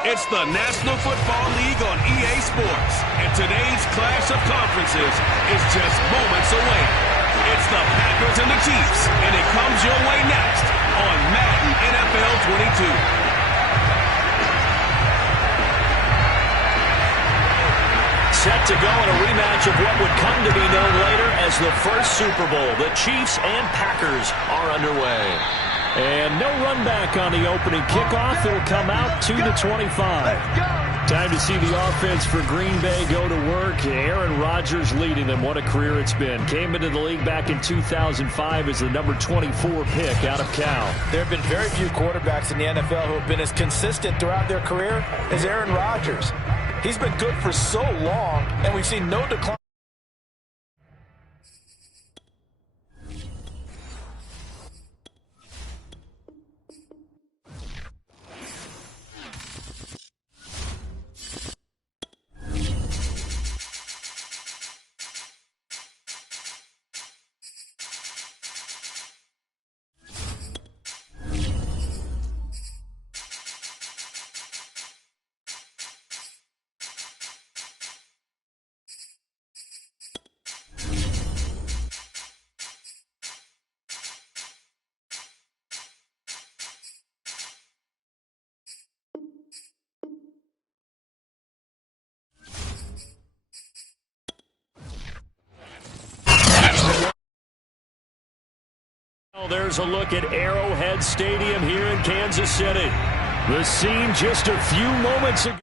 It's the National Football League on EA Sports, and today's clash of conferences is just moments away. It's the Packers and the Chiefs, and it comes your way next on Madden NFL 22. Set to go in a rematch of what would come to be known later as the first Super Bowl. The Chiefs and Packers are underway. And no run back on the opening kickoff. It'll come out to the 25. Time to see the offense for Green Bay go to work. Aaron Rodgers leading them. What a career it's been. Came into the league back in 2005 as the number 24 pick out of Cal. There have been very few quarterbacks in the NFL who have been as consistent throughout their career as Aaron Rodgers. He's been good for so long, and we've seen no decline. There's a look at Arrowhead Stadium here in Kansas City. The scene just a few moments ago.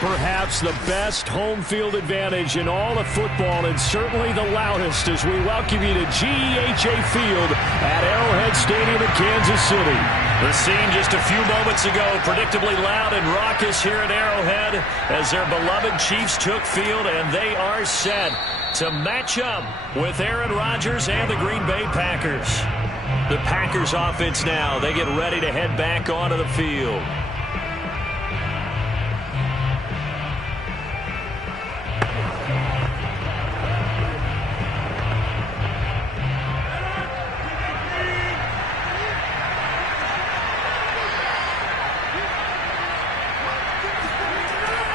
Perhaps the best home field advantage in all of football, and certainly the loudest, as we welcome you to GEHA Field at Arrowhead Stadium in Kansas City. The scene just a few moments ago, predictably loud and raucous here at Arrowhead as their beloved Chiefs took field, and they are set to match up with Aaron Rodgers and the Green Bay Packers. The Packers offense now, they get ready to head back onto the field.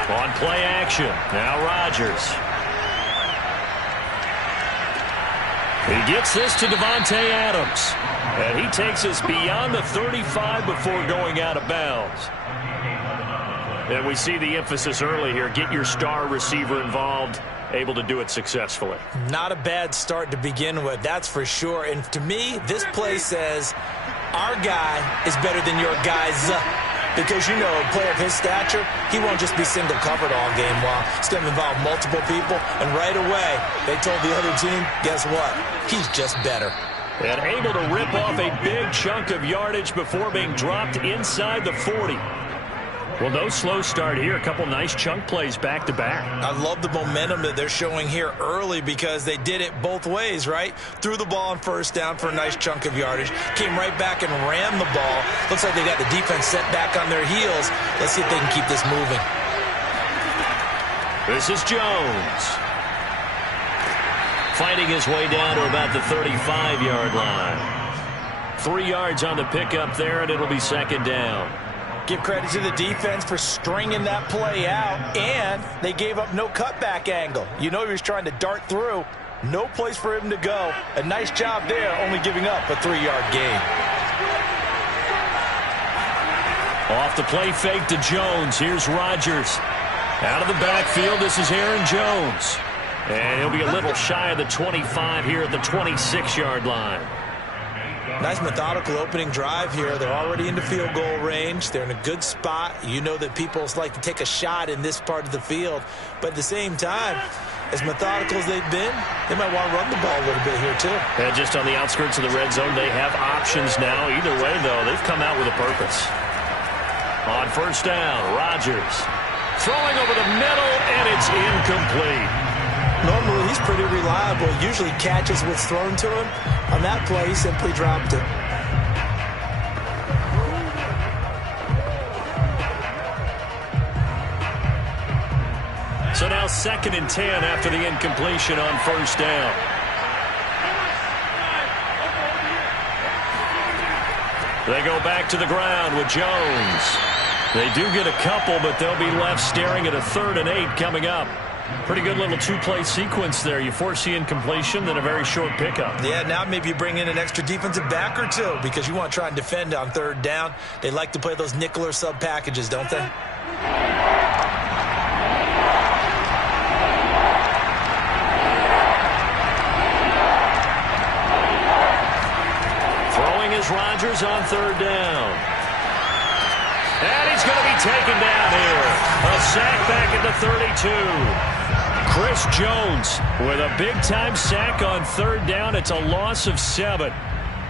On play action, now Rodgers. He gets this to Davante Adams. And he takes us beyond the 35 before going out of bounds. And we see the emphasis early here. Get your star receiver involved, able to do it successfully. Not a bad start to begin with, that's for sure. And to me, this play says, our guy is better than your guys. Because, you know, a player of his stature, he won't just be single covered all game long. He's going to involve multiple people, and right away, they told the other team, guess what? He's just better. And able to rip off a big chunk of yardage before being dropped inside the 40. Well, no slow start here. A couple nice chunk plays back-to-back. I love the momentum that they're showing here early because they did it both ways, right? Threw the ball on first down for a nice chunk of yardage. Came right back and ran the ball. Looks like they got the defense set back on their heels. Let's see if they can keep this moving. This is Jones. Fighting his way down to about the 35-yard line. 3 yards on the pickup there, and it'll be second down. Give credit to the defense for stringing that play out, and they gave up no cutback angle. You know he was trying to dart through. No place for him to go. A nice job there, only giving up a 3-yard gain. Off the play fake to Jones. Here's Rodgers. Out of the backfield, this is Aaron Jones. And he'll be a little shy of the 25 here at the 26-yard line. Nice methodical opening drive here. They're already into field goal range. They're in a good spot. You know that people like to take a shot in this part of the field. But at the same time, as methodical as they've been, they might want to run the ball a little bit here too. And just on the outskirts of the red zone, they have options now. Either way, though, they've come out with a purpose. On first down, Rodgers throwing over the middle, and it's incomplete. Normally, he's pretty reliable. Usually catches what's thrown to him. On that play, he simply dropped it. So now 2nd and 10 after the incompletion on first down. They go back to the ground with Jones. They do get a couple, but they'll be left staring at a 3rd and 8 coming up. Pretty good little 2-play sequence there. You force the incompletion, then a very short pickup. Yeah, now maybe you bring in an extra defensive back or two because you want to try and defend on 3rd down. They like to play those nickel or sub packages, don't they? Throwing is Rodgers on 3rd down. And he's going to be taken down here. A sack back at the 32. Chris Jones with a big-time sack on 3rd down. It's a loss of 7.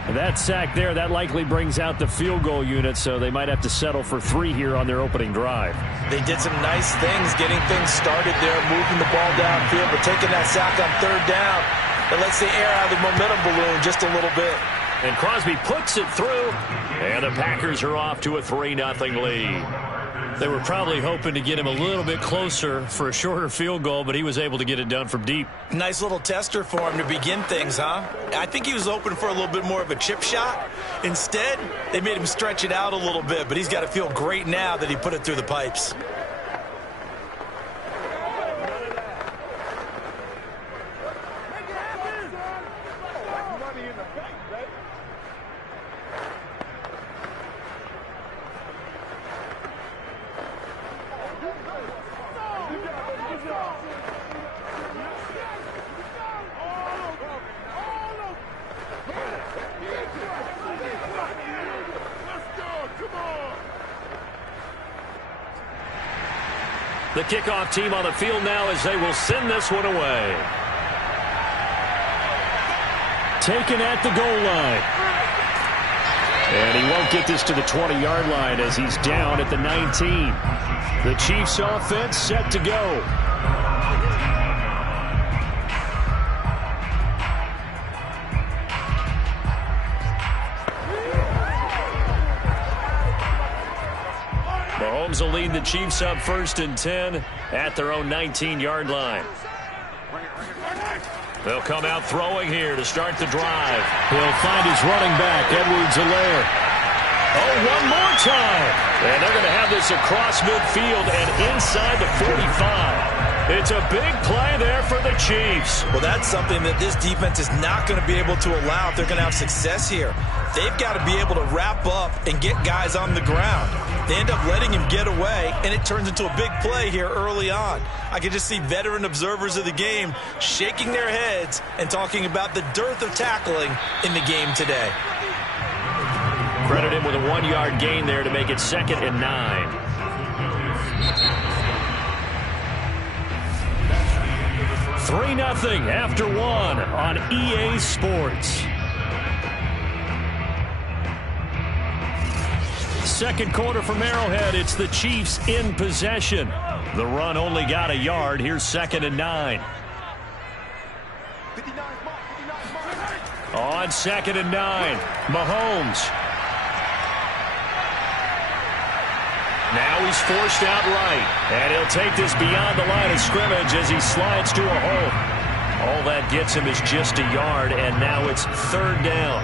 And that sack there, that likely brings out the field goal unit, so they might have to settle for 3 here on their opening drive. They did some nice things getting things started there, moving the ball downfield, but taking that sack on 3rd down, it lets the air out of the momentum balloon just a little bit. And Crosby puts it through, and the Packers are off to a 3-0 lead. They were probably hoping to get him a little bit closer for a shorter field goal, but he was able to get it done from deep. Nice little tester for him to begin things, huh? I think he was hoping for a little bit more of a chip shot. Instead, they made him stretch it out a little bit, but he's got to feel great now that he put it through the pipes. The kickoff team on the field now as they will send this one away. Taken at the goal line. And he won't get this to the 20-yard line as he's down at the 19. The Chiefs offense set to go. Mahomes will lead the Chiefs up 1st and 10 at their own 19-yard line. They'll come out throwing here to start the drive. He'll find his running back, Edwards-Helaire. Oh, one more time. And they're going to have this across midfield and inside the 45. It's a big play there for the Chiefs. Well, that's something that this defense is not going to be able to allow if they're going to have success here. They've got to be able to wrap up and get guys on the ground. They end up letting him get away, and it turns into a big play here early on. I can just see veteran observers of the game shaking their heads and talking about the dearth of tackling in the game today. Credit him with a 1-yard gain there to make it 2nd and 9. Three 3-0 after 1 on EA Sports. Second quarter from Arrowhead. It's the Chiefs in possession. The run only got a yard. Here's 2nd and 9. On 2nd and 9, Mahomes. Now he's forced out right, and he'll take this beyond the line of scrimmage as he slides to a hole. All that gets him is just a yard, and now it's 3rd down.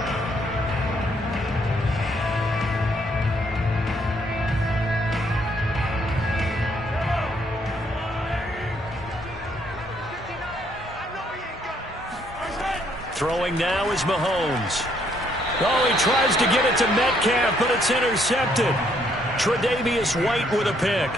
Throwing now is Mahomes. Oh, he tries to get it to Metcalf, but it's intercepted. Tre'Davious White with a pick.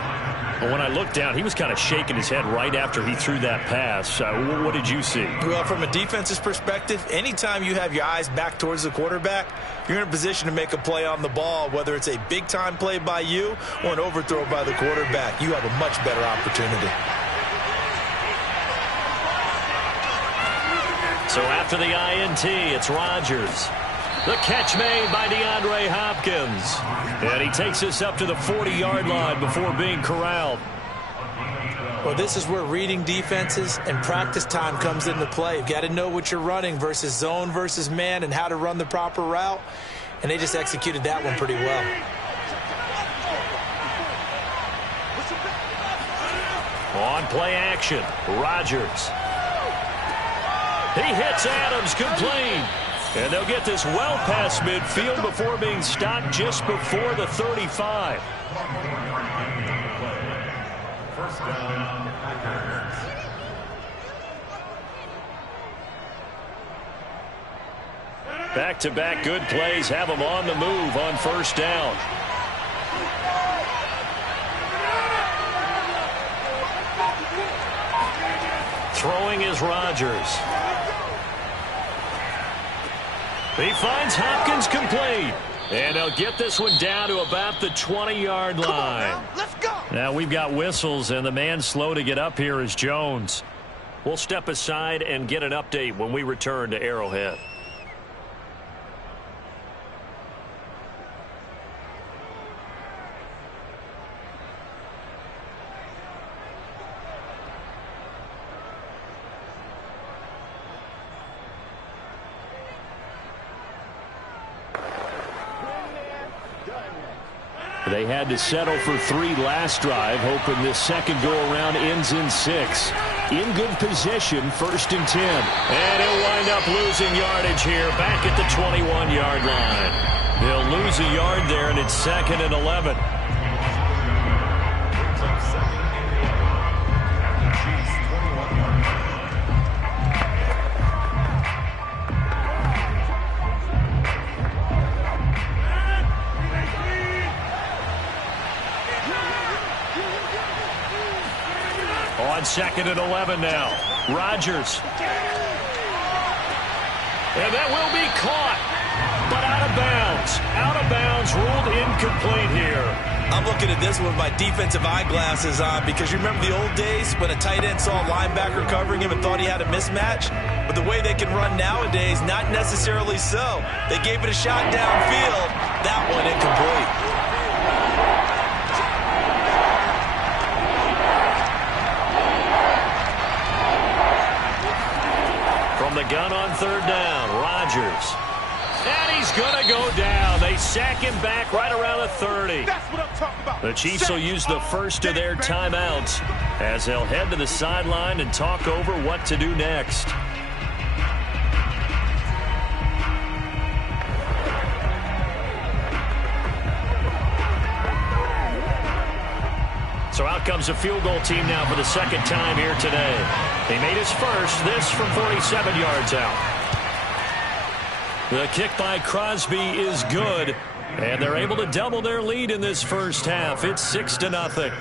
But when I looked down, he was kind of shaking his head right after he threw that pass. What did you see? Well, from a defense's perspective, anytime you have your eyes back towards the quarterback, you're in a position to make a play on the ball, whether it's a big-time play by you or an overthrow by the quarterback. You have a much better opportunity. So after the INT, it's Rodgers. The catch made by DeAndre Hopkins. And he takes us up to the 40-yard line before being corralled. Well, this is where reading defenses and practice time comes into play. You've got to know what you're running versus zone versus man and how to run the proper route. And they just executed that one pretty well. On play action, Rodgers. He hits Adams complete. And they'll get this well past midfield before being stopped just before the 35. Back-to-back good plays have them on the move on first down. Throwing is Rodgers. He finds Hopkins complete. And they'll get this one down to about the 20-yard line. Let's go. Now we've got whistles, and the man slow to get up here is Jones. We'll step aside and get an update when we return to Arrowhead. They had to settle for 3 last drive, hoping this second go-around ends in 6. In good position, 1st and 10. And he'll wind up losing yardage here, back at the 21-yard line. He'll lose a yard there, and it's 2nd and 11. On 2nd and 11 now. Rodgers. And that will be caught, but out of bounds. Out of bounds, ruled incomplete here. I'm looking at this with my defensive eyeglasses on because you remember the old days when a tight end saw a linebacker covering him and thought he had a mismatch? But the way they can run nowadays, not necessarily so. They gave it a shot downfield. That one incomplete. The gun on 3rd down, Rodgers. And he's going to go down. They sack him back right around the 30. That's what I'm talking about. The Chiefs will use the first of their timeouts as they'll head to the sideline and talk over what to do next. So out comes a field goal team now for the 2nd time here today. He made his first, this from 47 yards out. The kick by Crosby is good, and they're able to double their lead in this first half. It's 6-0.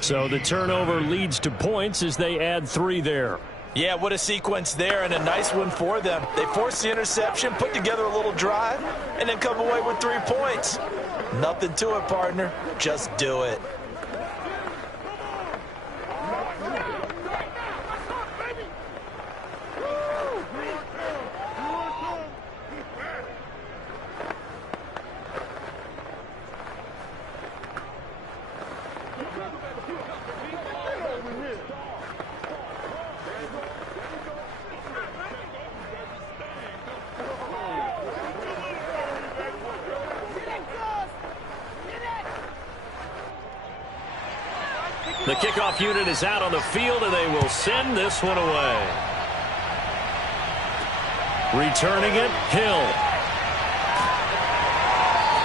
So the turnover leads to points as they add 3 there. Yeah, what a sequence there, and a nice one for them. They forced the interception, put together a little drive, and then come away with 3 points. Nothing to it, partner. Just do it. The kickoff unit is out on the field, and they will send this one away. Returning it, Hill.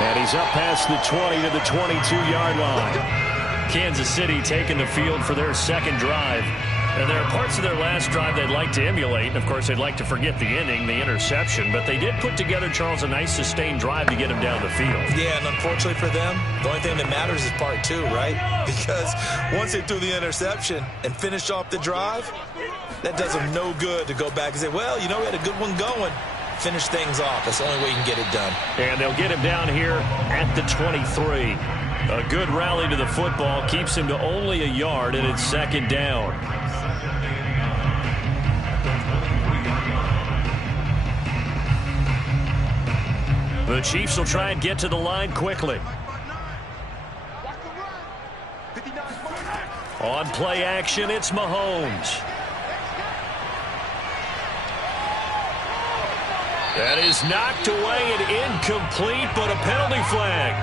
And he's up past the 20 to the 22-yard line. Kansas City taking the field for their 2nd drive. And there are parts of their last drive they'd like to emulate. And, of course, they'd like to forget the inning, the interception. But they did put together, Charles, a nice sustained drive to get him down the field. Yeah, and unfortunately for them, the only thing that matters is part two, right? Because once they threw the interception and finished off the drive, that does them no good to go back and say, well, you know, we had a good one going. Finish things off. That's the only way you can get it done. And they'll get him down here at the 23. A good rally to the football keeps him to only a yard, and it's second down. The Chiefs will try and get to the line quickly. On play action, it's Mahomes. That is knocked away and incomplete, but a penalty flag.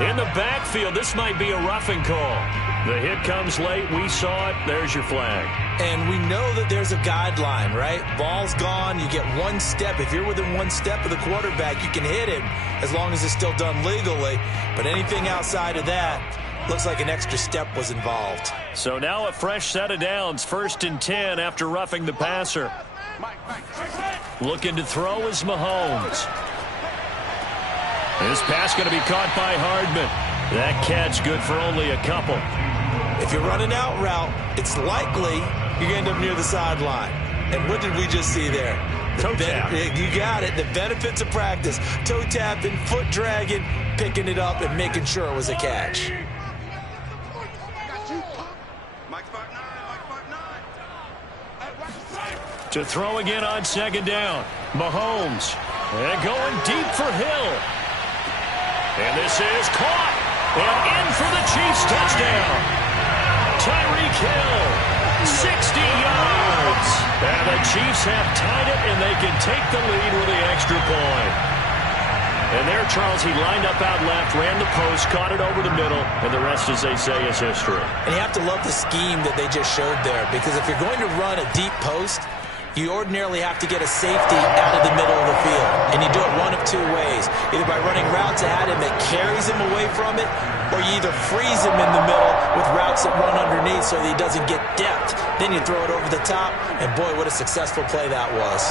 In the backfield, this might be a roughing call. The hit comes late. We saw it. There's your flag. And we know that there's a guideline, right? Ball's gone. You get one step. If you're within one step of the quarterback, you can hit him as long as it's still done legally. But anything outside of that, looks like an extra step was involved. So now a fresh set of downs. 1st and 10 after roughing the passer. Looking to throw is Mahomes. This pass going to be caught by Hardman. That catch good for only a couple. If you're running out route, it's likely you're going to end up near the sideline. And what did we just see there? Toe tap. You got it. The benefits of practice. Toe tapping, foot dragging, picking it up, and making sure it was a catch. To throw again on second down. Mahomes. And going deep for Hill. And this is caught. And in for the Chiefs touchdown. Tyreek Hill. 60 yards. And the Chiefs have tied it, and they can take the lead with the extra point. And there, Charles, he lined up out left, ran the post, caught it over the middle, and the rest, as they say, is history. And you have to love the scheme that they just showed there, because if you're going to run a deep post, you ordinarily have to get a safety out of the middle of the field. And you do it one of two ways. Either by running routes at him that carries him away from it, or you either freeze him in the middle with routes that run underneath so that he doesn't get depth. Then you throw it over the top, and boy, what a successful play that was.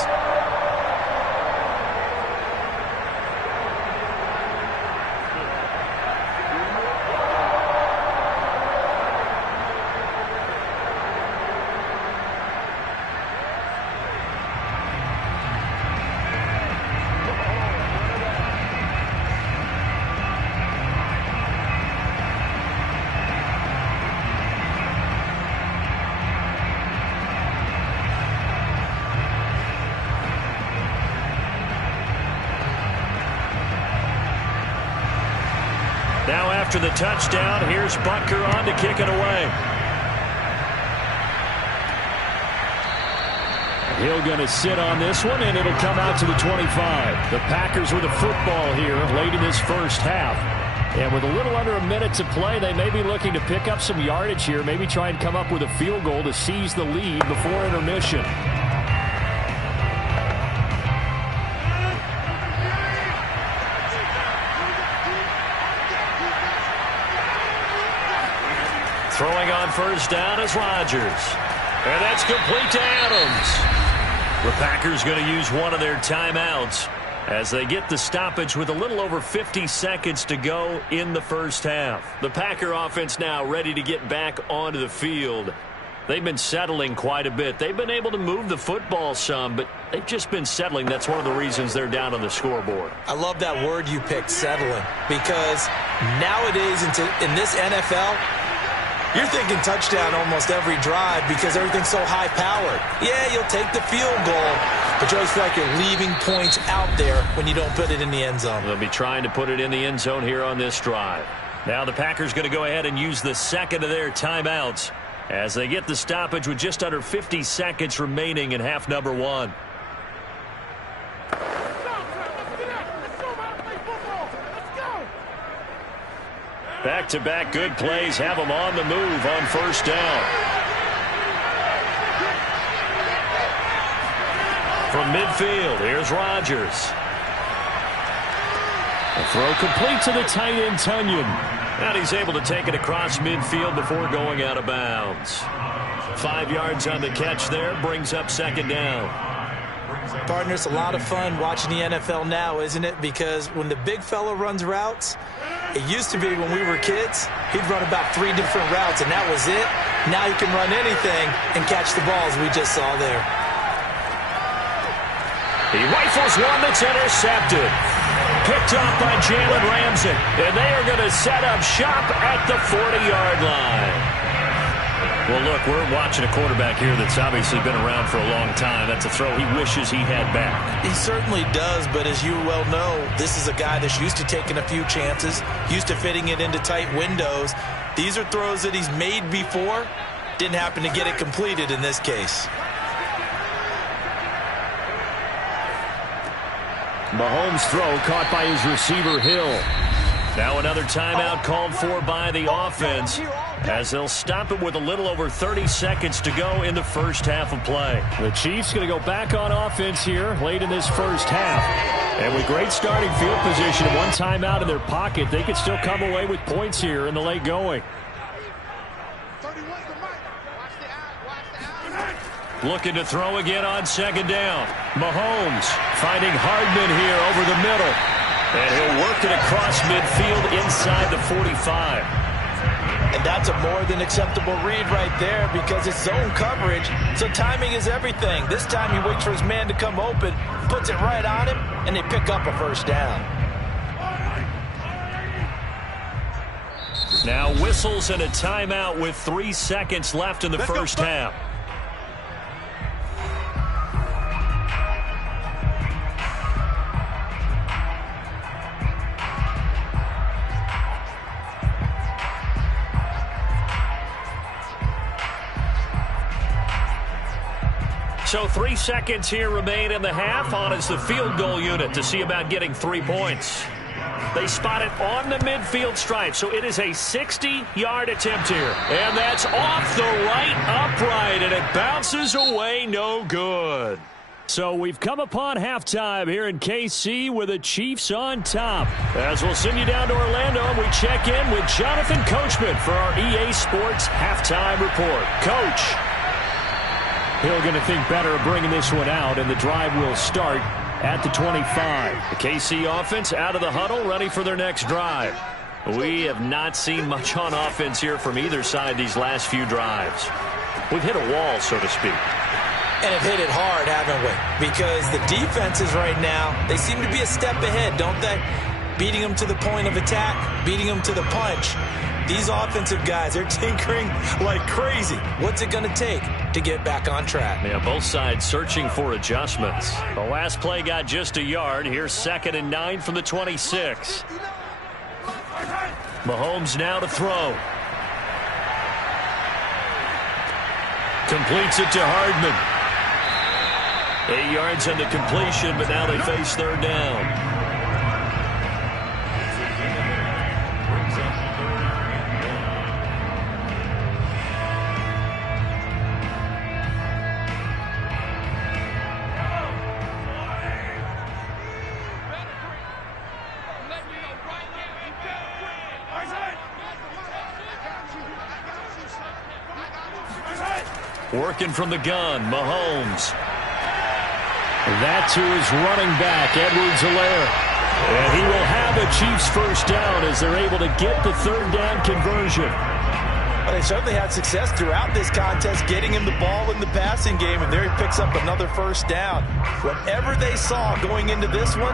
Now after the touchdown, here's Butker on to kick it away. Hill going to sit on this one, and it'll come out to the 25. The Packers with a football here late in this first half. And with a little under a minute to play, they may be looking to pick up some yardage here, maybe try and come up with a field goal to seize the lead before intermission. Throwing on first down is Rodgers. And that's complete to Adams. The Packers going to use one of their timeouts as they get the stoppage with a little over 50 seconds to go in the first half. The Packer offense now ready to get back onto the field. They've been settling quite a bit. They've been able to move the football some, but they've just been settling. That's one of the reasons they're down on the scoreboard. I love that word you picked, settling, because nowadays in this NFL, you're thinking touchdown almost every drive because everything's so high-powered. Yeah, you'll take the field goal, but you always feel like you're leaving points out there when you don't put it in the end zone. They'll be trying to put it in the end zone here on this drive. Now the Packers going to go ahead and use the second of their timeouts as they get the stoppage with just under 50 seconds remaining in half number one. Back-to-back good plays have them on the move on first down. From midfield, here's Rodgers. A throw complete to the tight end, Tunyon. And he's able to take it across midfield before going out of bounds. 5 yards on the catch there, brings up second down. Partner, it's a lot of fun watching the NFL now, isn't it? Because when the big fella runs routes, it used to be when we were kids, he'd run about 3 different routes, and that was it. Now he can run anything and catch the balls we just saw there. He rifles one that's intercepted. Picked off by Jalen Ramsey. And they are going to set up shop at the 40-yard line. Well, look, we're watching a quarterback here that's obviously been around for a long time. That's a throw he wishes he had back. He certainly does, but as you well know, this is a guy that's used to taking a few chances, used to fitting it into tight windows. These are throws that he's made before. Didn't happen to get it completed in this case. Mahomes' throw caught by his receiver, Hill. Now another timeout called for by the offense as they'll stop it with a little over 30 seconds to go in the first half of play. The Chiefs going to go back on offense here late in this first half. And with great starting field position and one timeout in their pocket, they could still come away with points here in the late going. Looking to throw again on second down. Mahomes finding Hardman here over the middle. And he'll work it across midfield inside the 45. And that's a more than acceptable read right there because it's zone coverage, so timing is everything. This time he waits for his man to come open, puts it right on him, and they pick up a first down. Now whistles and a timeout with 3 seconds left in the first half. So 3 seconds here remain in the half. On is the field goal unit to see about getting 3 points. They spot it on the midfield stripe, so it is a 60-yard attempt here. And that's off the right upright, and it bounces away no good. So we've come upon halftime here in KC with the Chiefs on top. As we'll send you down to Orlando, and we check in with Jonathan Coachman for our EA Sports Halftime Report. Coach. Hill going to think better of bringing this one out, and the drive will start at the 25. The KC offense out of the huddle, ready for their next drive. We have not seen much on offense here from either side these last few drives. We've hit a wall, so to speak. And have hit it hard, haven't we? Because the defenses right now, they seem to be a step ahead, don't they? Beating them to the point of attack, beating them to the punch. These offensive guys, they're tinkering like crazy. What's it going to take to get back on track? Yeah, both sides searching for adjustments. The last play got just a yard. Here's 2nd and 9 from the 26. Mahomes now to throw. Completes it to Hardman. 8 yards on the completion, but now they face 3rd down. Working from the gun, Mahomes. That to his running back, Edwards-Helaire. And he will have a Chiefs first down as they're able to get the 3rd down conversion. Well, they certainly had success throughout this contest, getting him the ball in the passing game, and there he picks up another first down. Whatever they saw going into this one,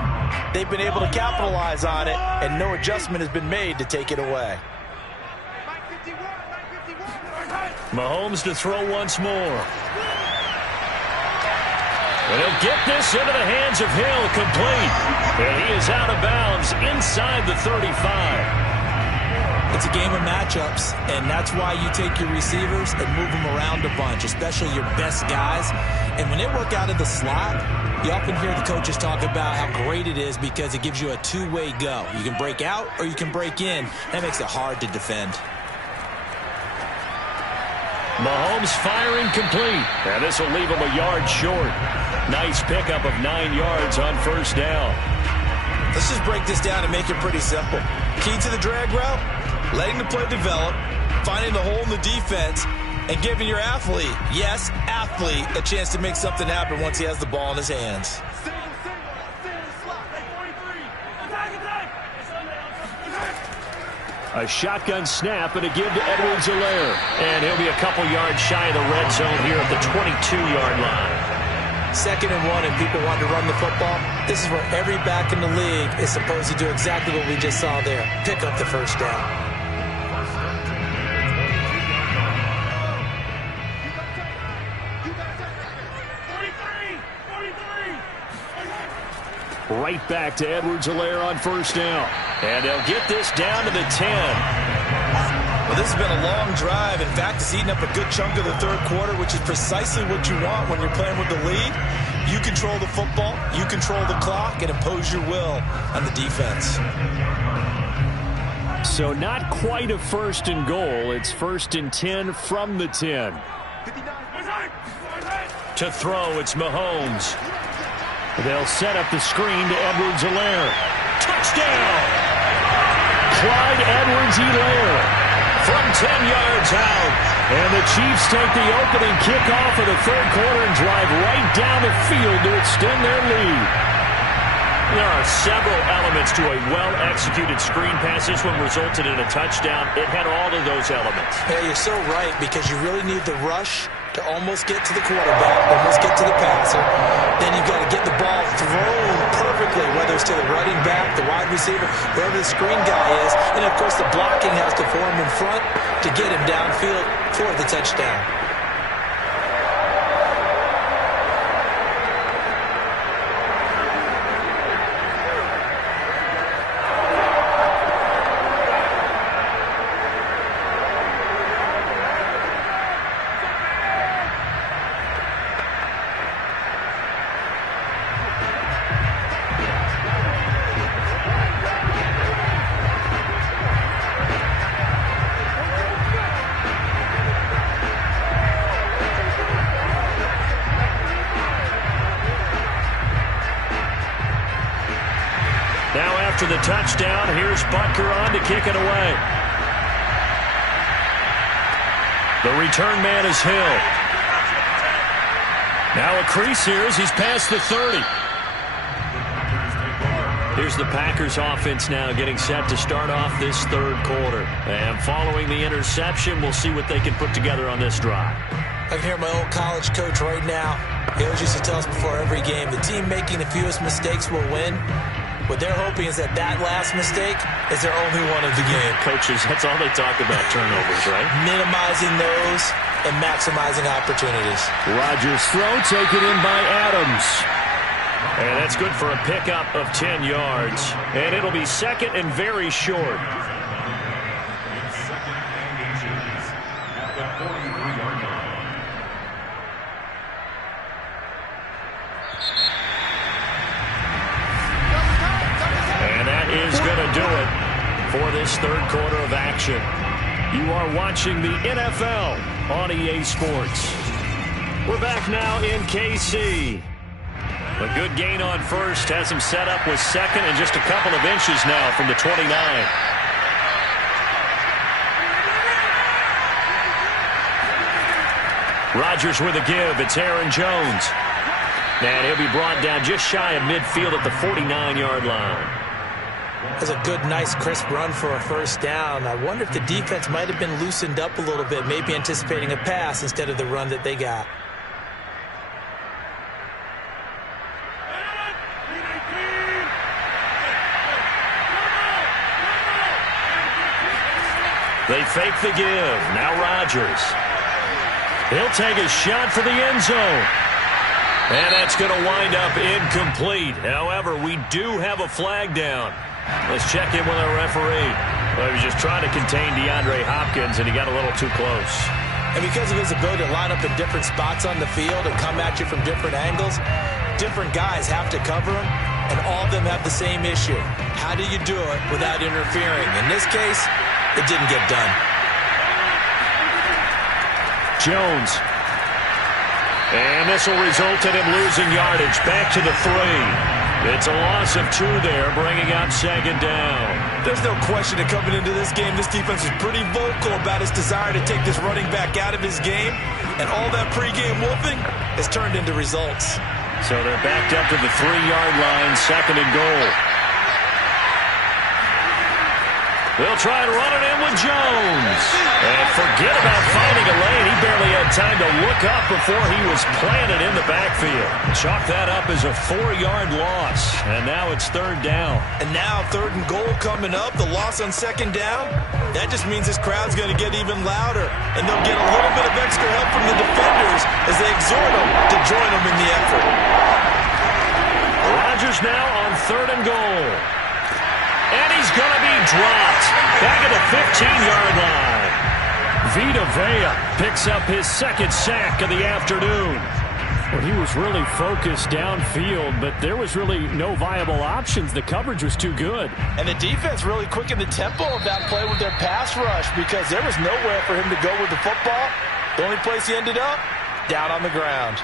they've been able to capitalize on it, and no adjustment has been made to take it away. Mahomes to throw once more. And he'll get this into the hands of Hill, complete. And he is out of bounds inside the 35. It's a game of matchups, and that's why you take your receivers and move them around a bunch, especially your best guys. And when they work out of the slot, you often hear the coaches talk about how great it is because it gives you a two-way go. You can break out or you can break in. That makes it hard to defend. Mahomes firing complete. And this will leave him a yard short. Nice pickup of 9 yards on first down. Let's just break this down and make it pretty simple. Key to the drag route, letting the play develop, finding the hole in the defense, and giving your athlete, yes, athlete, a chance to make something happen once he has the ball in his hands. A shotgun snap and a give to Edwards-Helaire. And he'll be a couple yards shy of the red zone here at the 22-yard line. 2nd and 1 and people want to run the football. This is where every back in the league is supposed to do exactly what we just saw there. Pick up the first down. Right back to Edwards-Helaire on first down. And they'll get this down to the 10. Well, this has been a long drive. In fact, it's eaten up a good chunk of the third quarter, which is precisely what you want when you're playing with the lead. You control the football, you control the clock, and impose your will on the defense. So not quite a 1st and goal. It's 1st and 10 from the 10. To throw, it's Mahomes. They'll set up the screen to Edwards-Helaire. Touchdown! Clyde Edwards-Helaire from 10 yards out. And the Chiefs take the opening kickoff of the third quarter and drive right down the field to extend their lead. There are several elements to a well-executed screen pass. This one resulted in a touchdown. It had all of those elements. Yeah, you're so right, because you really need the rush to almost get to the quarterback, almost get to the passer. Then you've got to get the ball thrown perfectly, whether it's to the running back, the wide receiver, whoever the screen guy is. And, of course, the blocking has to form in front to get him downfield for the touchdown. After the touchdown, here's Butker on to kick it away. The return man is Hill. Now a crease here as he's past the 30. Here's the Packers offense now getting set to start off this third quarter. And following the interception, we'll see what they can put together on this drive. I can hear my old college coach right now. He always used to tell us before every game, the team making the fewest mistakes will win. What they're hoping is that last mistake is their only one of the game. Coaches, that's all they talk about, turnovers, right? Minimizing those and maximizing opportunities. Rodgers' throw taken in by Adams. And that's good for a pickup of 10 yards. And it'll be 2nd and very short. Is going to do it for this third quarter of action. You are watching the NFL on EA Sports. We're back now in KC. A good gain on first has him set up with 2nd and just a couple of inches now from the 29. Rodgers with a give. It's Aaron Jones. And he'll be brought down just shy of midfield at the 49-yard line. That's a good, nice, crisp run for a first down. I wonder if the defense might have been loosened up a little bit, maybe anticipating a pass instead of the run that they got. They fake the give. Now Rodgers. He'll take a shot for the end zone. And that's going to wind up incomplete. However, we do have a flag down. Let's check in with our referee. Well, he was just trying to contain DeAndre Hopkins, and he got a little too close. And because of his ability to line up in different spots on the field and come at you from different angles, different guys have to cover him, and all of them have the same issue. How do you do it without interfering? In this case, it didn't get done. Jones. And this will result in him losing yardage. Back to the 3. It's a loss of 2 there, bringing up second down. There's no question that coming into this game, this defense is pretty vocal about its desire to take this running back out of his game, and all that pregame wolfing has turned into results. So they're backed up to the 3-yard line, second and goal. They'll try and run it in with Jones. And forget about finding a lane. He barely had time to look up before he was planted in the backfield. Chalk that up as a 4-yard loss. And now it's third down. And now third and goal coming up. The loss on second down. That just means this crowd's going to get even louder. And they'll get a little bit of extra help from the defenders as they exhort them to join them in the effort. Rodgers now on third and goal. And he's going to be dropped back at the 15-yard line. Vita Vea picks up his second sack of the afternoon. Well, he was really focused downfield, but there was really no viable options. The coverage was too good. And the defense really quickened the tempo of that play with their pass rush because there was nowhere for him to go with the football. The only place he ended up, down on the ground.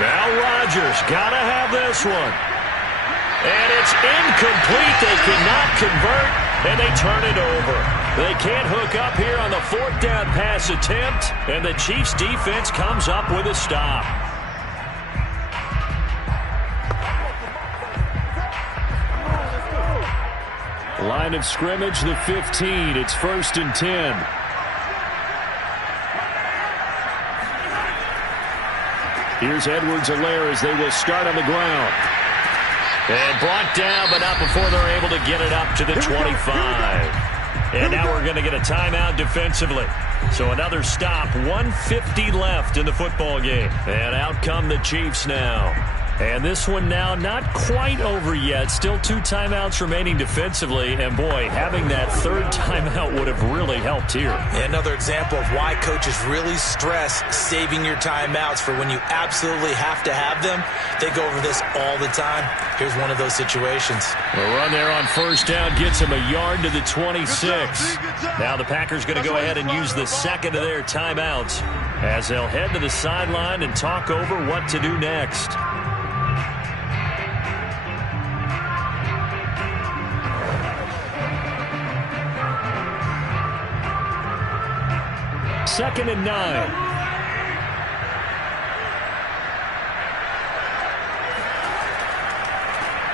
Now Rodgers got to have this one. And it's incomplete. They cannot convert, and they turn it over. They can't hook up here on the 4th down pass attempt, and the Chiefs defense comes up with a stop. Line of scrimmage, the 15. It's 1st and 10. Here's Edwards-Helaire as they will start on the ground. And brought down, but not before they're able to get it up to the 25. And now we're going to get a timeout defensively. So another stop, 1:50 left in the football game. And out come the Chiefs now. And this one now not quite over yet. Still 2 timeouts remaining defensively. And, boy, having that 3rd timeout would have really helped here. Yeah, another example of why coaches really stress saving your timeouts for when you absolutely have to have them. They go over this all the time. Here's one of those situations. The run there on 1st down gets him a yard to the 26. Now the Packers going to go ahead and use the second of their timeouts as they'll head to the sideline and talk over what to do next. Second and 9.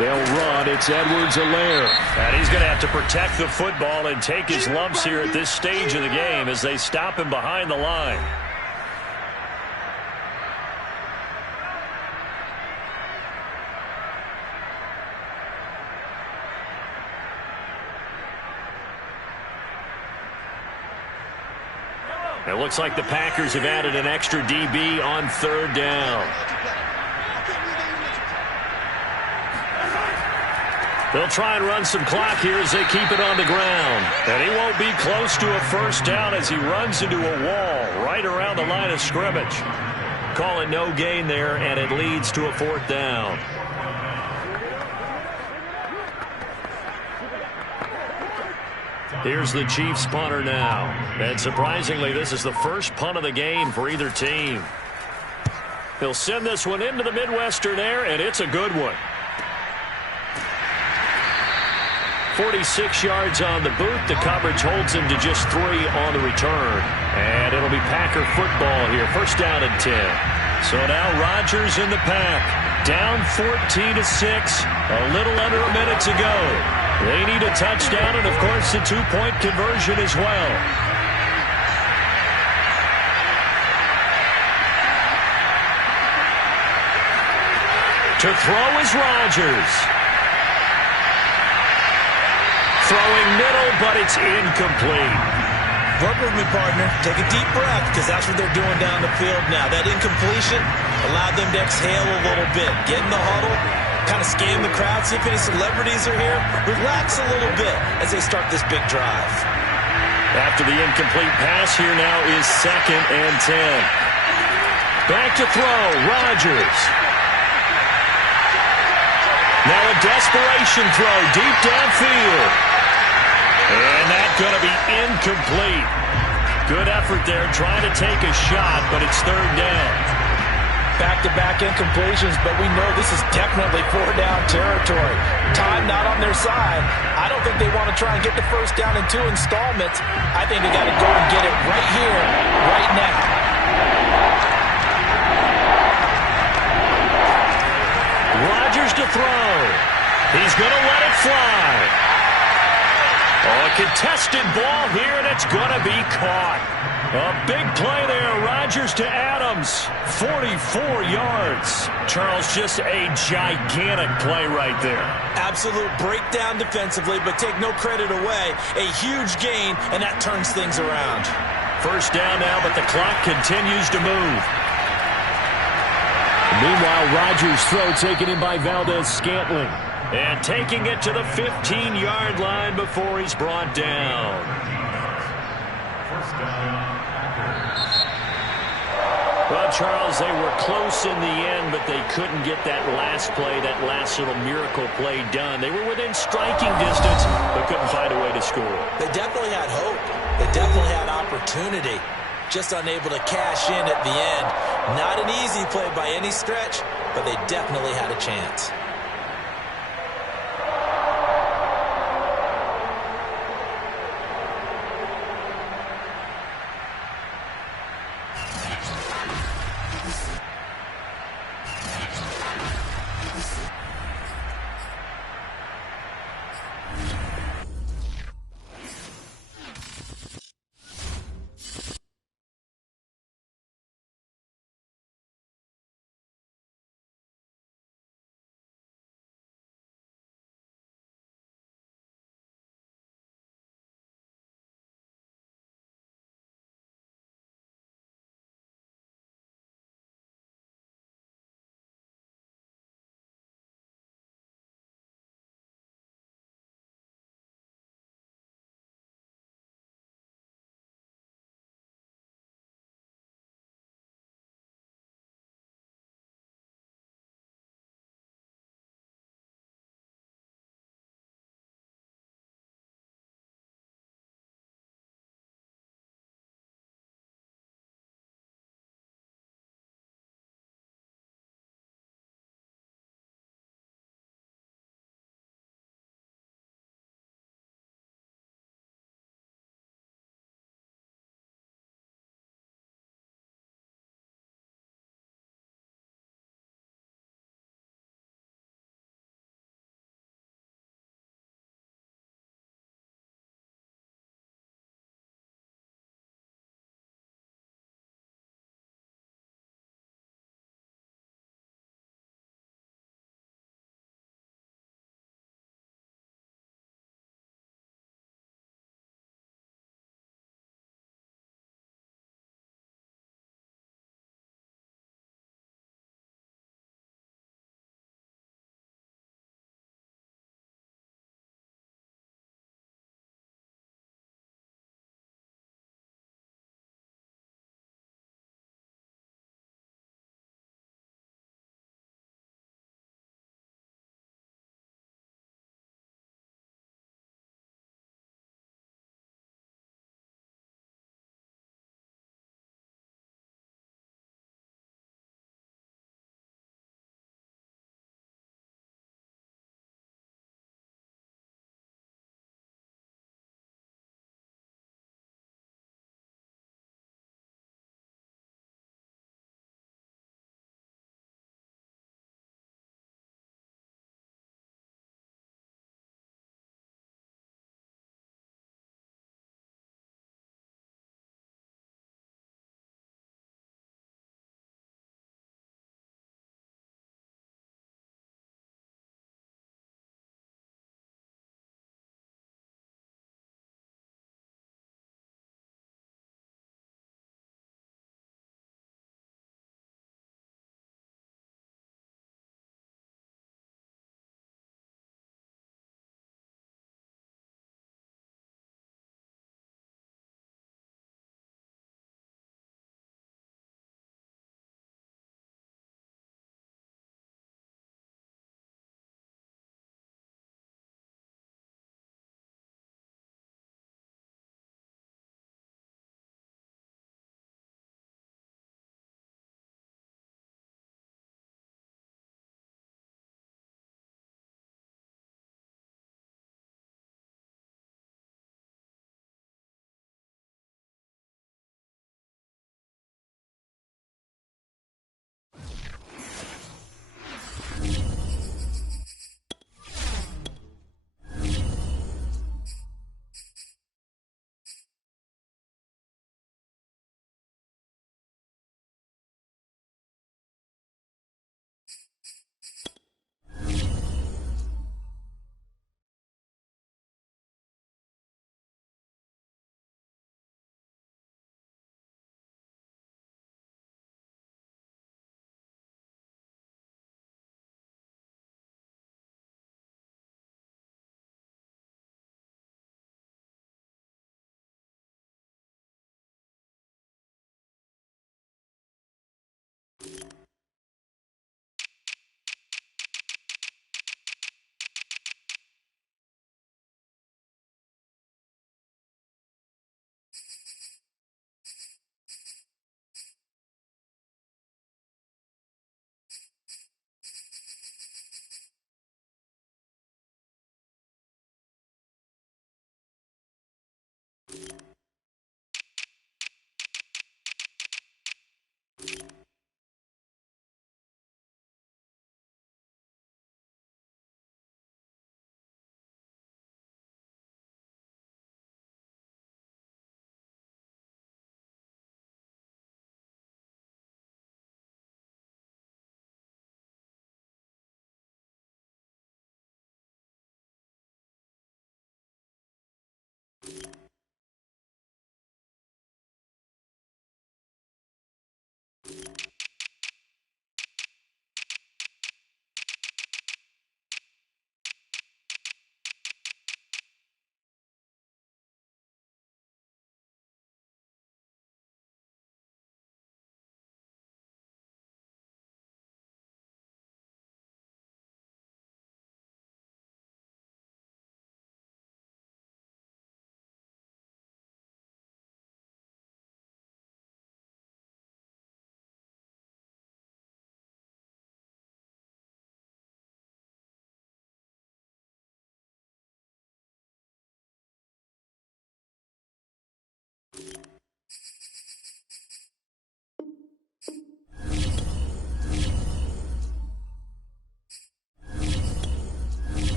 They'll run. It's Edwards-Helaire. And he's going to have to protect the football and take his lumps here at this stage of the game as they stop him behind the line. It looks like the Packers have added an extra DB on 3rd down. They'll try and run some clock here as they keep it on the ground. And he won't be close to a 1st down as he runs into a wall right around the line of scrimmage. Call it no gain there, and it leads to a 4th down. Here's the Chiefs punter now. And surprisingly, this is the first punt of the game for either team. He'll send this one into the Midwestern air, and it's a good one. 46 yards on the boot. The coverage holds him to just 3 on the return. And it'll be Packer football here. 1st down and 10. So now Rodgers in the pack. Down 14-6. A little under a minute to go. They need a touchdown and, of course, a 2-point conversion as well. To throw is Rodgers. Throwing middle, but it's incomplete. Work with me, partner. Take a deep breath because that's what they're doing down the field now. That incompletion allowed them to exhale a little bit. Get in the huddle. Kind of scan the crowd, see if any celebrities are here. Relax a little bit as they start this big drive. After the incomplete pass, here now is 2nd and 10. Back to throw, Rodgers. Now a desperation throw deep downfield. And that's going to be incomplete. Good effort there trying to take a shot, but it's third down. Back-to-back incompletions, but we know this is definitely four-down territory. Time not on their side. I don't think they want to try and get the first down in 2 installments. I think they got to go and get it right here, right now. Rodgers to throw. He's going to let it fly. Oh, a contested ball here, and it's going to be caught. A big play there. Rodgers to Adams. 44 yards. Charles, just a gigantic play right there. Absolute breakdown defensively, but take no credit away. A huge gain, and that turns things around. First down now, but the clock continues to move. Meanwhile, Rodgers' throw taken in by Valdez-Scantling. And taking it to the 15-yard line before he's brought down. Well, Charles, they were close in the end, but they couldn't get that last play, that last little miracle play done. They were within striking distance, but couldn't find a way to score. They definitely had hope. They definitely had opportunity. Just unable to cash in at the end. Not an easy play by any stretch, but they definitely had a chance.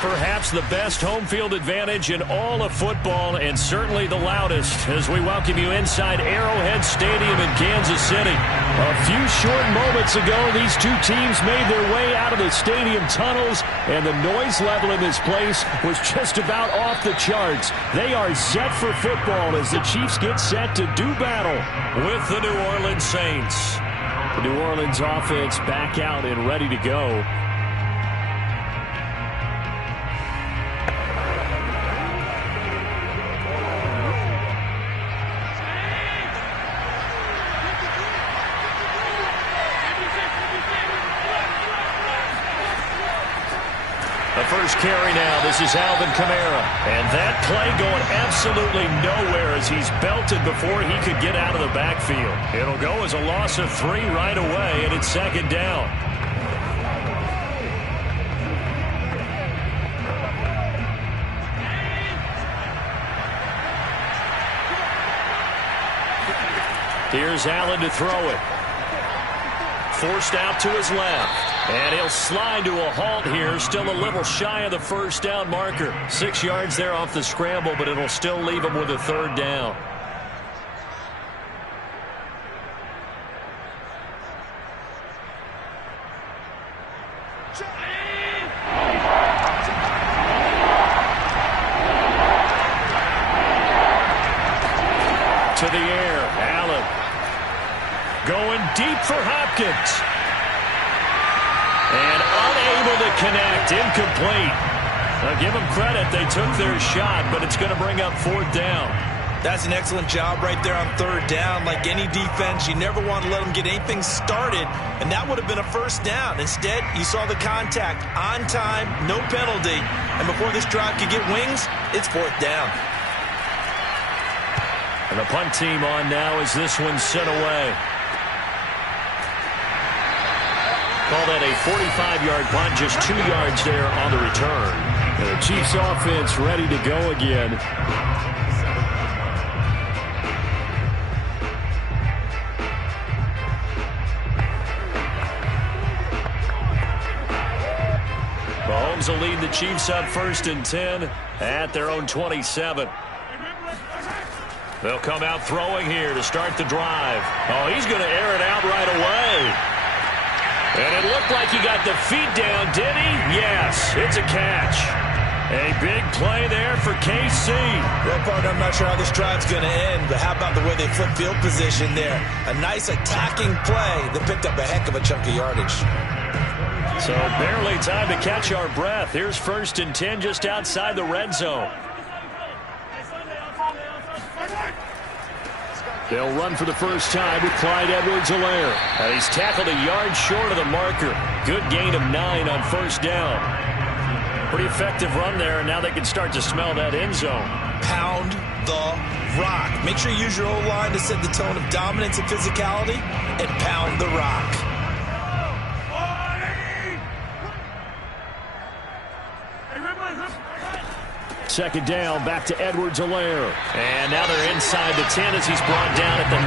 perhaps the best home field advantage in all of football, and certainly the loudest, as we welcome you inside Arrowhead Stadium in Kansas City. A few short moments ago, these two teams made their way out of the stadium tunnels, and the noise level in this place was just about off the charts. They are set for football as the Chiefs get set to do battle with the New Orleans Saints. The New Orleans offense back out and ready to go. The first carry now. This is Alvin Kamara. And that play going absolutely nowhere as he's belted before he could get out of the backfield. It'll go as a loss of 3 right away, and it's second down. Here's Allen to throw it. Forced out to his left. And he'll slide to a halt here, still a little shy of the first down marker. 6 yards there off the scramble, but it'll still leave him with a third down. To the air, Allen. Going deep for Hopkins. And unable to connect, incomplete. Now give them credit, they took their shot, but it's going to bring up fourth down. That's an excellent job right there on third down. Like any defense, you never want to let them get anything started, and that would have been a first down. Instead, you saw the contact on time, no penalty, and before this drive could get wings, it's fourth down. And the punt team on now as this one's sent away. Call that a 45-yard punt, just 2 yards there on the return. And the Chiefs offense ready to go again. Mahomes will lead the Chiefs up 1st and 10 at their own 27. They'll come out throwing here to start the drive. Oh, he's going to air it out right away. And it looked like he got the feet down, did he? Yes, it's a catch. A big play there for KC. Well, partner, I'm not sure how this drive's going to end, but how about the way they flip field position there? A nice attacking play that picked up a heck of a chunk of yardage. So barely time to catch our breath. Here's 1st and 10 just outside the red zone. They'll run for the first time with Clyde Edwards-Helaire. And he's tackled a yard short of the marker. Good gain of 9 on first down. Pretty effective run there, and now they can start to smell that end zone. Pound the rock. Make sure you use your O-line to set the tone of dominance and physicality, and pound the rock. Second down, back to Edwards-Helaire. And now they're inside the 10 as he's brought down at the 9.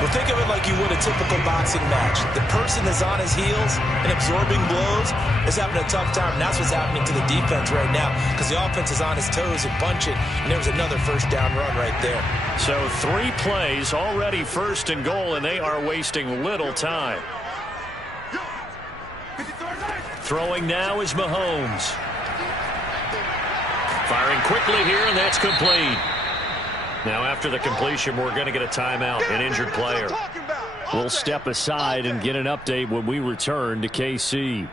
Well, think of it like you would a typical boxing match. The person that's on his heels and absorbing blows is having a tough time. And that's what's happening to the defense right now, because the offense is on his toes and punching. And there was another first down run right there. So 3 plays already 1st and goal, and they are wasting little time. Throwing now is Mahomes. Firing quickly here, and that's complete. Now after the completion, we're going to get a timeout, an injured player. We'll step aside and get an update when we return to KC.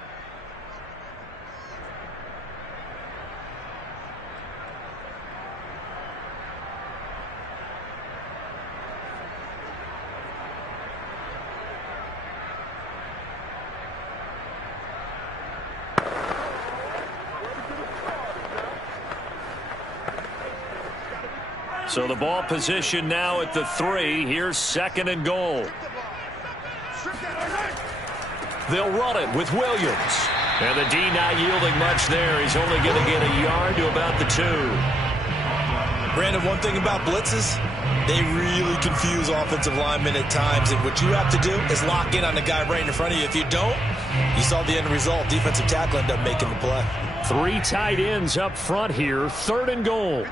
So the ball position now at the 3. Here's 2nd and goal. They'll run it with Williams. And the D not yielding much there. He's only going to get a yard to about the 2. Brandon, one thing about blitzes, they really confuse offensive linemen at times. And what you have to do is lock in on the guy right in front of you. If you don't, you saw the end result. Defensive tackle ended up making the play. 3 tight ends up front here. 3rd and goal.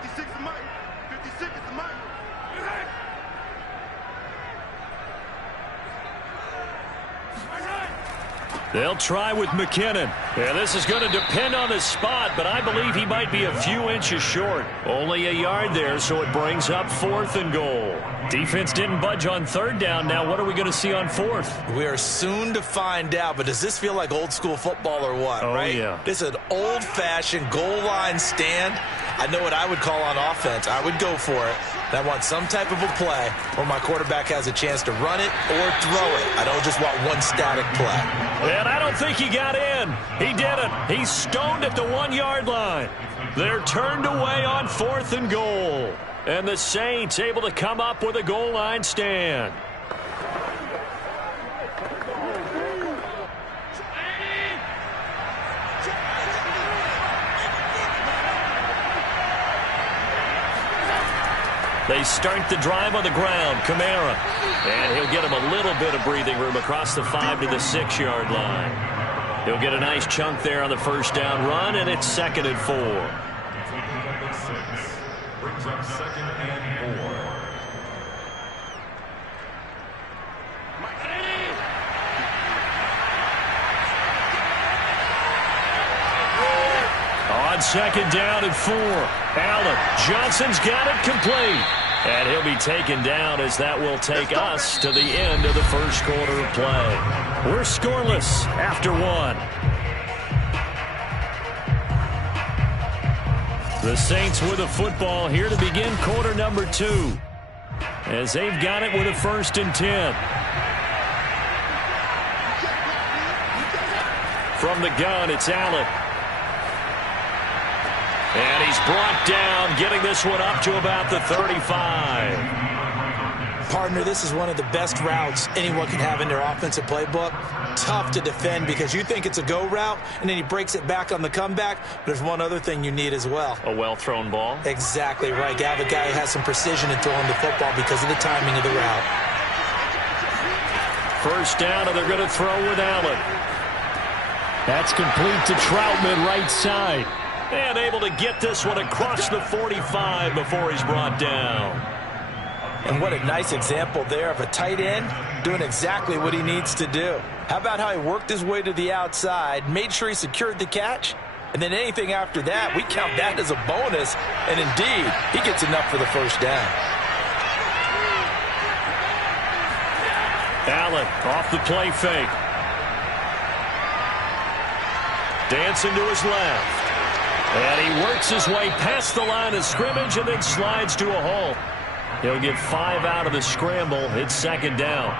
They'll try with McKinnon. Yeah, this is going to depend on his spot, but I believe he might be a few inches short. Only a yard there, so it brings up 4th and goal. Defense didn't budge on 3rd down. Now what are we going to see on 4th? We are soon to find out, but does this feel like old school football or what, right? Yeah. This is an old-fashioned goal line stand. I know what I would call on offense. I would go for it. I want some type of a play where my quarterback has a chance to run it or throw it. I don't just want one static play. And I don't think he got in. He didn't. He's stoned at the 1-yard line. They're turned away on 4th and goal. And the Saints able to come up with a goal line stand. They start the drive on the ground. Kamara. And he'll get him a little bit of breathing room across the 5 to the 6-yard line. He'll get a nice chunk there on the 1st down run, and it's 2nd and 4. Brings up 2nd and 4. On 2nd down and 4. Allen. Johnson's got it complete. And he'll be taken down as that will take us to the end of the 1st quarter of play. We're scoreless after 1. The Saints with a football here to begin quarter number 2. As they've got it with a 1st and 10. From the gun, it's Allen. And he's brought down, getting this one up to about the 35. Partner, this is one of the best routes anyone can have in their offensive playbook. Tough to defend because you think it's a go route, and then he breaks it back on the comeback. But there's one other thing you need as well. A well-thrown ball. Exactly right. You have a guy who has some precision in throwing the football because of the timing of the route. 1st down, and they're going to throw with Allen. That's complete to Troutman, right side. And able to get this one across the 45 before he's brought down. And what a nice example there of a tight end doing exactly what he needs to do. How about how he worked his way to the outside, made sure he secured the catch, and then anything after that, we count that as a bonus. And indeed, he gets enough for the 1st down. Allen off the play fake. Dancing to his left. And he works his way past the line of scrimmage and then slides to a halt. He'll get 5 out of the scramble. It's 2nd down.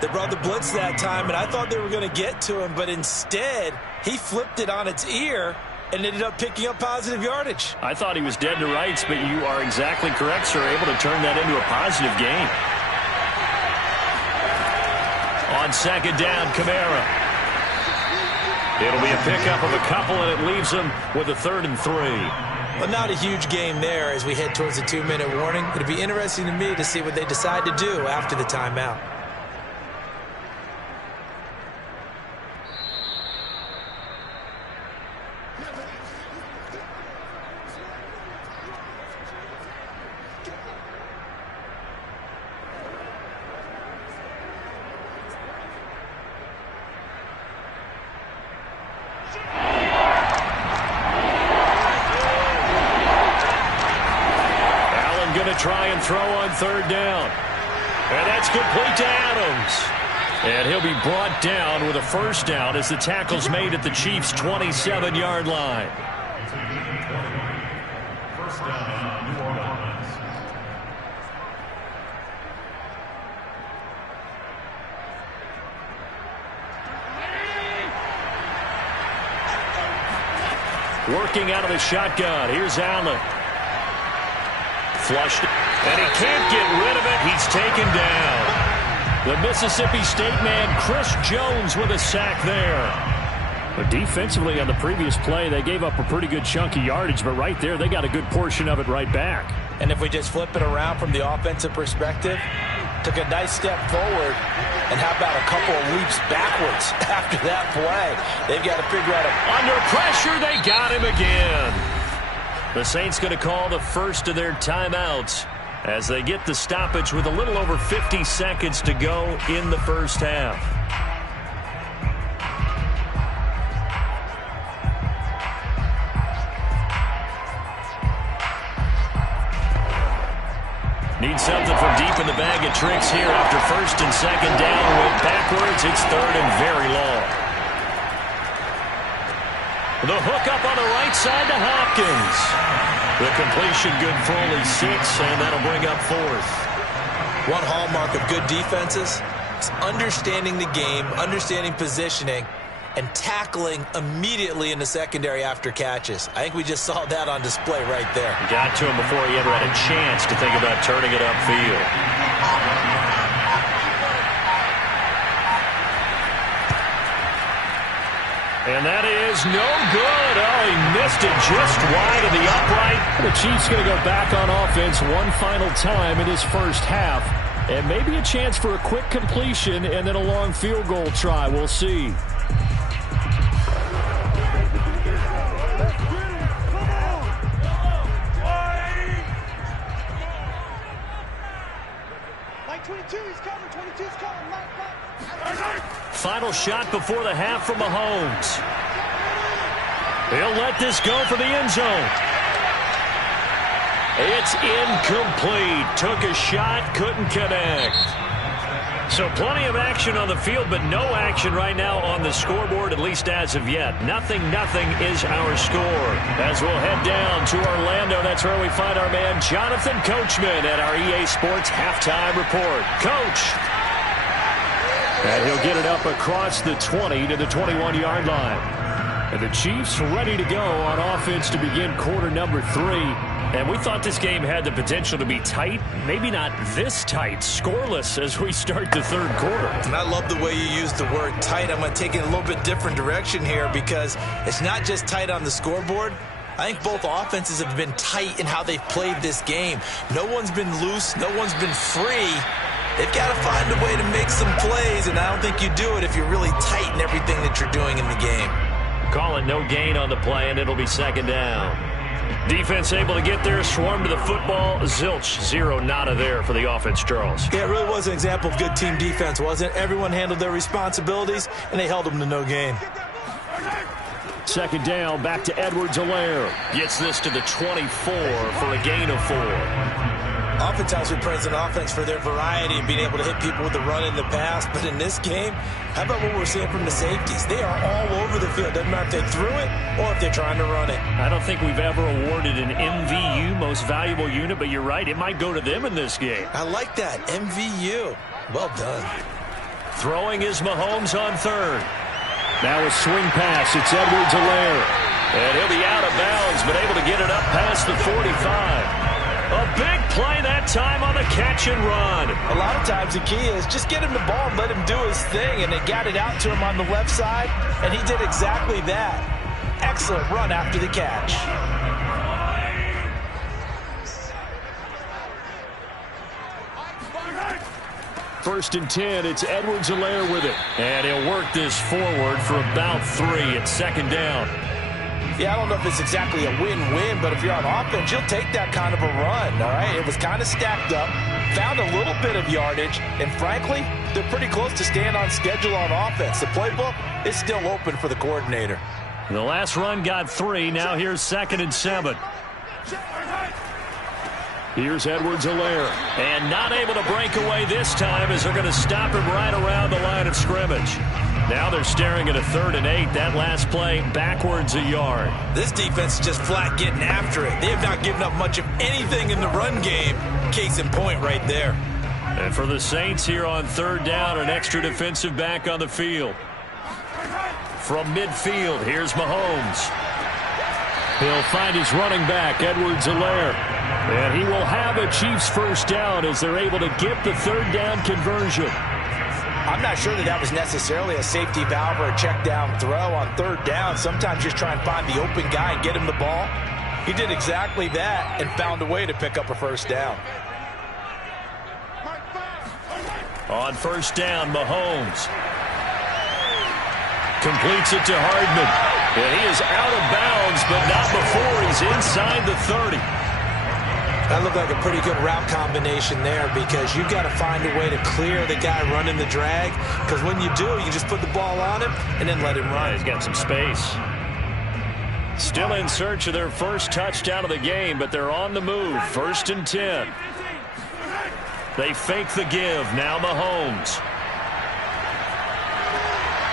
They brought the blitz that time, and I thought they were going to get to him, but instead, he flipped it on its ear and ended up picking up positive yardage. I thought he was dead to rights, but you are exactly correct, sir. Able to turn that into a positive gain. On 2nd down, Kamara. It'll be a pickup of a couple, and it leaves him with a 3rd and 3. Well, not a huge game there as we head towards the 2-minute warning. It'll be interesting to me to see what they decide to do after the timeout. Try and throw on 3rd down. And that's complete to Adams. And he'll be brought down with a 1st down as the tackle's made at the Chiefs' 27-yard line. Working out of the shotgun. Here's Allen. Flushed, and he can't get rid of it. He's taken down. The Mississippi State man, Chris Jones, with a sack there. But defensively on the previous play, they gave up a pretty good chunk of yardage, but right there, they got a good portion of it right back. And if we just flip it around from the offensive perspective, took a nice step forward, and how about a couple of leaps backwards after that play? They've got to figure out Under pressure, they got him again. The Saints going to call the first of their timeouts as they get the stoppage with a little over 50 seconds to go in the first half. Need something from deep in the bag of tricks here after first and second down. Went backwards. It's third and very long. The hook up on the right side to Hopkins. The completion good for only 6, and that'll bring up fourth. one hallmark of good defenses is understanding the game, understanding positioning, and tackling immediately in the secondary after catches. I think we just saw that on display right there. Got to him before he ever had a chance to think about turning it upfield. And that is no good. Oh, he missed it just wide of the upright. The Chiefs going to go back on offense one final time in his first half. And maybe a chance for a quick completion and then a long field goal try. We'll see. Final shot before the half from Mahomes. He'll let this go for the end zone. It's incomplete. Took a shot, couldn't connect. So plenty of action on the field, but no action right now on the scoreboard, at least as of yet. Nothing is our score. As we'll head down to Orlando, that's where we find our man Jonathan Coachman at our EA Sports Halftime Report. Coach. And he'll get it up across the 20 to the 21-yard line. And the Chiefs ready to go on offense to begin quarter number 3. And we thought this game had the potential to be tight. Maybe not this tight, scoreless as we start the third quarter. And I love the way you use the word tight. I'm going to take it in a little bit different direction here because it's not just tight on the scoreboard. I think both offenses have been tight in how they've played this game. No one's been loose. No one's been free. They've got to find a way to make some plays, and I don't think you do it if you're really tight in everything that you're doing in the game. Call it no gain on the play, and it'll be second down. Defense able to get there, swarm to the football. Zilch, zero, nada there for the offense, Charles. Yeah, it really was an example of good team defense, wasn't it? Everyone handled their responsibilities, and they held them to no gain. Second down, back to Edwards-Helaire. Gets this to the 24 for a gain of 4. Oftentimes we praise an offense for their variety and being able to hit people with the run in the pass. But in this game, how about what we're seeing from the safeties? They are all over the field. Doesn't matter if they threw it or if they're trying to run it. I don't think we've ever awarded an MVU, most valuable unit, but you're right. It might go to them in this game. I like that. MVU. Well done. Throwing is Mahomes on third. Now a swing pass. It's Edwards-Helaire. And he'll be out of bounds, but able to get it up past the 45. A big play that time on the catch and run. A lot of times the key is just get him the ball and let him do his thing, and they got it out to him on the left side, and he did exactly that. Excellent run after the catch. First and 10, it's Edwards-Helaire with it. And he'll work this forward for about 3 at second down. Yeah, I don't know if it's exactly a win-win, but if you're on offense, you'll take that kind of a run, all right? It was kind of stacked up, found a little bit of yardage, and frankly, they're pretty close to staying on schedule on offense. The playbook is still open for the coordinator. The last run got 3. Now here's second and 7. Here's Edwards-Helaire. And not able to break away this time as they're going to stop him right around the line of scrimmage. Now they're staring at a 3rd and 8. That last play backwards a yard. This defense is just flat getting after it. They have not given up much of anything in the run game. Case in point right there. And for the Saints here on 3rd down, an extra defensive back on the field. From midfield, here's Mahomes. He'll find his running back, Edwards-Helaire. And he will have a Chiefs first down as they're able to get the 3rd down conversion. I'm not sure that was necessarily a safety valve or a check down throw on 3rd down. Sometimes just try and find the open guy and get him the ball. He did exactly that and found a way to pick up a first down. On first down, Mahomes completes it to Hardman. And he is out of bounds, but not before he's inside the 30. That looked like a pretty good route combination there because you've got to find a way to clear the guy running the drag, because when you do, you just put the ball on him and then let him run. He's got some space. Still in search of their first touchdown of the game, but they're on the move. 1st and 10. They fake the give. Now Mahomes.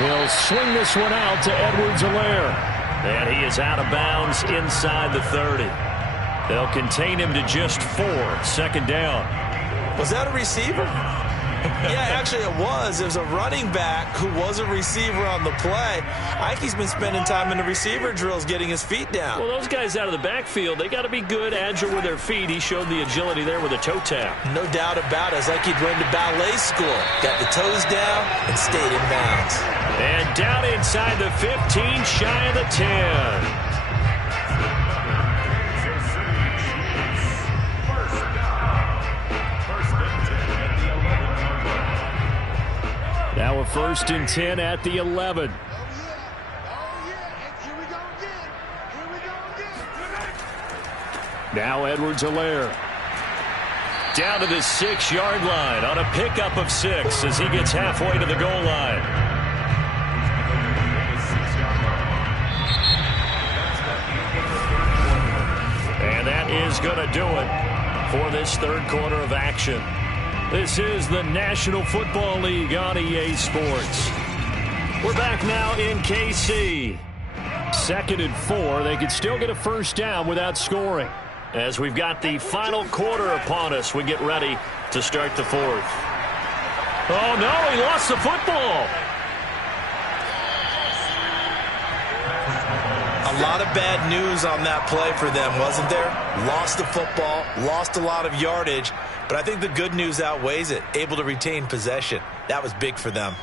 He'll swing this one out to Edwards-Helaire. And he is out of bounds inside the 30. They'll contain him to just 4. 2nd down. Was that a receiver? Yeah, actually it was. It was a running back who was a receiver on the play. I think he's been spending time in the receiver drills getting his feet down. Well, those guys out of the backfield, they got to be good, agile with their feet. He showed the agility there with a toe tap. No doubt about it. It's like he'd run to ballet school. Got the toes down and stayed in bounds. And down inside the 15, shy of the 10. Now a 1st and 10 at the 11. Now Edwards-Helaire. Down to the 6-yard line on a pickup of 6 as he gets halfway to the goal line. And that is going to do it for this 3rd quarter of action. This is the National Football League on EA Sports. We're back now in KC. 2nd and 4. They could still get a first down without scoring. As we've got the final quarter upon us, we get ready to start the 4th. Oh, no, he lost the football. A lot of bad news on that play for them, wasn't there? Lost the football, lost a lot of yardage, but I think the good news outweighs it. Able to retain possession. That was big for them.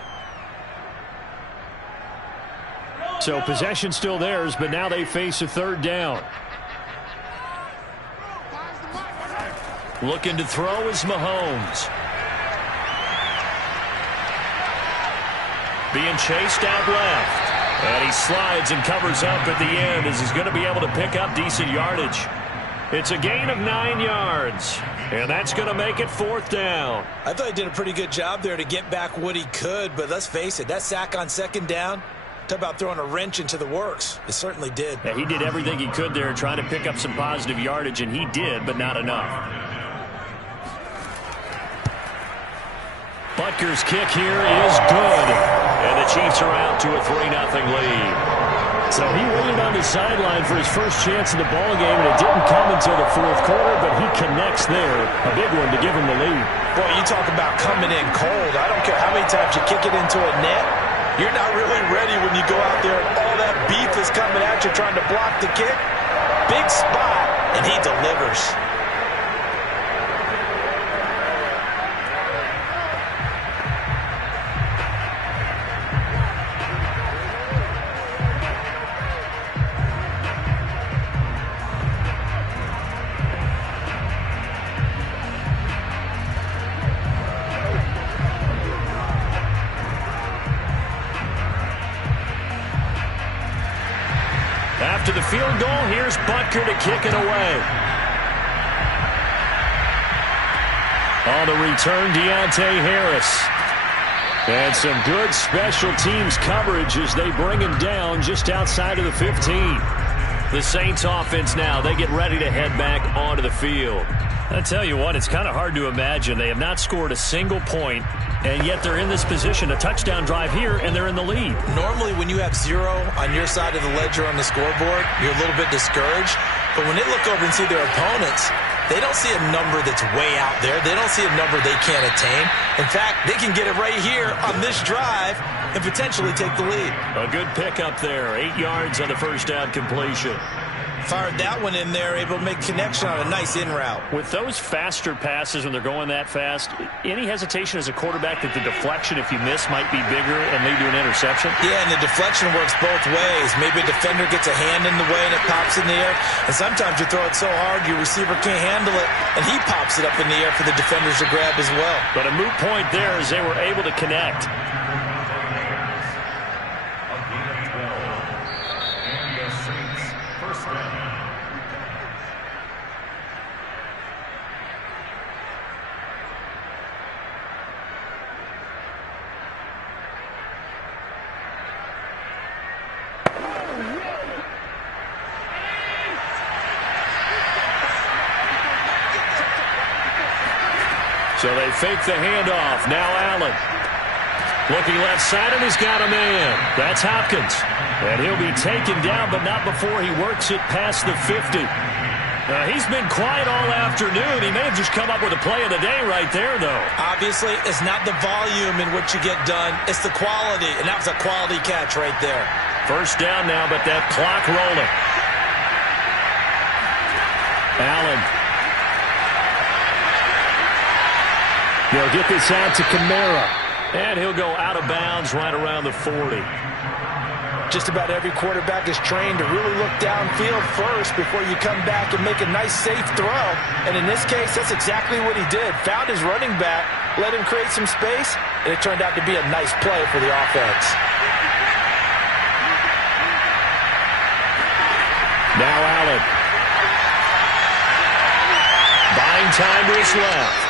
So possession still theirs, but now they face a 3rd down. Looking to throw is Mahomes. Being chased out left. And he slides and covers up at the end as he's going to be able to pick up decent yardage. It's a gain of 9 yards. And that's going to make it 4th down. I thought he did a pretty good job there to get back what he could, but let's face it, that sack on 2nd down, talk about throwing a wrench into the works. It certainly did. Yeah, he did everything he could there trying to pick up some positive yardage, and he did, but not enough. Butker's kick here is good. And the Chiefs are out to a 3-0 lead. So he waited on the sideline for his first chance in the ball game, and it didn't come until the 4th quarter, but he connects there. A big one to give him the lead. Boy, you talk about coming in cold. I don't care how many times you kick it into a net. You're not really ready when you go out there and all that beef is coming at you trying to block the kick. Big spot, and he delivers. After the field goal, here's Butker to kick it away. On the return, Deontay Harris. And some good special teams coverage as they bring him down just outside of the 15. The Saints offense now, they get ready to head back onto the field. I tell you what, it's kind of hard to imagine. They have not scored a single point, and yet they're in this position, a touchdown drive here, and they're in the lead. Normally, when you have 0 on your side of the ledger on the scoreboard, you're a little bit discouraged. But when they look over and see their opponents, they don't see a number that's way out there. They don't see a number they can't attain. In fact, they can get it right here on this drive and potentially take the lead. A good pickup there. 8 yards on the first down completion. Fired that one in there, able to make connection on a nice in route. With those faster passes when they're going that fast, any hesitation as a quarterback that the deflection, if you miss, might be bigger and lead to an interception? Yeah, and the deflection works both ways. Maybe a defender gets a hand in the way and it pops in the air. And sometimes you throw it so hard your receiver can't handle it, and he pops it up in the air for the defenders to grab as well. But a moot point there as they were able to connect. So they fake the handoff. Now Allen. Looking left side, and he's got a man. That's Hopkins. And he'll be taken down, but not before he works it past the 50. He's been quiet all afternoon. He may have just come up with a play of the day right there, though. Obviously, it's not the volume in which you get done. It's the quality, and that was a quality catch right there. First down now, but that clock rolling. Allen. They'll get this out to Kamara. And he'll go out of bounds right around the 40. Just about every quarterback is trained to really look downfield first before you come back and make a nice, safe throw. And in this case, that's exactly what he did. Found his running back, let him create some space, and it turned out to be a nice play for the offense. Now Allen. Buying time to his left.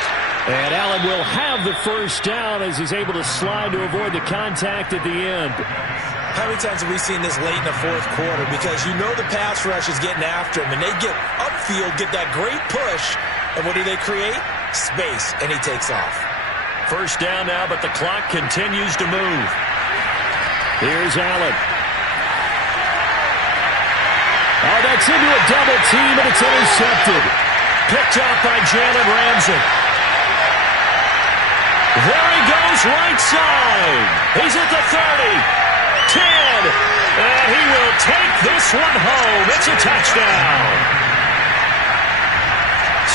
And Allen will have the first down as he's able to slide to avoid the contact at the end. How many times have we seen this late in the fourth quarter? Because you know the pass rush is getting after him, and they get upfield, get that great push, and what do they create? Space, and he takes off. First down now, but the clock continues to move. Here's Allen. Oh, that's into a double team, and it's intercepted. Picked up by Jalen Ramsey. There he goes, right side. He's at the 30, 10, and he will take this one home. It's a touchdown.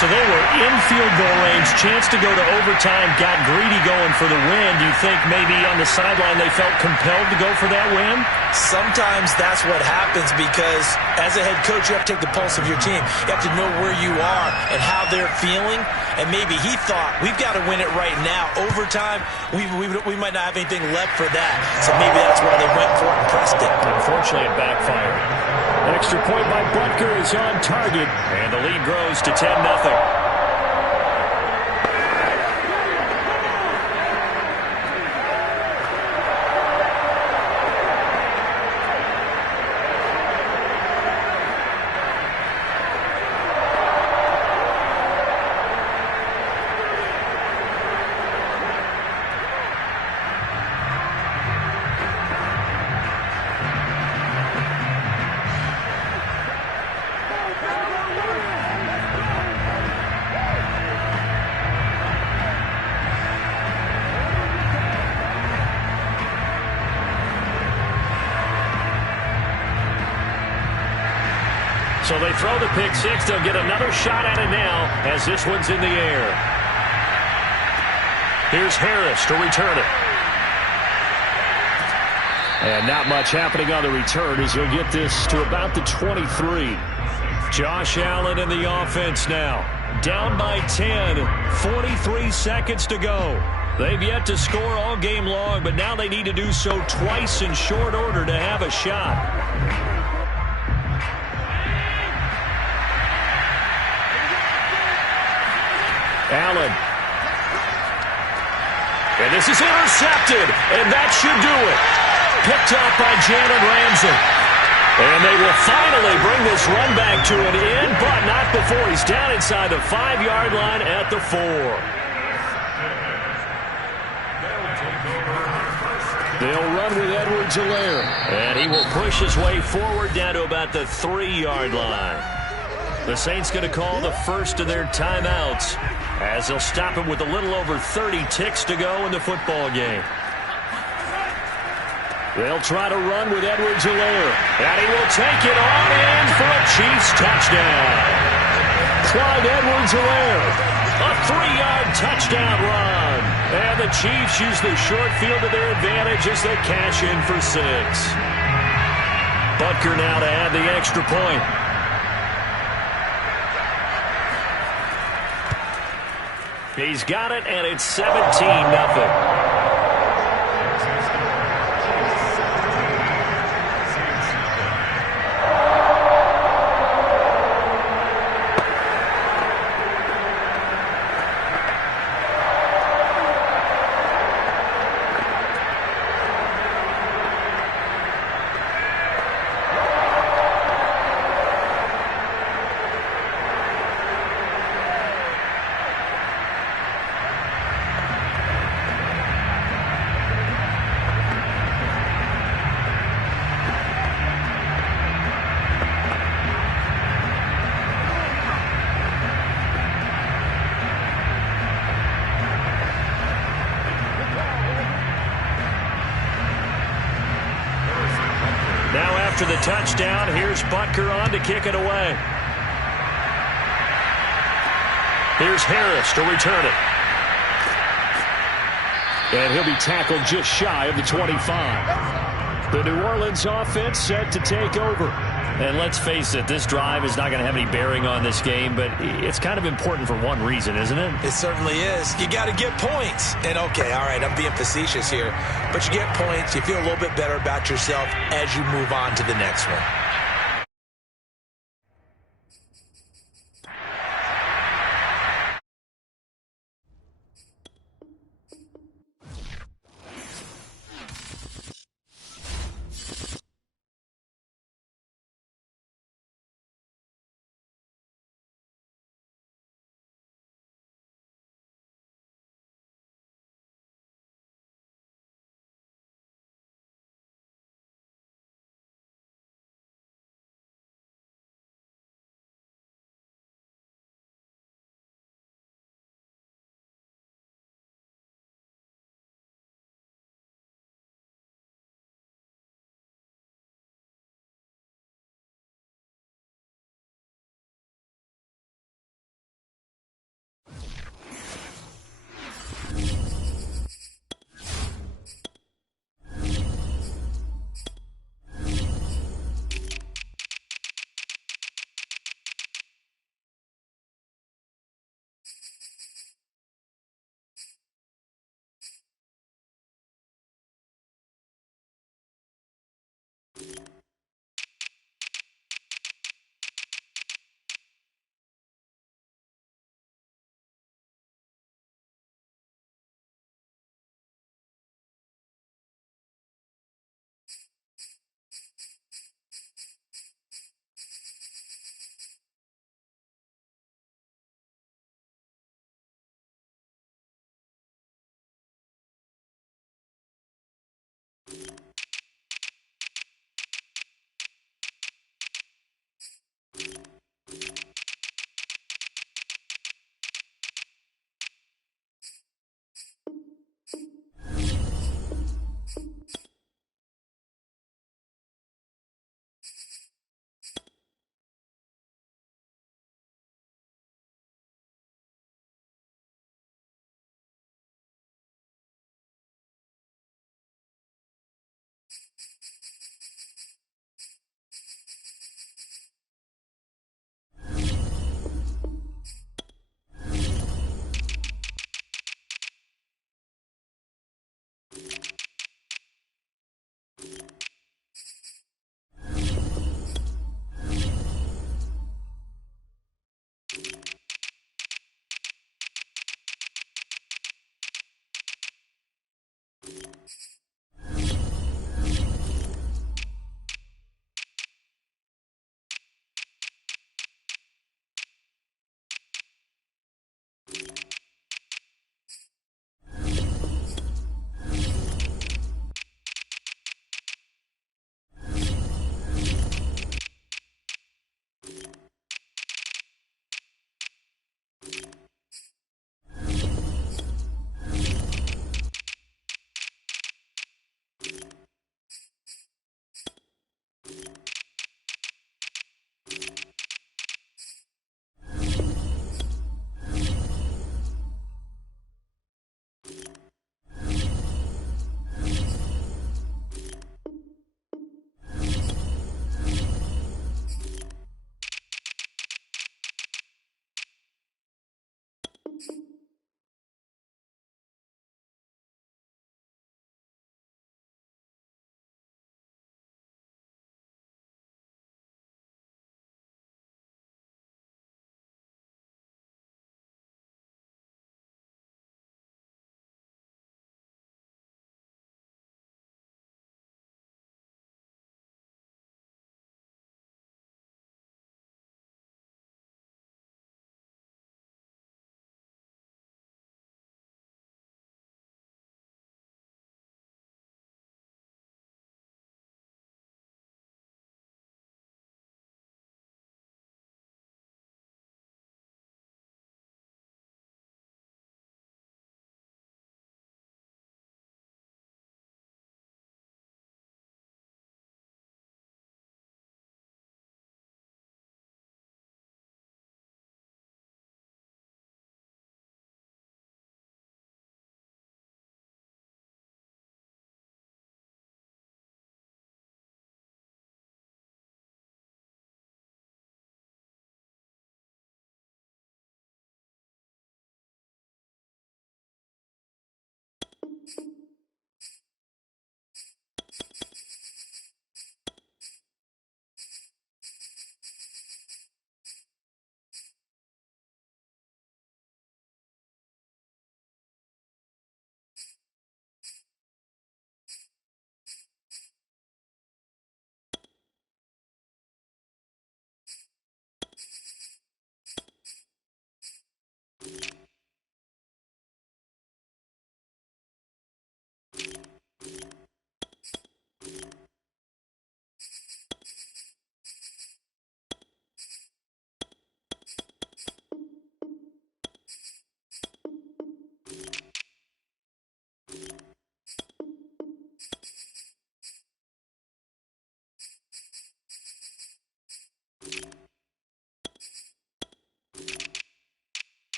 So they were in field goal range, chance to go to overtime, got greedy going for the win. Do you think maybe on the sideline they felt compelled to go for that win? Sometimes that's what happens because as a head coach, you have to take the pulse of your team. You have to know where you are and how they're feeling. And maybe he thought, we've got to win it right now. Overtime, we might not have anything left for that. So maybe that's why they went for it and pressed it. Unfortunately, it backfired. An extra point by Butker is on target, and the lead grows to 10-0. So they throw the pick six. They'll get another shot at it now as this one's in the air. Here's Harris to return it. And not much happening on the return as he'll get this to about the 23. Josh Allen in the offense now. Down by 10. 43 seconds to go. They've yet to score all game long, but now they need to do so twice in short order to have a shot. Allen. And this is intercepted, and that should do it. Picked up by Jalen Ramsey. And they will finally bring this run back to an end, but not before he's down inside the 5-yard line at the 4. They'll run with Edwards-Helaire. And he will push his way forward down to about the 3-yard line. The Saints going to call the first of their timeouts as they'll stop him with a little over 30 ticks to go in the football game. They'll try to run with Edwards-Helaire. And he will take it on in for a Chiefs touchdown. Clyde Edwards-Helaire, a 3-yard touchdown run. And the Chiefs use the short field to their advantage as they cash in for 6. Butker now to add the extra point. He's got it, and it's 17-0. Now after the touchdown, here's Butker on to kick it away. Here's Harris to return it. And he'll be tackled just shy of the 25. The New Orleans offense set to take over. And let's face it, this drive is not going to have any bearing on this game, but it's kind of important for one reason, isn't it? It certainly is. You got to get points. And, okay, all right, I'm being facetious here. But you get points, you feel a little bit better about yourself as you move on to the next one.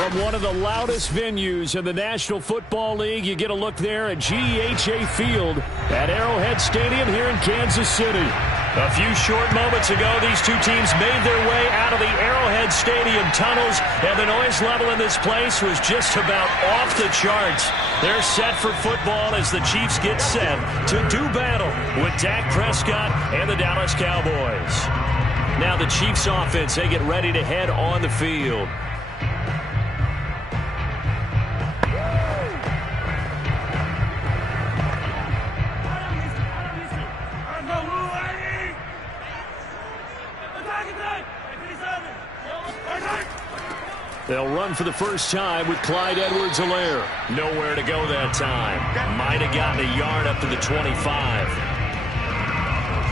From one of the loudest venues in the National Football League, you get a look there at GEHA Field at Arrowhead Stadium here in Kansas City. A few short moments ago, these two teams made their way out of the Arrowhead Stadium tunnels, and the noise level in this place was just about off the charts. They're set for football as the Chiefs get set to do battle with Dak Prescott and the Dallas Cowboys. Now the Chiefs offense, they get ready to head on the field. They'll run for the first time with Clyde Edwards-Helaire. Nowhere to go that time. Might have gotten a yard up to the 25.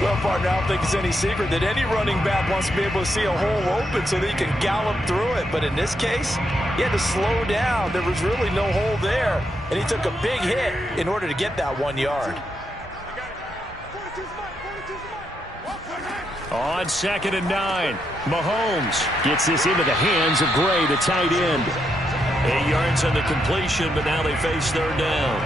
Well, partner, I don't think it's any secret that any running back wants to be able to see a hole open so that he can gallop through it. But in this case, he had to slow down. There was really no hole there, and he took a big hit in order to get that 1 yard. On 2nd and 9, Mahomes gets this into the hands of Gray, the tight end. 8 yards on the completion, but now they face 3rd down.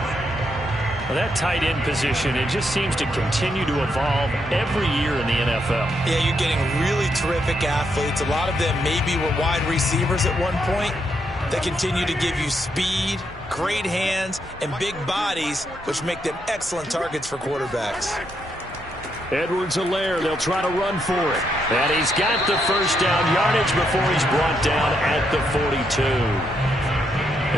Well, that tight end position, it just seems to continue to evolve every year in the NFL. Yeah, you're getting really terrific athletes. A lot of them maybe were wide receivers at one point. They continue to give you speed, great hands, and big bodies, which make them excellent targets for quarterbacks. Edwards-Helaire, they'll try to run for it. And he's got the first down yardage before he's brought down at the 42.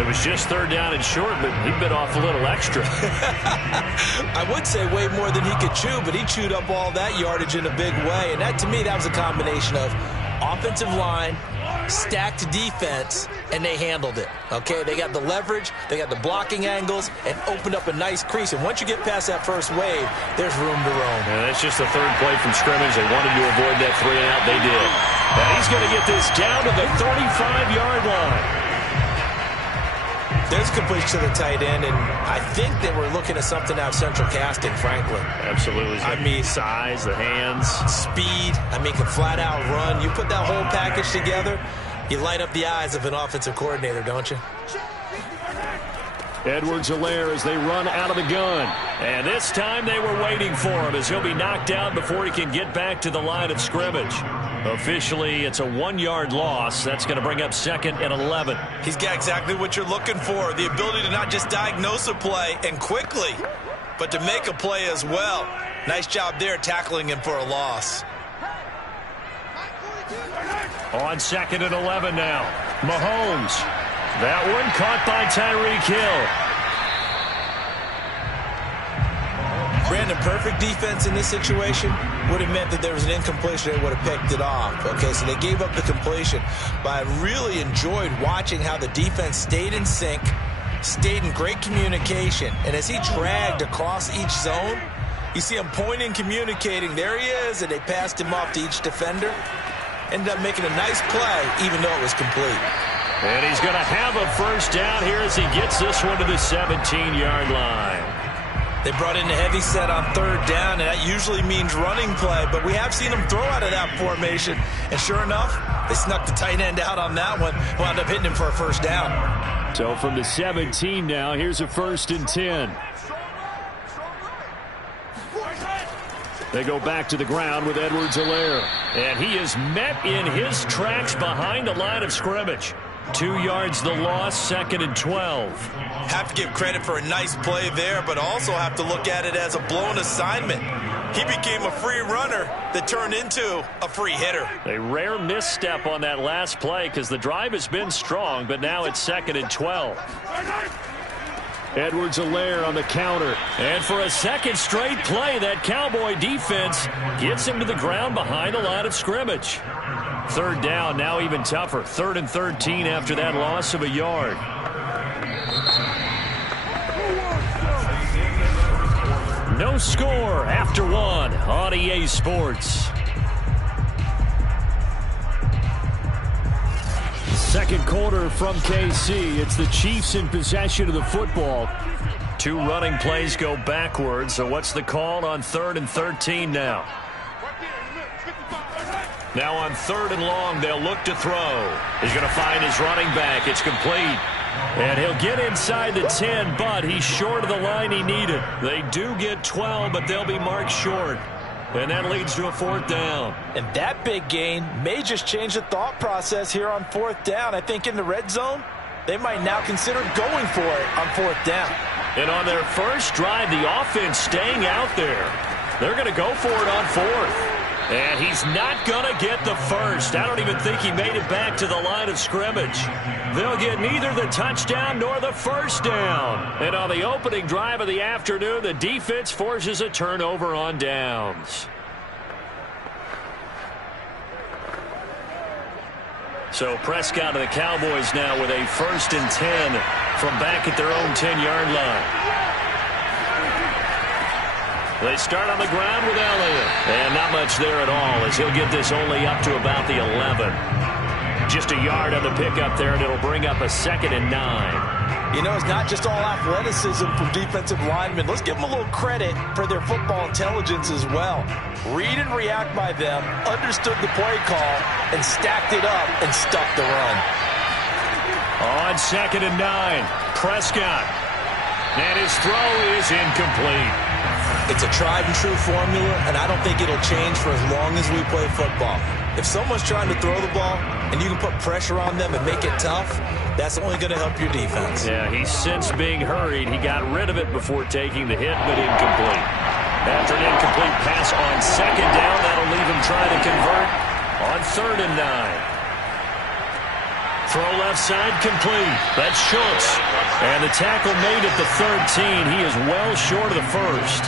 It was just 3rd down and short, but he bit off a little extra. I would say way more than he could chew, but he chewed up all that yardage in a big way. And that, to me, that was a combination of offensive line, stacked defense, and they handled it. Okay, they got the leverage, they got the blocking angles, and opened up a nice crease. And once you get past that first wave, there's room to roam. Yeah, that's just the 3rd play from scrimmage. They wanted to avoid that 3 and out. They did. And he's going to get this down to the 35-yard line. There's completion to the tight end, and I think they were looking at something out of central casting, frankly. Absolutely. I mean, size, the hands. Speed. I mean, can flat out run. You put that whole package together, you light up the eyes of an offensive coordinator, don't you? Edwards-Helaire as they run out of the gun. And this time they were waiting for him as he'll be knocked down before he can get back to the line of scrimmage. Officially, it's a 1-yard loss. That's going to bring up 2nd and 11. He's got exactly what you're looking for, the ability to not just diagnose a play and quickly, but to make a play as well. Nice job there tackling him for a loss. On 2nd and 11 now, Mahomes. That one caught by Tyreek Hill. Brandon, perfect defense in this situation would have meant that there was an incompletion. They would have picked it off. Okay, so they gave up the completion. But I really enjoyed watching how the defense stayed in sync, stayed in great communication. And as he dragged across each zone, you see him pointing, communicating. There he is, and they passed him off to each defender. Ended up making a nice play, even though it was complete. And he's going to have a first down here as he gets this one to the 17-yard line. They brought in a heavy set on 3rd down, and that usually means running play, but we have seen them throw out of that formation. And sure enough, they snuck the tight end out on that one, wound up hitting him for a first down. So from the 17 now, here's a 1st and 10. They go back to the ground with Edwards-Helaire. And he is met in his tracks behind the line of scrimmage. 2 yards the loss, 2nd and 12. Have to give credit for a nice play there, but also have to look at it as a blown assignment. He became a free runner that turned into a free hitter. A rare misstep on that last play because the drive has been strong, but now it's 2nd and 12. Edwards-Helaire on the counter. And for a second straight play, that Cowboy defense gets him to the ground behind the line of scrimmage. 3rd down, now even tougher. 3rd and 13 after that loss of a yard. No score after 1 on EA Sports. Second quarter from KC. It's the Chiefs in possession of the football. 2 running plays go backwards. So what's the call on 3rd and 13 now? Now on 3rd and long, they'll look to throw. He's going to find his running back. It's complete. And he'll get inside the 10, but he's short of the line he needed. They do get 12, but they'll be marked short. And that leads to a 4th down. And that big gain may just change the thought process here on 4th down. I think in the red zone, they might now consider going for it on 4th down. And on their first drive, the offense staying out there. They're going to go for it on 4th. And he's not going to get the first. I don't even think he made it back to the line of scrimmage. They'll get neither the touchdown nor the first down. And on the opening drive of the afternoon, the defense forces a turnover on downs. So Prescott and the Cowboys now with a 1st and 10 from back at their own 10-yard line. They start on the ground with Elliott. And not much there at all as he'll get this only up to about the 11. Just a yard on the pickup there, and it'll bring up a 2nd and 9. You know, it's not just all athleticism from defensive linemen. Let's give them a little credit for their football intelligence as well. Read and react by them, understood the play call, and stacked it up and stuffed the run. On 2nd and 9, Prescott. And his throw is incomplete. It's a tried-and-true formula, and I don't think it'll change for as long as we play football. If someone's trying to throw the ball and you can put pressure on them and make it tough, that's only going to help your defense. Yeah, he's since being hurried. He got rid of it before taking the hit, but incomplete. After an incomplete pass on 2nd down, that'll leave him trying to convert on 3rd and 9. Throw left side complete. That's Schultz. And the tackle made at the 13. He is well short of the first.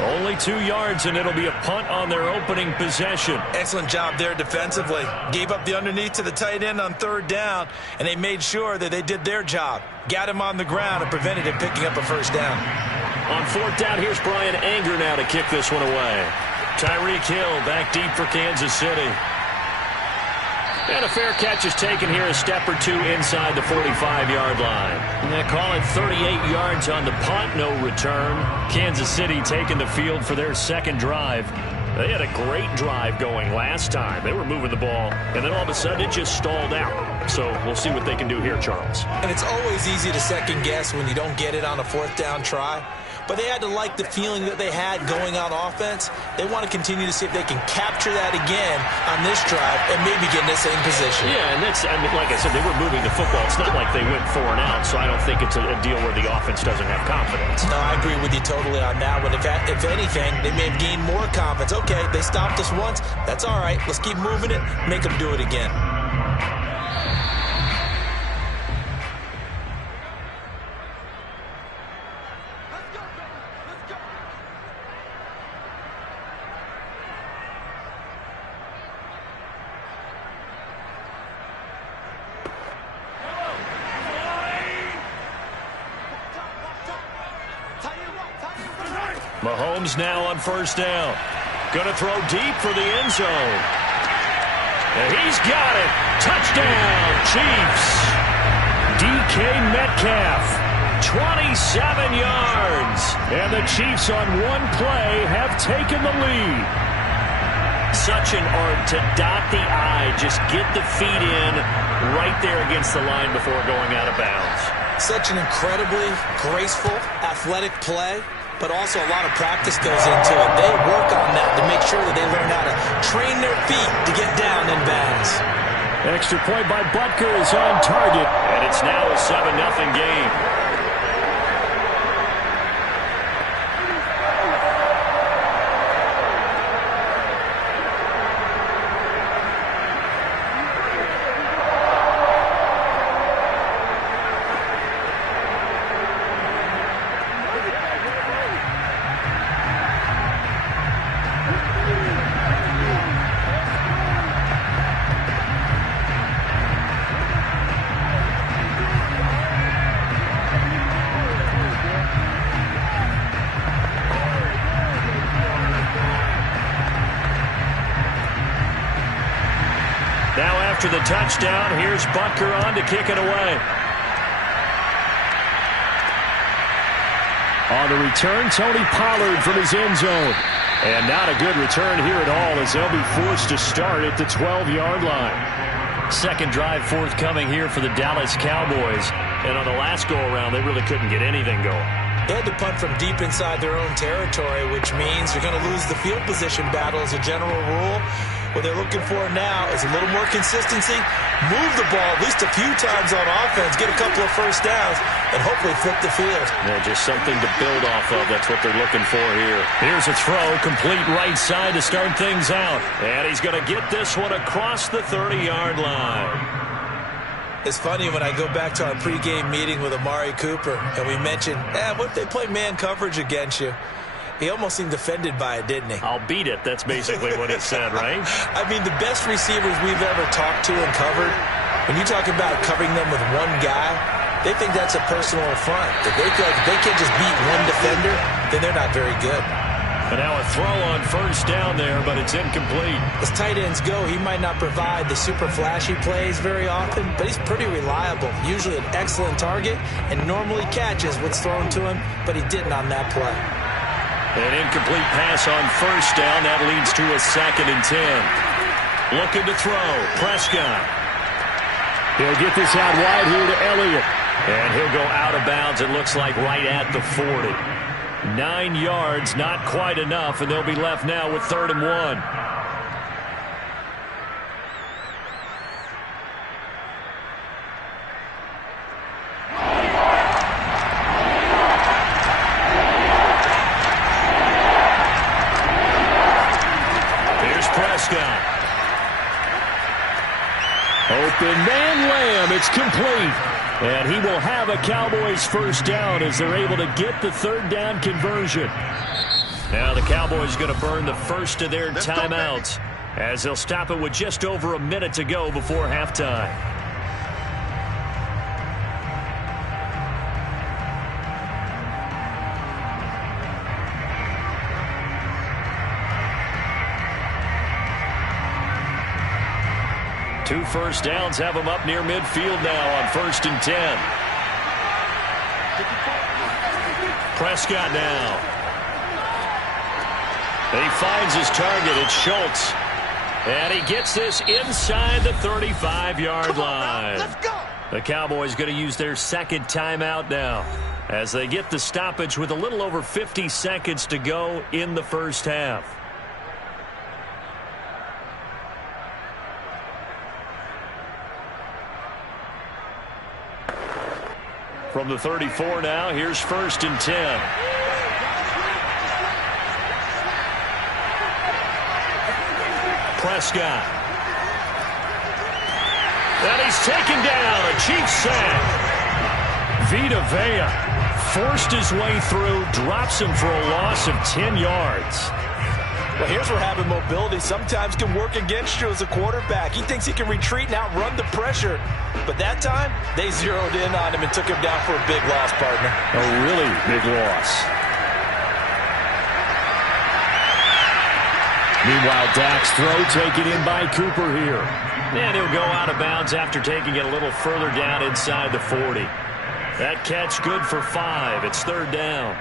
Only 2 yards, and it'll be a punt on their opening possession. Excellent job there defensively. Gave up the underneath to the tight end on 3rd down, and they made sure that they did their job. Got him on the ground and prevented him picking up a 1st down. On 4th down, here's Brian Anger now to kick this one away. Tyreek Hill back deep for Kansas City. And a fair catch is taken here, a step or two inside the 45-yard line. And they call it 38 yards on the punt, no return. Kansas City taking the field for their 2nd drive. They had a great drive going last time. They were moving the ball, and then all of a sudden it just stalled out. So we'll see what they can do here, Charles. And it's always easy to second guess when you don't get it on a 4th down try. But they had to like the feeling that they had going on offense. They want to continue to see if they can capture that again on this drive and maybe get in the same position. Yeah, and that's, I mean, like I said, they were moving the football. It's not like they went 4 and out, so I don't think it's a deal where the offense doesn't have confidence. No, I agree with you totally on that one. If anything, they may have gained more confidence. Okay, they stopped us once. That's all right. Let's keep moving it. Make them do it again. Mahomes now on 1st down. Going to throw deep for the end zone. And he's got it. Touchdown, Chiefs. DK Metcalf, 27 yards. And the Chiefs on one play have taken the lead. Such an art to dot the I, just get the feet in right there against the line before going out of bounds. Such an incredibly graceful, athletic play. But also a lot of practice goes into it. They work on that to make sure that they learn how to train their feet to get down in bounds. Extra point by Butker is on target, and it's now a 7-0 game. Now after the touchdown, here's Butker on to kick it away. On the return, Tony Pollard from his end zone. And not a good return here at all as they'll be forced to start at the 12-yard line. Second drive forthcoming here for the Dallas Cowboys. And on the last go-around, they really couldn't get anything going. They had to punt from deep inside their own territory, which means you're going to lose the field position battle as a general rule. What they're looking for now is a little more consistency, move the ball at least a few times on offense, get a couple of first downs, and hopefully flip the field. Yeah, just something to build off of. That's what they're looking for here. Here's a throw, complete right side to start things out. And he's going to get this one across the 30-yard line. It's funny when I go back to our pregame meeting with Amari Cooper, and we mentioned, what if they play man coverage against you? He almost seemed offended by it, didn't he? I'll beat it. That's basically what he said, right? I mean, the best receivers we've ever talked to and covered, when you talk about covering them with one guy, they think that's a personal affront. If they feel like if they can't just beat one defender, then they're not very good. And now a throw on first down there, but it's incomplete. As tight ends go, he might not provide the super flashy plays very often, but he's pretty reliable. Usually an excellent target and normally catches what's thrown to him, but he didn't on that play. An incomplete pass on first down. That leads to a 2nd and 10. Looking to throw. Prescott. He'll get this out wide here to Elliott. And he'll go out of bounds, it looks like, right at the 40. 9 yards, not quite enough, and they'll be left now with 3rd and 1. Open man Lamb. It's complete. And he will have a Cowboys first down as they're able to get the 3rd down conversion. Now the Cowboys going to burn the first of their timeouts as they'll stop it with just over a minute to go before halftime. Two first downs have him up near midfield now on 1st and 10. Prescott now. He finds his target. It's Schultz. And he gets this inside the 35-yard line. Let's go. The Cowboys going to use their 2nd timeout now as they get the stoppage with a little over 50 seconds to go in the first half. From the 34 now, here's 1st and 10. Prescott. And he's taken down. A Chiefs sack. Vita Vea forced his way through, drops him for a loss of 10 yards. Well, here's where having mobility sometimes can work against you as a quarterback. He thinks he can retreat and outrun the pressure. But that time, they zeroed in on him and took him down for a big loss, partner. A really big loss. Meanwhile, Dak's throw taken in by Cooper here. And he'll go out of bounds after taking it a little further down inside the 40. That catch good for 5. It's 3rd down.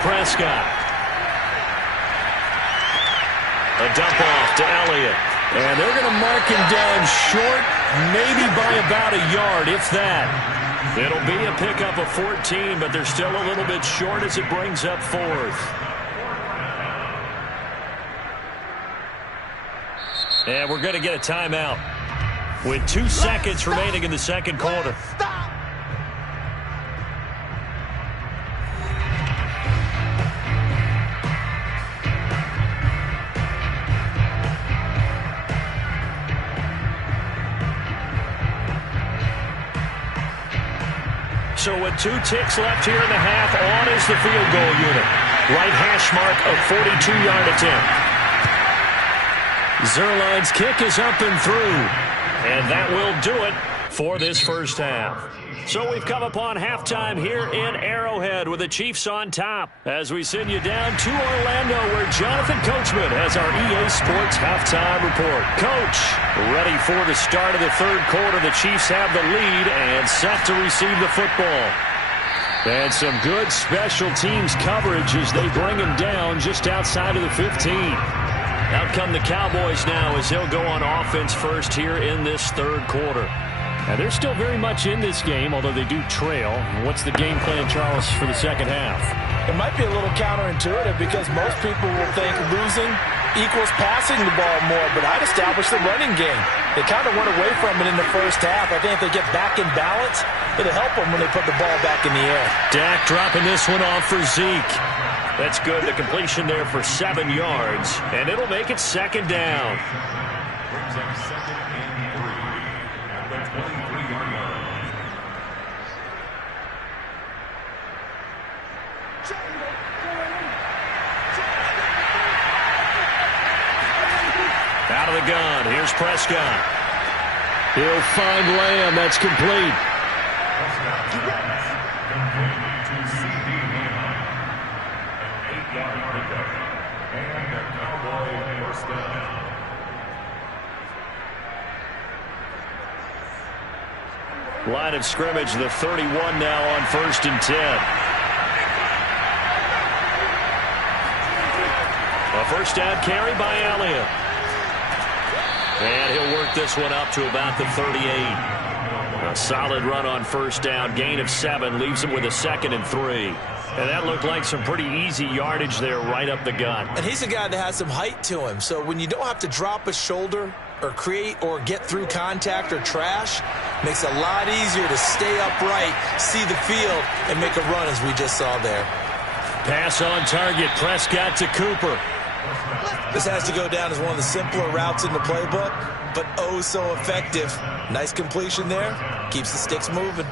Prescott. A dump off to Elliott. And they're going to mark him down short, maybe by about a yard, if that. It'll be a pickup of 14, but they're still a little bit short as it brings up 4th. And we're going to get a timeout with 2 seconds remaining in the second quarter. So with 2 ticks left here in the half, on is the field goal unit. Right hash mark of 42-yard attempt. Zerline's kick is up and through. And that will do it for this first half. So we've come upon halftime here in Arrowhead with the Chiefs on top as we send you down to Orlando where Jonathan Coachman has our EA Sports halftime report. Coach, ready for the start of the third quarter. The Chiefs have the lead and set to receive the football. And some good special teams coverage as they bring him down just outside of the 15. Out come the Cowboys now as they'll go on offense first here in this third quarter. Now, they're still very much in this game, although they do trail. What's the game plan, Charles, for the second half? It might be a little counterintuitive because most people will think losing equals passing the ball more, but I'd establish the running game. They kind of went away from it in the first half. I think if they get back in balance, it'll help them when they put the ball back in the air. Dak dropping this one off for Zeke. That's good. The completion there for 7 yards, and it'll make it second down. Brings up second and 3 at the 23-yard line. Out of the gun. Here's Prescott. He'll find Lamb. That's complete. Line of scrimmage, the 31 now on 1st and 10. A first down carry by Elliott. And he'll work this one up to about the 38. A solid run on first down. Gain of 7 leaves him with a 2nd and 3. And that looked like some pretty easy yardage there right up the gut. And he's a guy that has some height to him. So when you don't have to drop a shoulder or create or get through contact or trash, makes it a lot easier to stay upright, see the field, and make a run as we just saw there. Pass on target. Prescott to Cooper. This has to go down as one of the simpler routes in the playbook, but oh so effective. Nice completion there. Keeps the sticks moving.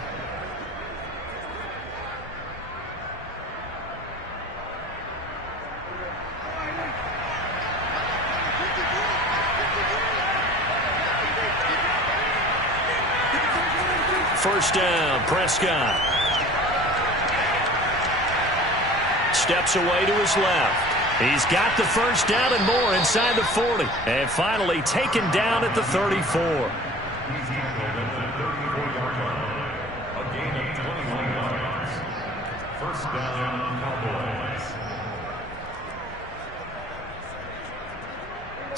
First down, Prescott. Steps away to his left. He's got the first down and more inside the 40. And finally taken down at the 34. He's tackled at the 34-yard line. A gain of 21 yards. First down, Cowboys.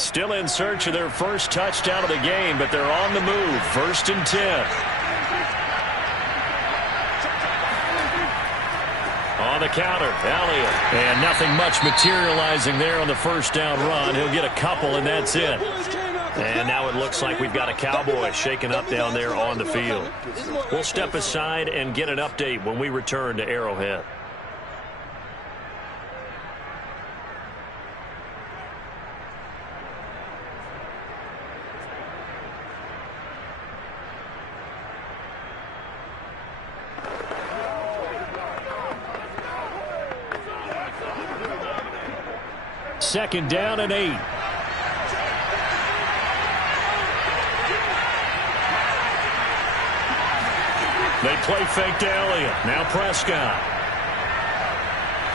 Still in search of their first touchdown of the game, but they're on the move. 1st and 10. On the counter, Elliott. And nothing much materializing there on the first down run. He'll get a couple, and that's it. And now it looks like we've got a Cowboy shaken up down there on the field. We'll step aside and get an update when we return to Arrowhead. Second down and 8. They play fake to Elliott. Now Prescott.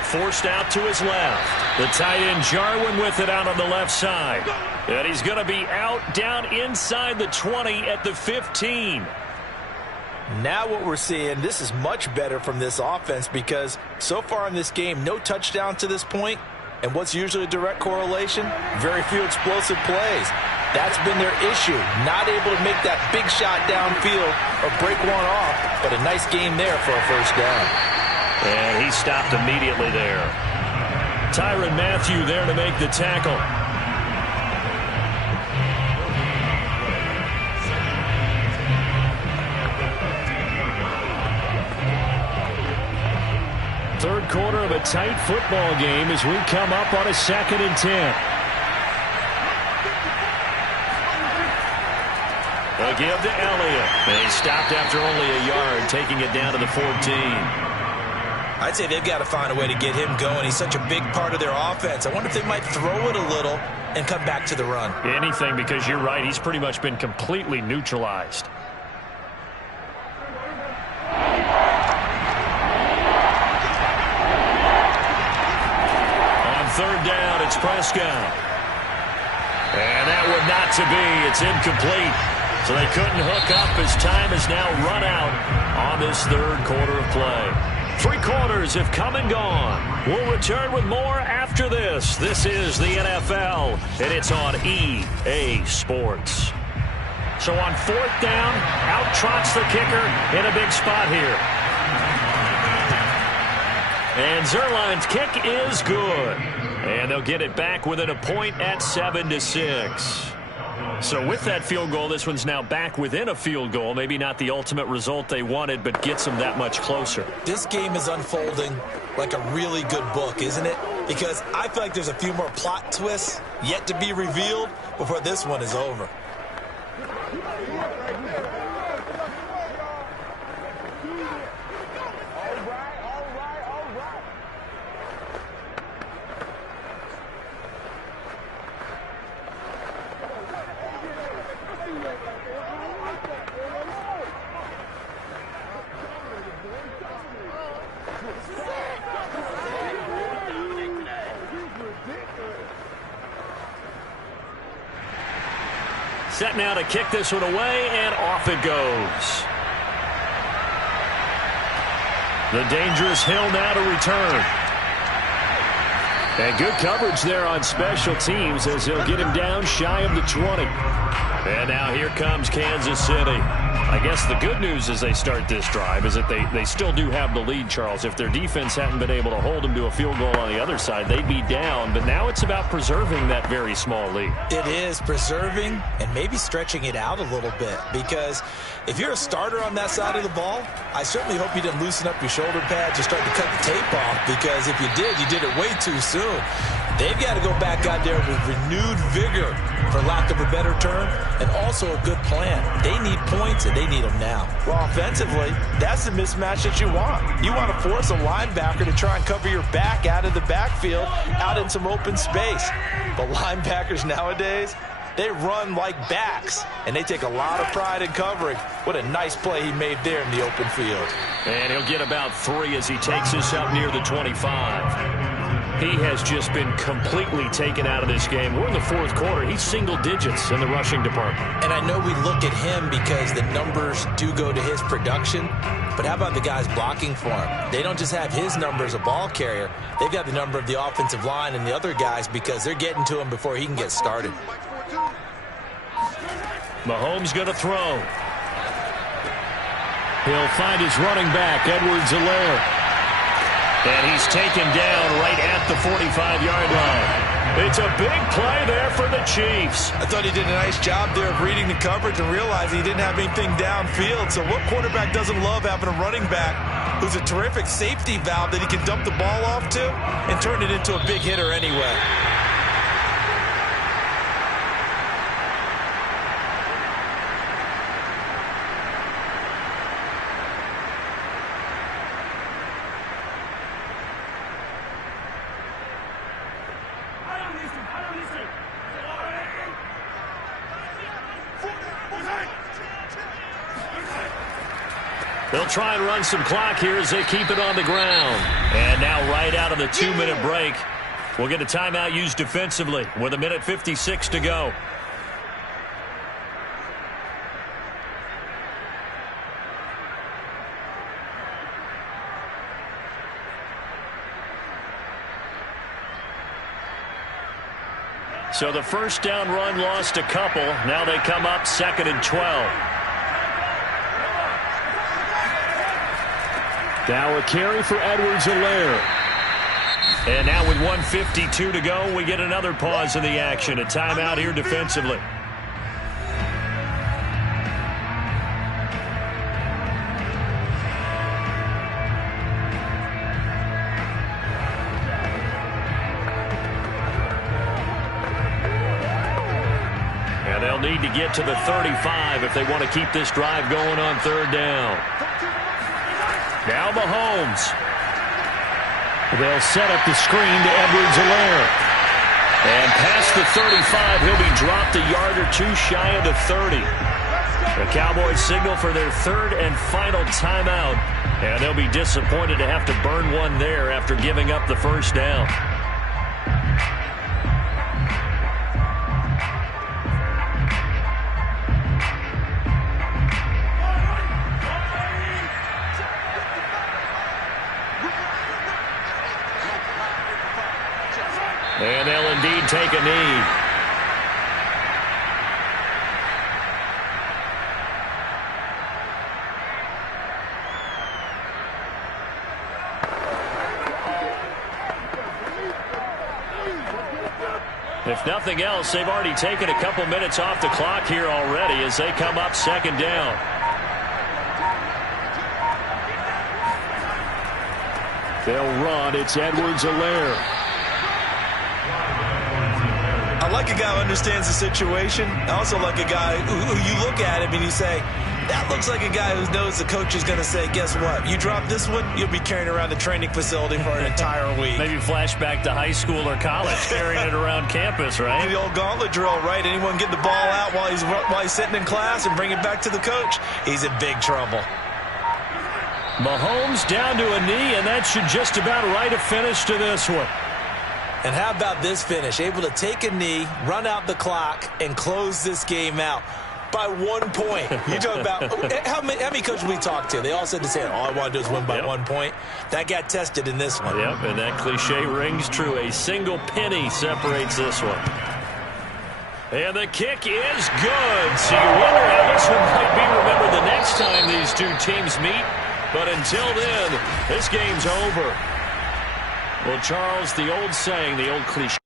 Forced out to his left. The tight end Jarwin with it out on the left side. And he's going to be out down inside the 20 at the 15. Now what we're seeing, this is much better from this offense because so far in this game, no touchdown to this point. And what's usually a direct correlation? Very few explosive plays. That's been their issue. Not able to make that big shot downfield or break one off, but a nice game there for a first down. And he stopped immediately there. Tyrann Mathieu there to make the tackle. Third quarter of a tight football game as we come up on a 2nd and 10. A give to Elliott. And he stopped after only a yard, taking it down to the 14. I'd say they've got to find a way to get him going. He's such a big part of their offense. I wonder if they might throw it a little and come back to the run. Anything, because you're right. He's pretty much been completely neutralized. third down. It's Prescott. And that would not to be. It's incomplete. So they couldn't hook up as time has now run out on this third quarter of play. 3 quarters have come and gone. We'll return with more after this. This is the NFL, and it's on EA Sports. So on 4th down, out trots the kicker in a big spot here. And Zuerlein's kick is good. And they'll get it back within a point at 7-6. So with that field goal, this one's now back within a field goal. Maybe not the ultimate result they wanted, but gets them that much closer. This game is unfolding like a really good book, isn't it? Because I feel like there's a few more plot twists yet to be revealed before this one is over. Set now to kick this one away, and off it goes. The dangerous Hill now to return. And good coverage there on special teams as he'll get him down shy of the 20. And now here comes Kansas City. I guess the good news as they start this drive is that they still do have the lead, Charles. If their defense hadn't been able to hold them to a field goal on the other side, they'd be down. But now it's about preserving that very small lead. It is preserving and maybe stretching it out a little bit, because if you're a starter on that side of the ball, I certainly hope you didn't loosen up your shoulder pads or start to cut the tape off, because if you did it way too soon. They've got to go back out there with renewed vigor, for lack of a better term, and also a good plan. They need points, and they need them now. Well, offensively, that's the mismatch that you want. You want to force a linebacker to try and cover your back out of the backfield, out in some open space. But linebackers nowadays, they run like backs, and they take a lot of pride in covering. What a nice play he made there in the open field. And he'll get about 3 as he takes this up near the 25. He has just been completely taken out of this game. We're in the 4th quarter. He's single digits in the rushing department. And I know we look at him because the numbers do go to his production, but how about the guys blocking for him? They don't just have his number as a ball carrier. They've got the number of the offensive line and the other guys because they're getting to him before he can get started. Mahomes going to throw. He'll find his running back, Edwards-Helaire. And he's taken down right at the 45-yard line. It's a big play there for the Chiefs. I thought he did a nice job there of reading the coverage and realizing he didn't have anything downfield. So what quarterback doesn't love having a running back who's a terrific safety valve that he can dump the ball off to and turn it into a big hitter anyway? They'll try and run some clock here as they keep it on the ground. And now right out of the 2-minute break, we'll get a timeout used defensively with 1:56 to go. So the first down run lost a couple. Now they come up 2nd and 12. Now a carry for Edwards-Helaire. And now with 1:52 to go, we get another pause in the action. A timeout here defensively. And they'll need to get to the 35 if they want to keep this drive going on 3rd down. Now Mahomes. They'll set up the screen to Edwards-Helaire. And past the 35, he'll be dropped a yard or 2 shy of the 30. The Cowboys signal for their 3rd and final timeout. And they'll be disappointed to have to burn one there after giving up the first down. And they'll indeed take a knee. If nothing else, they've already taken a couple minutes off the clock here already as they come up second down. They'll run. It's Edwards-Helaire. I like a guy who understands the situation. I also like a guy who you look at him and you say, that looks like a guy who knows the coach is going to say, guess what? You drop this one, you'll be carrying around the training facility for an entire week. Maybe flashback to high school or college, carrying it around campus, right? The old gauntlet drill, right? Anyone get the ball out while he's sitting in class and bring it back to the coach, he's in big trouble. Mahomes down to a knee, and that should just about write a finish to this one. And how about this finish? Able to take a knee, run out the clock, and close this game out by 1 point. You talk about how many coaches we talked to? They all said the same. All I want to do is win by 1 point. That got tested in this one. Yep, and that cliche rings true. A single penny separates this one. And the kick is good. So you wonder how this one might be remembered the next time these two teams meet. But until then, this game's over. Well, Charles, the old saying, the old cliche.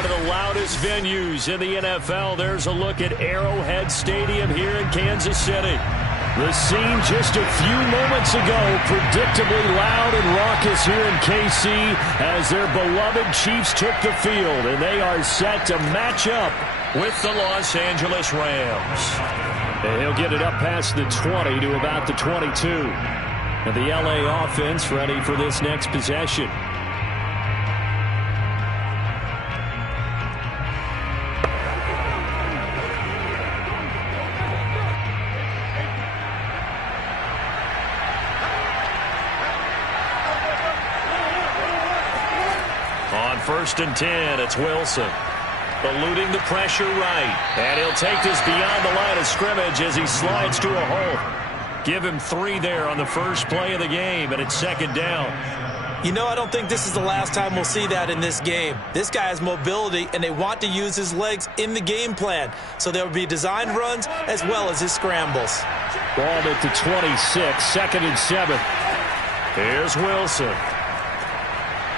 one of the loudest venues in the NFL. There's a look at Arrowhead Stadium here in Kansas City. The scene just a few moments ago, predictably loud and raucous here in KC as their beloved Chiefs took the field, and they are set to match up with the Los Angeles Rams. And he'll get it up past the 20 to about the 22. And the LA offense ready for this next possession. First and 10, it's Wilson. Eluding the pressure right. And he'll take this beyond the line of scrimmage as he slides to a hole. Give him 3 there on the first play of the game, and it's second down. You know, I don't think this is the last time we'll see that in this game. This guy has mobility, and they want to use his legs in the game plan. So there will be designed runs as well as his scrambles. Ball at the 26, second and 7. Here's Wilson.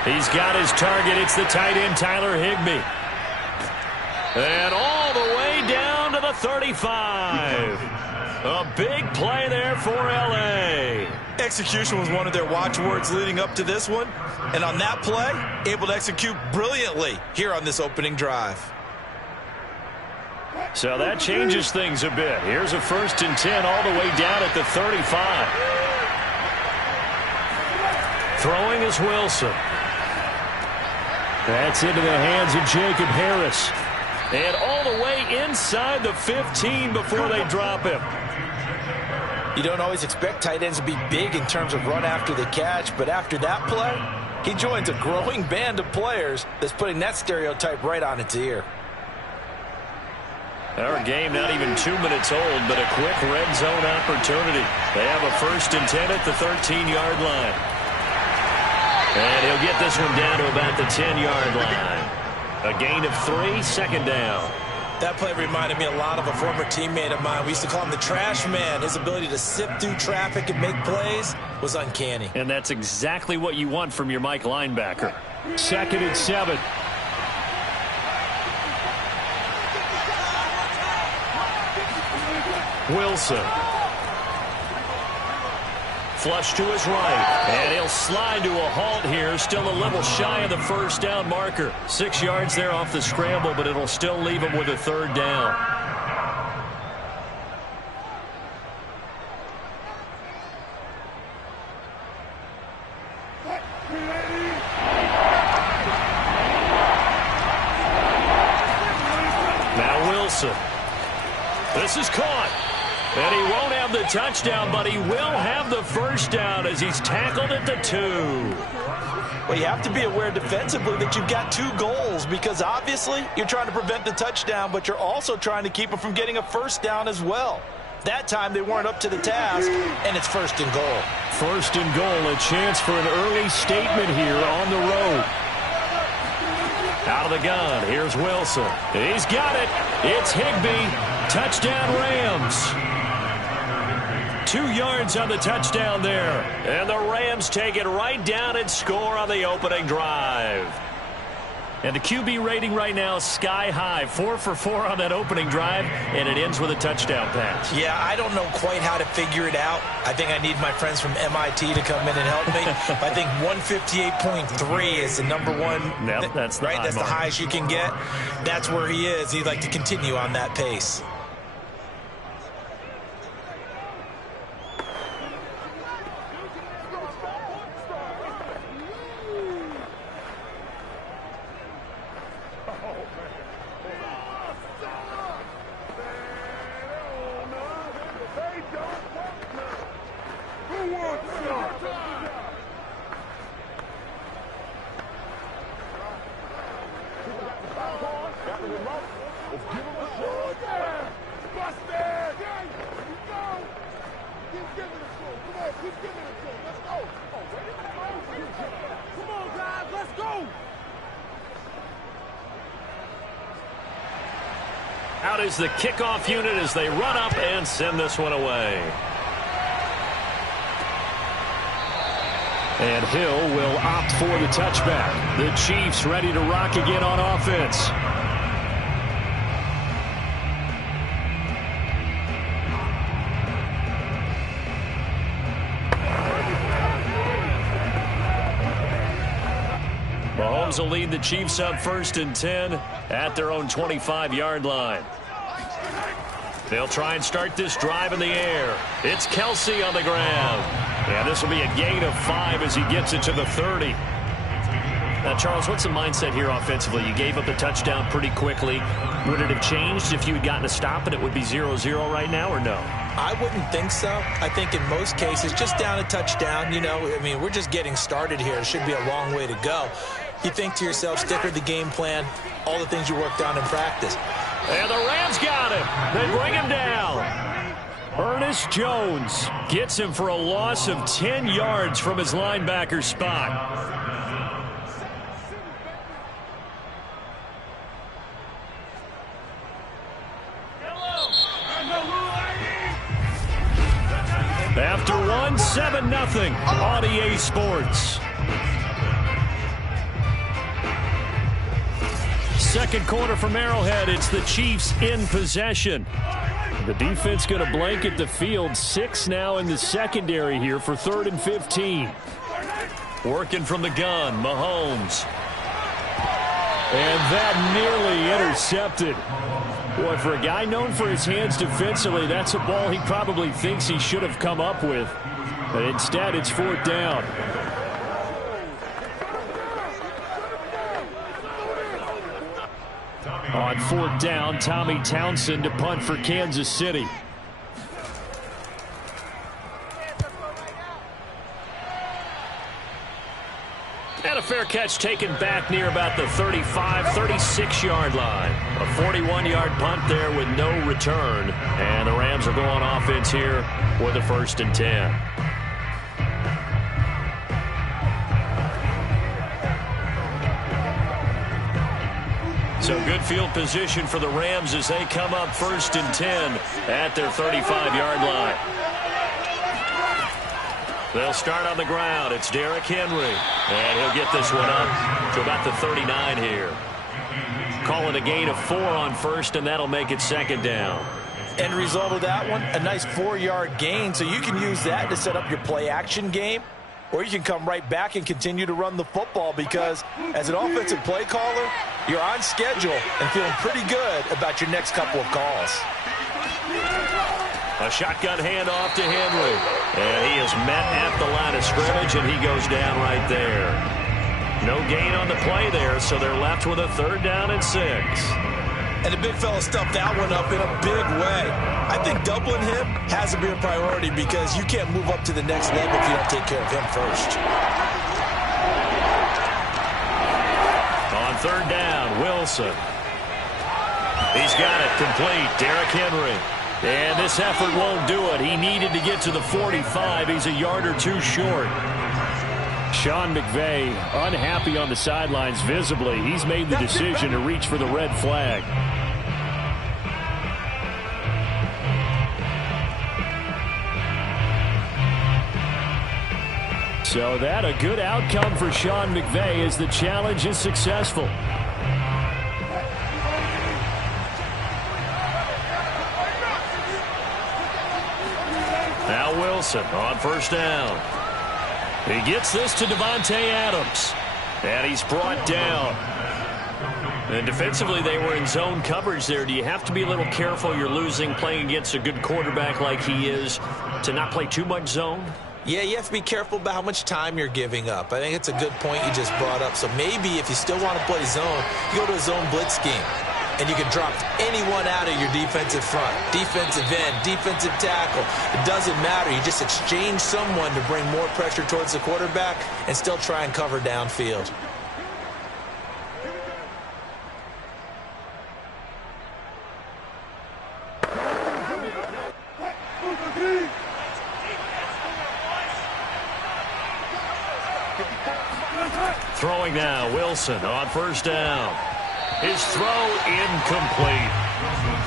He's got his target. It's the tight end, Tyler Higbee. And all the way down to the 35. A big play there for L.A. Execution was one of their watchwords leading up to this one. And on that play, able to execute brilliantly here on this opening drive. So that changes things a bit. Here's a first and 10 all the way down at the 35. Throwing is Wilson. That's into the hands of Jacob Harris. And all the way inside the 15 before they drop him. You don't always expect tight ends to be big in terms of run after the catch, but after that play, he joins a growing band of players that's putting that stereotype right on its ear. Our game not even 2 minutes old, but a quick red zone opportunity. They have a first and 10 at the 13-yard line. And he'll get this one down to about the 10-yard line. A gain of 3, second down. That play reminded me a lot of a former teammate of mine. We used to call him the trash man. His ability to sift through traffic and make plays was uncanny. And that's exactly what you want from your Mike linebacker. Second and 7. Wilson. Flush to his right, and he'll slide to a halt here, still a little shy of the first down marker. 6 yards there off the scramble, but it'll still leave him with a third down. Now Wilson. This is caught. And he won't have the touchdown, but he will have the first down as he's tackled at the 2. Well, you have to be aware defensively that you've got 2 goals because obviously you're trying to prevent the touchdown, but you're also trying to keep him from getting a first down as well. That time they weren't up to the task, and it's first and goal. First and goal, a chance for an early statement here on the road. Out of the gun, here's Wilson. He's got it. It's Higbee. Touchdown Rams. 2 yards on the touchdown there. And the Rams take it right down and score on the opening drive. And the QB rating right now is sky high. 4 for 4 on that opening drive, and it ends with a touchdown pass. Yeah, I don't know quite how to figure it out. I think I need my friends from MIT to come in and help me. I think 158.3 is the number one. Yep, that's the right. That's mark. the highest you can get. That's where he is. He'd like to continue on that pace. Out is the kickoff unit as they run up and send this one away. And Hill will opt for the touchback. The Chiefs ready to rock again on offense. Mahomes will lead the Chiefs up 1st and 10 at their own 25-yard line. They'll try and start this drive in the air. It's Kelsey on the ground. And this will be a gain of 5 as he gets it to the 30. Now, Charles, what's the mindset here offensively? You gave up the touchdown pretty quickly. Would it have changed if you had gotten a stop and it would be 0-0 right now, or no? I wouldn't think so. I think in most cases, just down a touchdown, we're just getting started here. It should be a long way to go. You think to yourself, stick with the game plan, all the things you worked on in practice. And the Rams got him. They bring him down. Ernest Jones gets him for a loss of 10 yards from his linebacker spot. After one, 7-0 on EA Sports. Second quarter from Arrowhead. It's the Chiefs in possession. The defense going to blanket the field. 6 now in the secondary here for 3rd and 15. Working from the gun, Mahomes. And that nearly intercepted. Boy, for a guy known for his hands defensively, that's a ball he probably thinks he should have come up with. But instead, it's 4th down. On 4th down, Tommy Townsend to punt for Kansas City. And a fair catch taken back near about the 35, 36-yard line. A 41-yard punt there with no return. And the Rams are going offense here for the 1st and 10. So good field position for the Rams as they come up 1st and 10 at their 35-yard line. They'll start on the ground. It's Derrick Henry. And he'll get this one up to about the 39 here. Call it a gain of 4 on 1st, and that'll make it 2nd down. End result of that one, a nice 4-yard gain. So you can use that to set up your play-action game, or you can come right back and continue to run the football because as an offensive play caller, you're on schedule and feeling pretty good about your next couple of calls. A shotgun handoff to Henry. And he is met at the line of scrimmage, and he goes down right there. No gain on the play there, so they're left with a 3rd down and 6. And the big fella stuffed that one up in a big way. I think doubling him has to be a priority because you can't move up to the next level if you don't take care of him first. On 3rd down, Wilson. He's got it complete. Derrick Henry. And this effort won't do it. He needed to get to the 45. He's a yard or 2 short. Sean McVay unhappy on the sidelines visibly. He's made the decision to reach for the red flag. So that a good outcome for Sean McVay as the challenge is successful. Now Wilson on 1st down. He gets this to Davante Adams. And he's brought down. And defensively, they were in zone coverage there. Do you have to be a little careful? You're losing playing against a good quarterback like he is to not play too much zone? Yeah, you have to be careful about how much time you're giving up. I think it's a good point you just brought up. So maybe if you still want to play zone, you go to a zone blitz scheme. And you can drop anyone out of your defensive front, defensive end, defensive tackle. It doesn't matter. You just exchange someone to bring more pressure towards the quarterback and still try and cover downfield. Throwing now, Wilson on 1st down. His throw incomplete.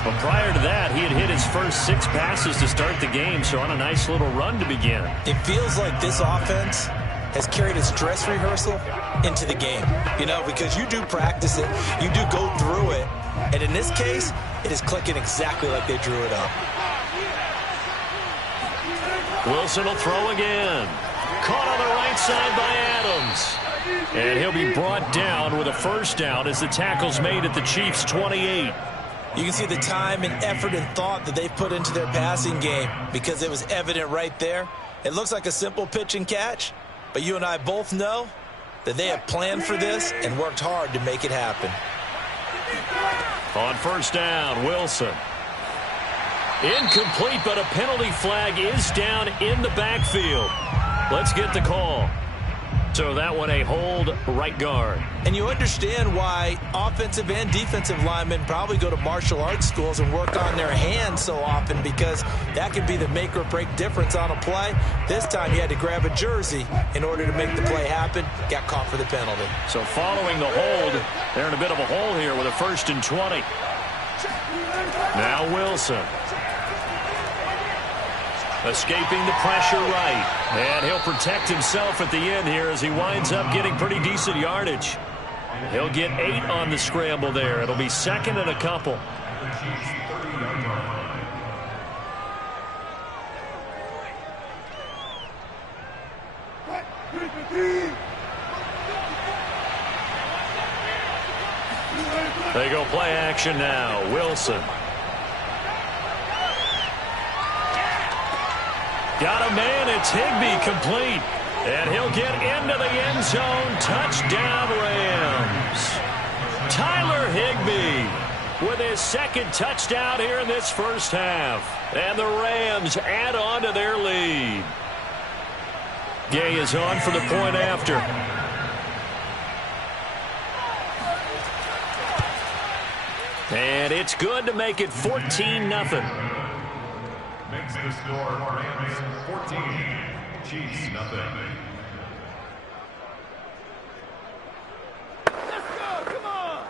But prior to that, he had hit his first 6 passes to start the game, so on a nice little run to begin. It feels like this offense has carried its dress rehearsal into the game. You know, because you do practice it, you do go through it, and in this case, it is clicking exactly like they drew it up. Wilson will throw again. Caught on the right side by Adams. And he'll be brought down with a first down as the tackle's made at the Chiefs' 28. You can see the time and effort and thought that they've put into their passing game because it was evident right there. It looks like a simple pitch and catch, but you and I both know that they have planned for this and worked hard to make it happen. On first down, Wilson. Incomplete, but a penalty flag is down in the backfield. Let's get the call. So that one a hold right guard. And you understand why offensive and defensive linemen probably go to martial arts schools and work on their hands so often, because that can be the make or break difference on a play. This time he had to grab a jersey in order to make the play happen. Got caught for the penalty. So following the hold, they're in a bit of a hole here with a 1st and 20. Now Wilson. Escaping the pressure right. And he'll protect himself at the end here as he winds up getting pretty decent yardage. He'll get 8 on the scramble there. It'll be 2nd and a couple. They go play action now. Wilson. Got a man. It's Higbee, complete. And he'll get into the end zone. Touchdown, Rams. Tyler Higbee with his 2nd touchdown here in this first half. And the Rams add on to their lead. Gay is on for the point after. And it's good to make it 14-0. Makes the score Rams 14, Chiefs nothing. Let's go, come on!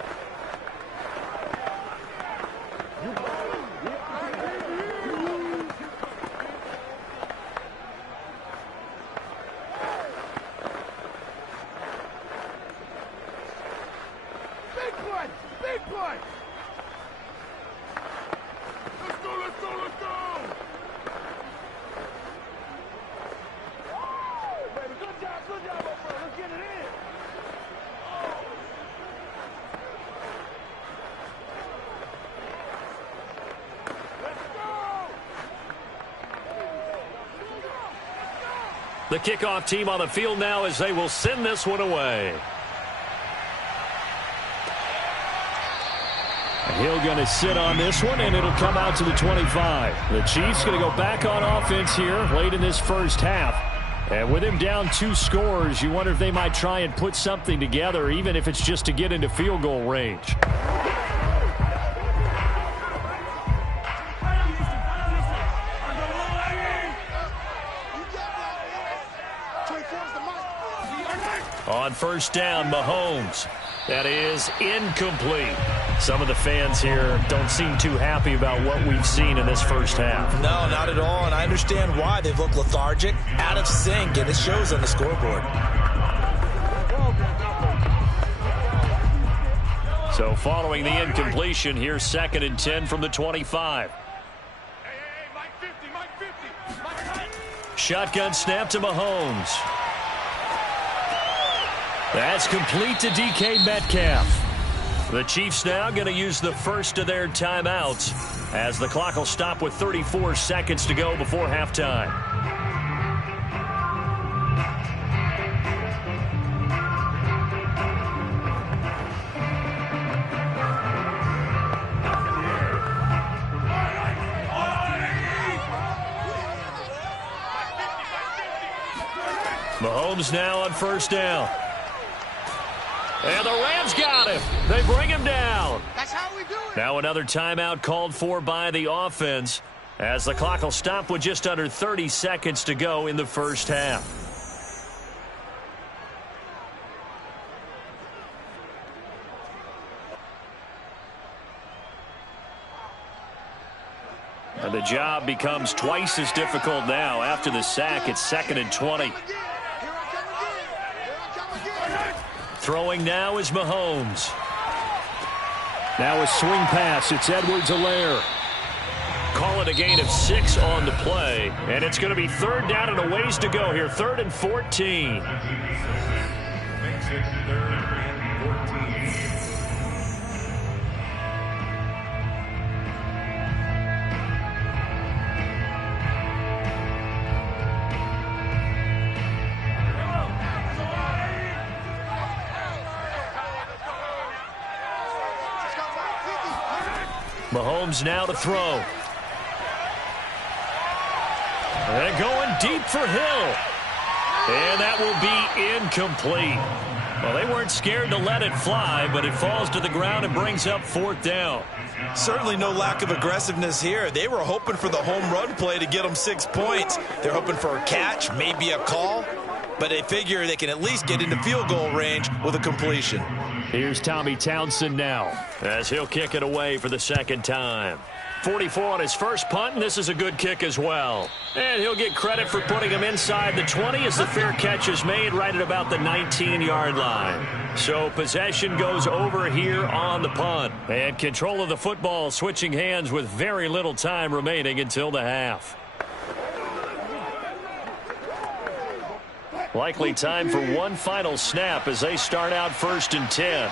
Big play! Big play! Let's go, let's go, let's go! Good job, my friend. Let's get it in. Let's go. The kickoff team on the field now as they will send this one away. He'll going to sit on this one, and it'll come out to the 25. The Chiefs going to go back on offense here late in this first half. And with him down 2 scores, you wonder if they might try and put something together, even if it's just to get into field goal range. On first down, Mahomes. That is incomplete. Some of the fans here don't seem too happy about what we've seen in this first half. No, not at all, and I understand why. They've looked lethargic, out of sync, and it shows on the scoreboard. So following the incompletion, here's 2nd and 10 from the 25. Shotgun snap to Mahomes. That's complete to DK Metcalf. The Chiefs now going to use the first of their timeouts as the clock will stop with 34 seconds to go before halftime. Mahomes now on first down. And the Rams got him. They bring him down. That's how we do it. Now another timeout called for by the offense as the clock will stop with just under 30 seconds to go in the first half. And the job becomes twice as difficult now. After the sack, it's 2nd and 20. Here I come again. Throwing now is Mahomes. Now a swing pass. It's Edwards-Helaire. Call it a gain of 6 on the play. And it's going to be 3rd down and a ways to go here. 3rd and 14. Makes it 3rd and 14. Mahomes now to throw. And going deep for Hill. And that will be incomplete. Well, they weren't scared to let it fly, but it falls to the ground and brings up 4th down. Certainly no lack of aggressiveness here. They were hoping for the home run play to get them 6 points. They're hoping for a catch, maybe a call, but they figure they can at least get into field goal range with a completion. Here's Tommy Townsend now as he'll kick it away for the 2nd time. 44 on his first punt, and this is a good kick as well. And he'll get credit for putting him inside the 20 as the fair catch is made right at about the 19-yard line. So possession goes over here on the punt. And control of the football switching hands with very little time remaining until the half. Likely time for one final snap as they start out 1st and 10.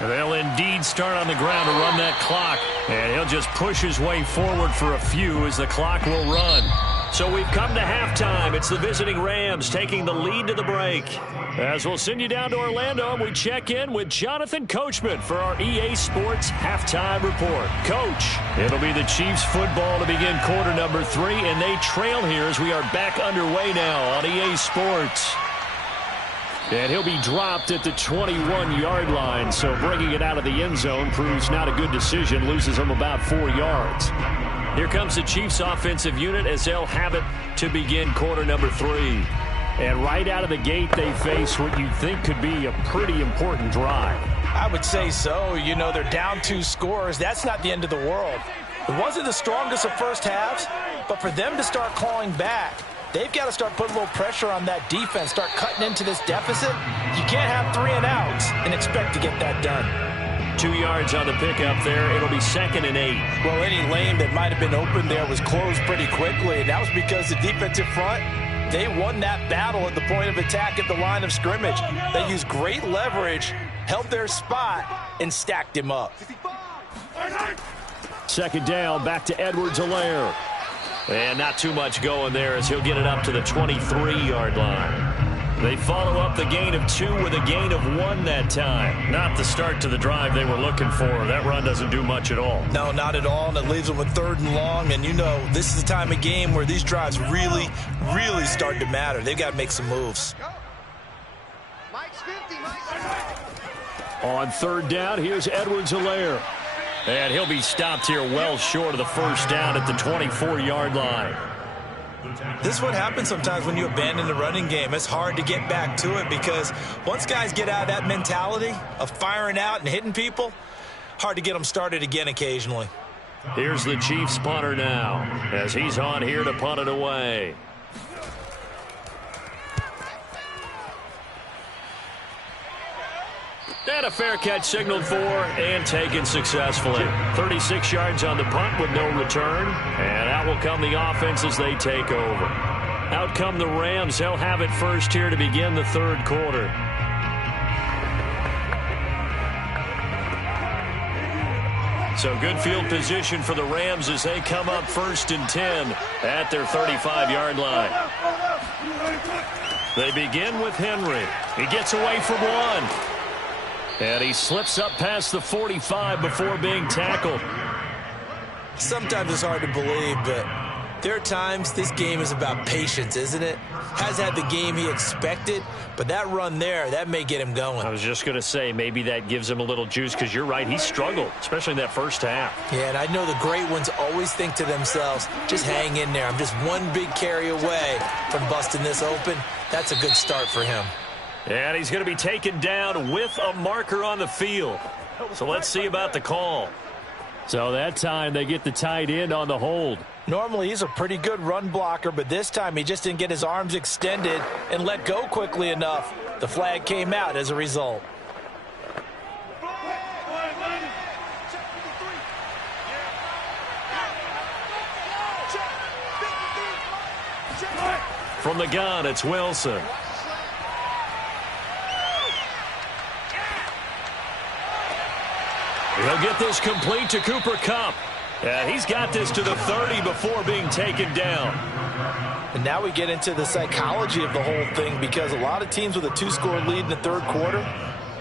They'll indeed start on the ground to run that clock. And he'll just push his way forward for a few as the clock will run. So we've come to halftime. It's the visiting Rams taking the lead to the break. As we'll send you down to Orlando, we check in with Jonathan Coachman for our EA Sports Halftime Report. Coach, it'll be the Chiefs football to begin quarter number 3, and they trail here as we are back underway now on EA Sports. And he'll be dropped at the 21-yard line, so bringing it out of the end zone proves not a good decision, loses him about 4 yards. Here comes the Chiefs offensive unit as they'll have it to begin quarter number 3. And right out of the gate, they face what you'd think could be a pretty important drive. I would say so. You know, they're down 2 scores. That's not the end of the world. It wasn't the strongest of first halves, but for them to start clawing back, they've got to start putting a little pressure on that defense, start cutting into this deficit. You can't have 3 and outs and expect to get that done. 2 yards on the pickup there. It'll be 2nd and 8. Well, any lane that might have been open there was closed pretty quickly, and that was because the defensive front, they won that battle at the point of attack at the line of scrimmage. They used great leverage, held their spot, and stacked him up. 2nd down, back to Edwards-Helaire. And not too much going there as he'll get it up to the 23-yard line. They follow up the gain of 2 with a gain of 1 that time. Not the start to the drive they were looking for. That run doesn't do much at all. No, not at all, and it leaves them with 3rd and long. And, you know, this is the time of game where these drives really start to matter. They've got to make some moves. On 3rd down, here's Edwards-Helaire. And he'll be stopped here well short of the 1st down at the 24-yard line. This is what happens sometimes when you abandon the running game. It's hard to get back to it because once guys get out of that mentality of firing out and hitting people, hard to get them started again occasionally. Here's the Chiefs punter now as he's on here to punt it away. And a fair catch signaled for and taken successfully. 36 yards on the punt with no return. And out will come the offense as they take over. Out come the Rams. They'll have it first here to begin the 3rd quarter. So good field position for the Rams as they come up 1st and 10 at their 35-yard line. They begin with Henry. He gets away from 1. And he slips up past the 45 before being tackled. Sometimes it's hard to believe, but there are times this game is about patience, isn't it? Has had the game he expected, but that run there, that may get him going. I was just going to say, maybe that gives him a little juice because you're right, he struggled, especially in that 1st half. Yeah, and I know the great ones always think to themselves, just hang in there. I'm just one big carry away from busting this open. That's a good start for him. And he's going to be taken down with a marker on the field. So let's see about the call. So that time they get the tight end on the hold. Normally, he's a pretty good run blocker, but this time he just didn't get his arms extended and let go quickly enough. The flag came out as a result. From the gun, it's Wilson. He'll get this complete to Cooper Kupp. And he's got this to the 30 before being taken down. And now we get into the psychology of the whole thing, because a lot of teams with a 2-score lead in the third quarter,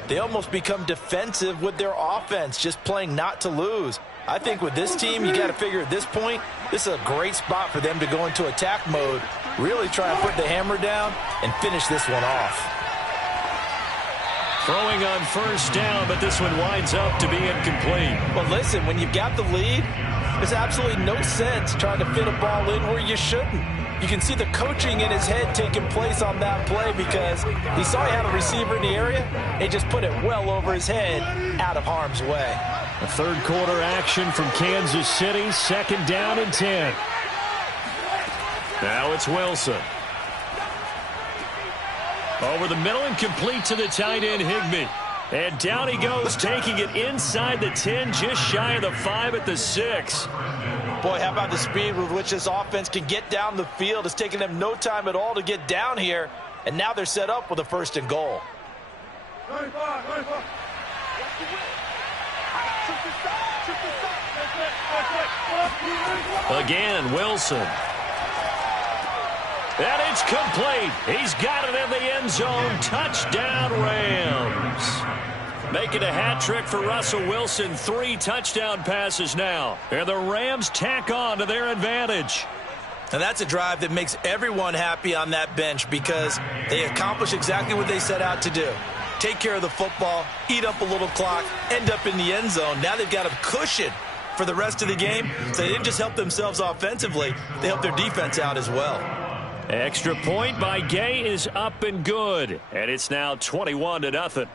they almost become defensive with their offense, just playing not to lose. I think with this team, you got to figure at this point, this is a great spot for them to go into attack mode, really try and put the hammer down and finish this one off. Throwing on first down, but this one winds up to be incomplete. But listen, when you've got the lead, there's absolutely no sense trying to fit a ball in where you shouldn't. You can see the coaching in his head taking place on that play, because he saw he had a receiver in the area. He just put it well over his head, out of harm's way. A third quarter action from Kansas City, 2nd down and 10. Now it's Wilson. Over the middle and complete to the tight end, Higbee. And down he goes, taking it inside the 10, just shy of the 5 at the 6. Boy, how about the speed with which this offense can get down the field? It's taken them no time at all to get down here, and now they're set up with a 1st and goal. Again, Wilson. And it's complete. He's got it in the end zone. Touchdown, Rams. Making a hat trick for Russell Wilson. 3 touchdown passes now. And the Rams tack on to their advantage. And that's a drive that makes everyone happy on that bench, because they accomplish exactly what they set out to do. Take care of the football, eat up a little clock, end up in the end zone. Now they've got a cushion for the rest of the game. So they didn't just help themselves offensively, they helped their defense out as well. Extra point by Gay is up and good. And it's now 21-0.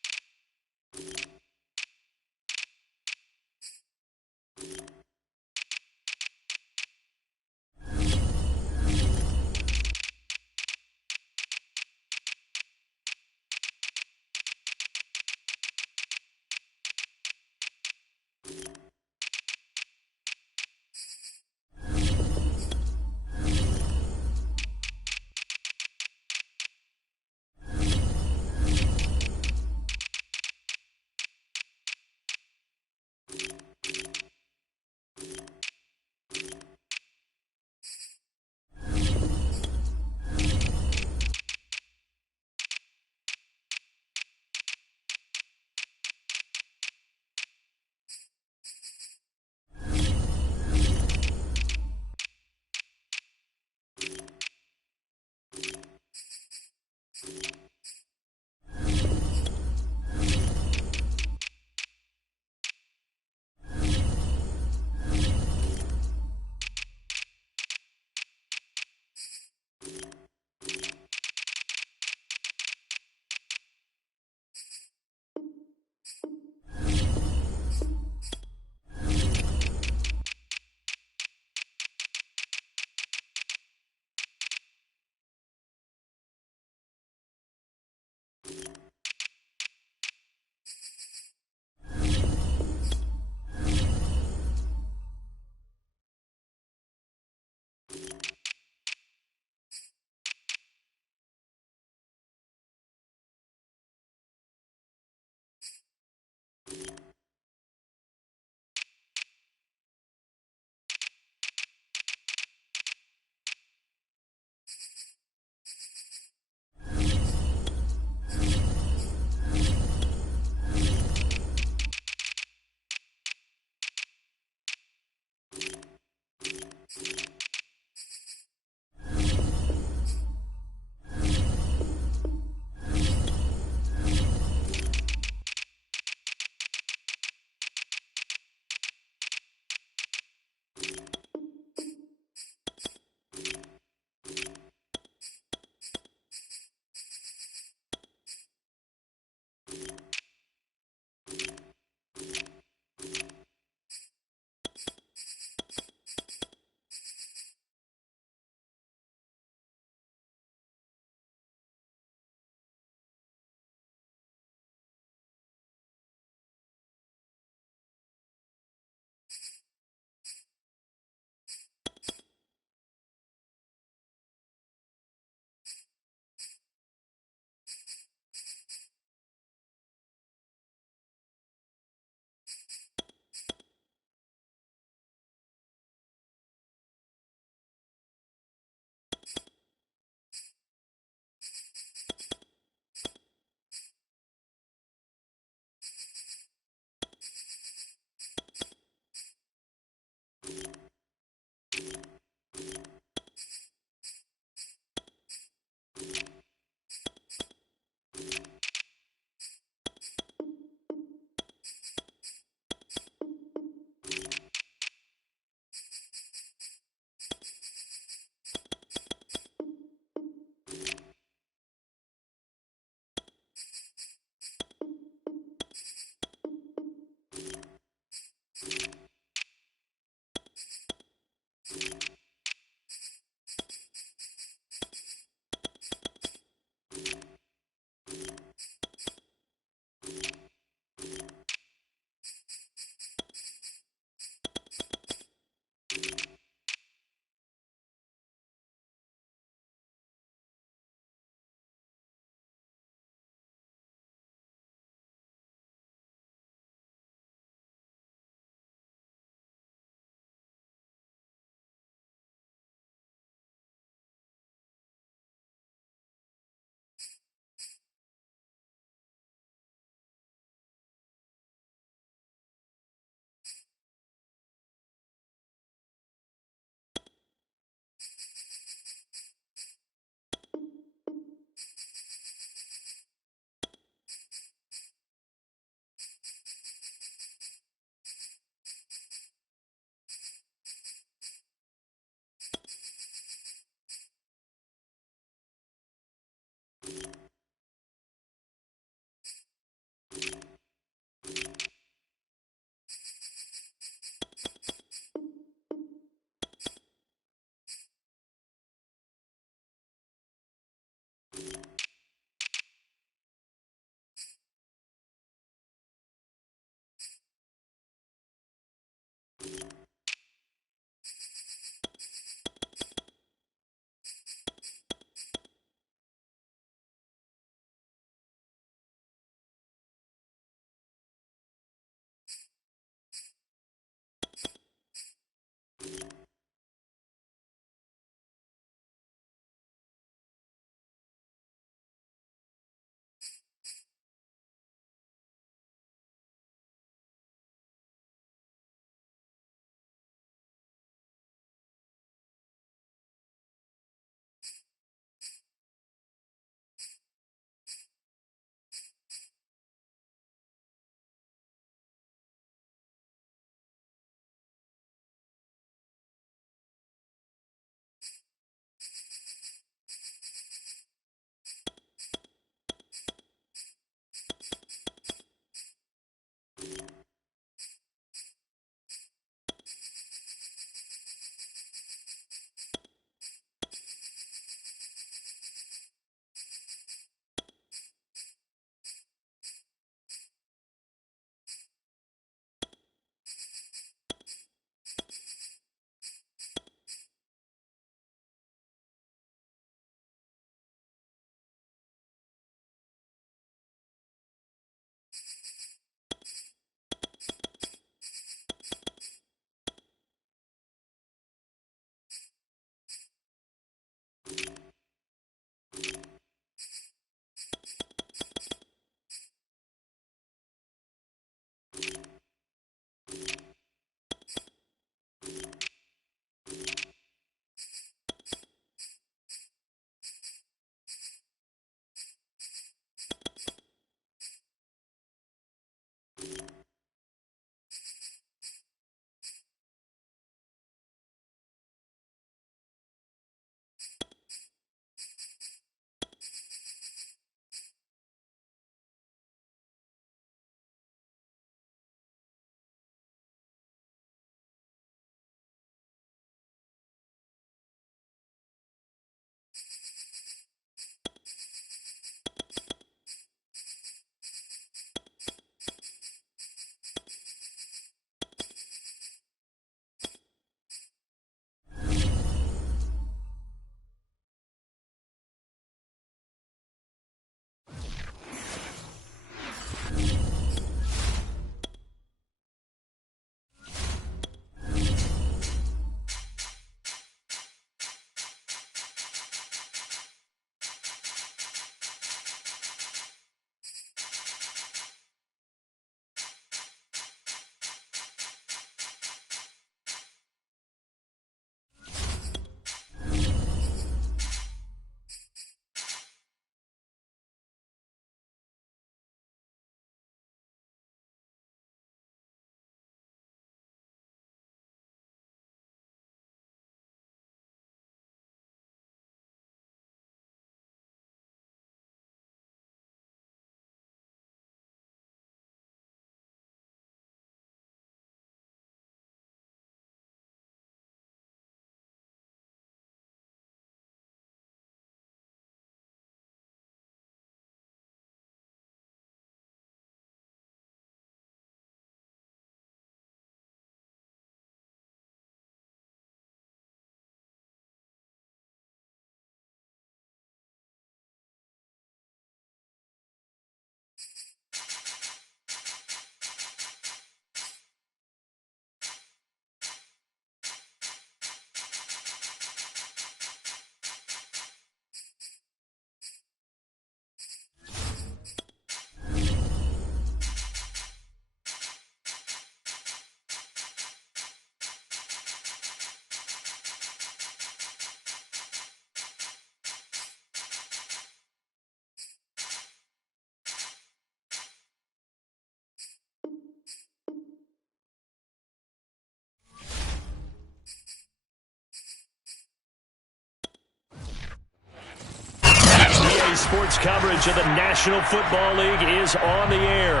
Sports coverage of the National Football League is on the air.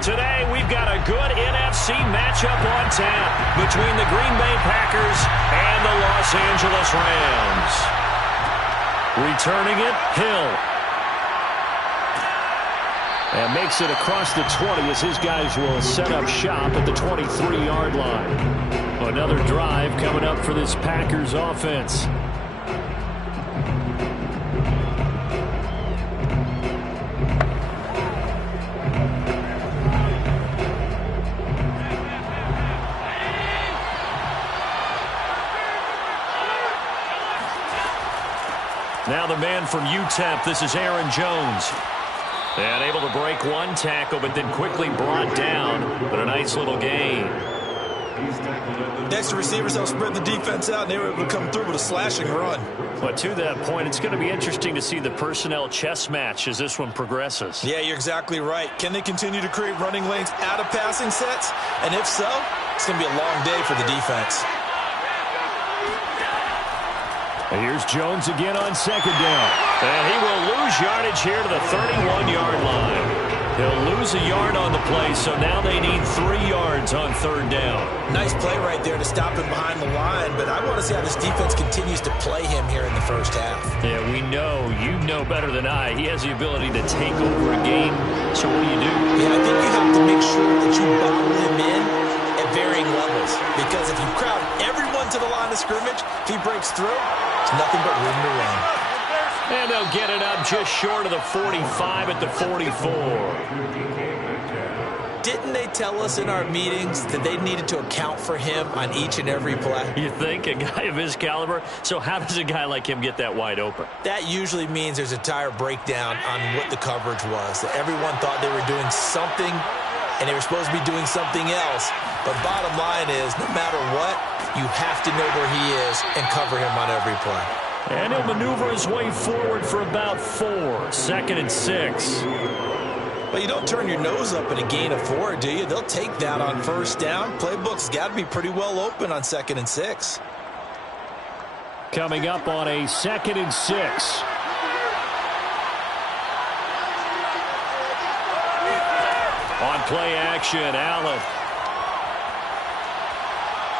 Today, we've got a good NFC matchup on tap between the Green Bay Packers and the Los Angeles Rams. Returning it, Hill. And makes it across the 20 as his guys will set up shop at the 23-yard line. Another drive coming up for this Packers offense. Now the man from UTEP, this is Aaron Jones. And able to break one tackle, but then quickly brought down. But a nice little gain. Extra receivers help spread the defense out, and they were able to come through with a slashing run. But to that point, it's going to be interesting to see the personnel chess match as this one progresses. Yeah, you're exactly right. Can they continue to create running lanes out of passing sets? And if so, it's going to be a long day for the defense. And here's Jones again on second down. And he will lose yardage here to the 31-yard line. He'll lose a yard on the play, so now they need 3 yards on third down. Nice play right there to stop him behind the line, but I want to see how this defense continues to play him here in the first half. Yeah, we know, you know better than I, he has the ability to take over a game. So what do? Yeah, I think you have to make sure that you bottle him in at varying levels, because if you crowd everyone to the line of scrimmage, if he breaks through, it's nothing but room to run. And they'll get it up just short of the 45 at the 44. Didn't they tell us in our meetings that they needed to account for him on each and every play? You think? A guy of his caliber? So how does a guy like him get that wide open? That usually means there's a entire breakdown on what the coverage was. That everyone thought they were doing something, and they were supposed to be doing something else. But bottom line is, no matter what, you have to know where he is and cover him on every play. And he'll maneuver his way forward for about 4. 2nd and 6. Well, you don't turn your nose up at a gain of 4, do you? They'll take that on first down. Playbook's got to be pretty well open on 2nd and 6. Coming up on a 2nd and 6. On play action, Allen.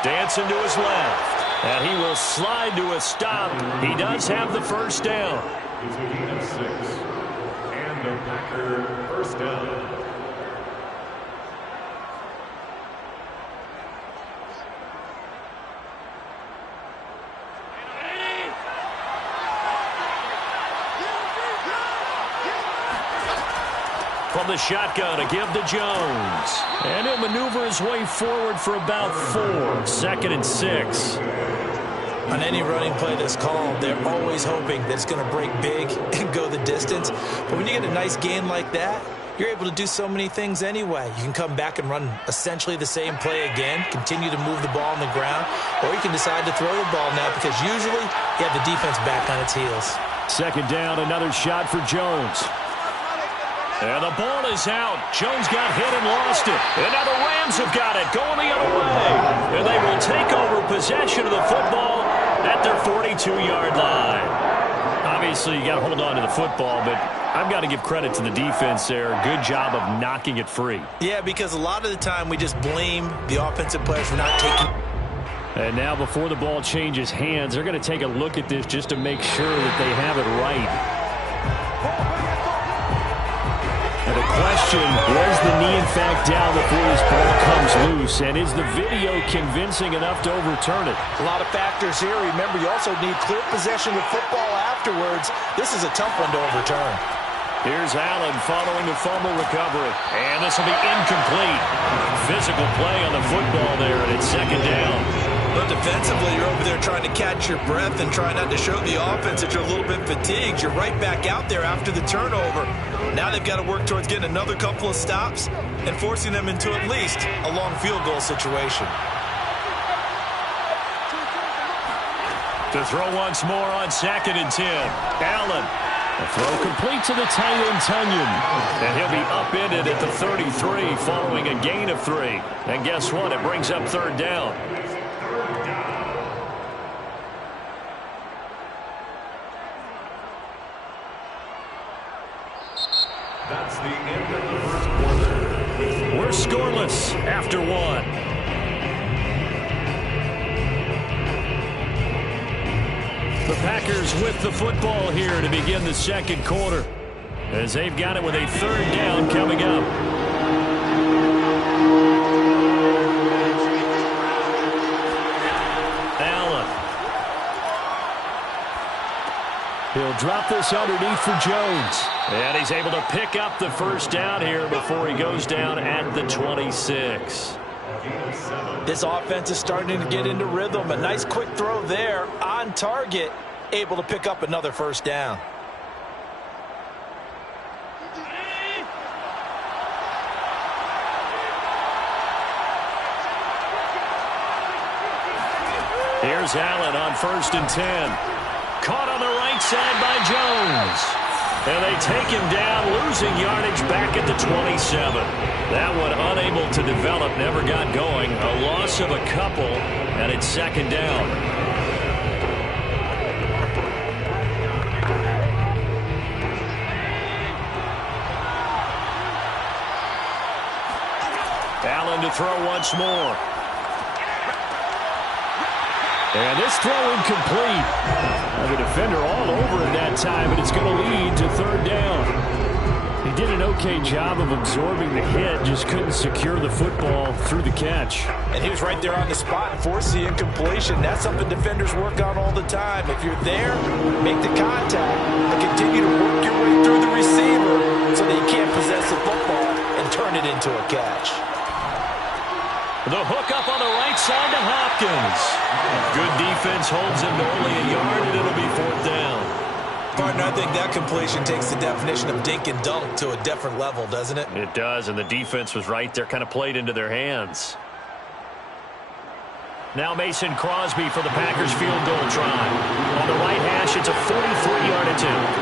Dancing to his left. And he will slide to a stop. He does have the first down. It's a gain of 6. And the Packer first down. From the shotgun, a give to Jones. And he'll maneuver his way forward for about 4. 2nd and 6. On any running play that's called, they're always hoping that it's going to break big and go the distance. But when you get a nice gain like that, you're able to do so many things anyway. You can come back and run essentially the same play again, continue to move the ball on the ground, or you can decide to throw the ball now because usually you have the defense back on its heels. 2nd down, another shot for Jones. And the ball is out. Jones got hit and lost it. And now the Rams have got it, going the other way. And they will take over possession of the football at their 42-yard line. Obviously, you got to hold on to the football, but I've got to give credit to the defense there. Good job of knocking it free. Yeah, because a lot of the time we just blame the offensive players for not taking. And now before the ball changes hands, they're going to take a look at this just to make sure that they have it right. And the question, was the knee in fact down before this ball comes loose? And is the video convincing enough to overturn it? A lot of factors here. Remember, you also need clear possession of football afterwards. This is a tough one to overturn. Here's Allen following the fumble recovery. And this will be incomplete. Physical play on the football there, and it's 2nd down. But defensively, you're over there trying to catch your breath and try not to show the offense that you're a little bit fatigued. You're right back out there after the turnover. Now they've got to work towards getting another couple of stops and forcing them into at least a long field goal situation. To throw once more on 2nd and 10. Allen. A throw complete to the tight end, Tunyon. And he'll be upended at the 33 following a gain of 3. And guess what? It brings up 3rd down. after one. The Packers with the football here to begin the second quarter, as they've got it with a third down coming up. Allen. He'll drop this underneath for Jones. And he's able to pick up the first down here before he goes down at the 26. This offense is starting to get into rhythm. A nice quick throw there on target, able to pick up another first down. Here's Allen on 1st and 10. Caught on the right side by Jones. And they take him down, losing yardage back at the 27. That one unable to develop, never got going. A loss of a couple, and it's second down. Allen to throw once more. And this throw incomplete. The defender all over it that time, but it's going to lead to third down. He did an okay job of absorbing the hit, just couldn't secure the football through the catch. And he was right there on the spot and forced the incompletion. That's something defenders work on all the time. If you're there, make the contact, but continue to work your way through the receiver so that you can't possess the football and turn it into a catch. The hook up on the right side to Hopkins. Good defense holds him to only a yard, and it'll be fourth down. Partner, I think that completion takes the definition of dink and dunk to a different level, doesn't it? It does, and the defense was right there, kind of played into their hands. Now Mason Crosby for the Packers field goal try. On the right hash, it's a 43-yard attempt.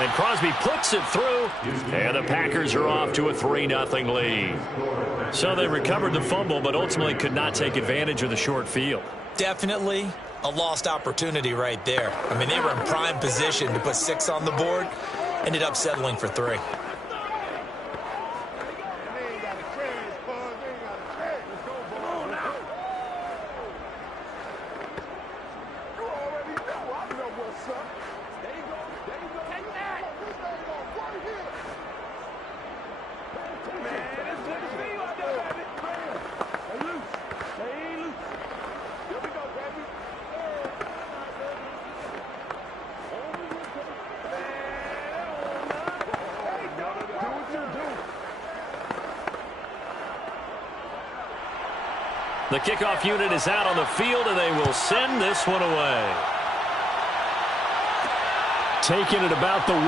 And Crosby puts it through, and the Packers are off to a 3-0 lead. So they recovered the fumble, but ultimately could not take advantage of the short field. Definitely a lost opportunity right there. I mean, they were in prime position to put 6 on the board, ended up settling for 3. The kickoff unit is out on the field, and they will send this one away. Taking it about the 1.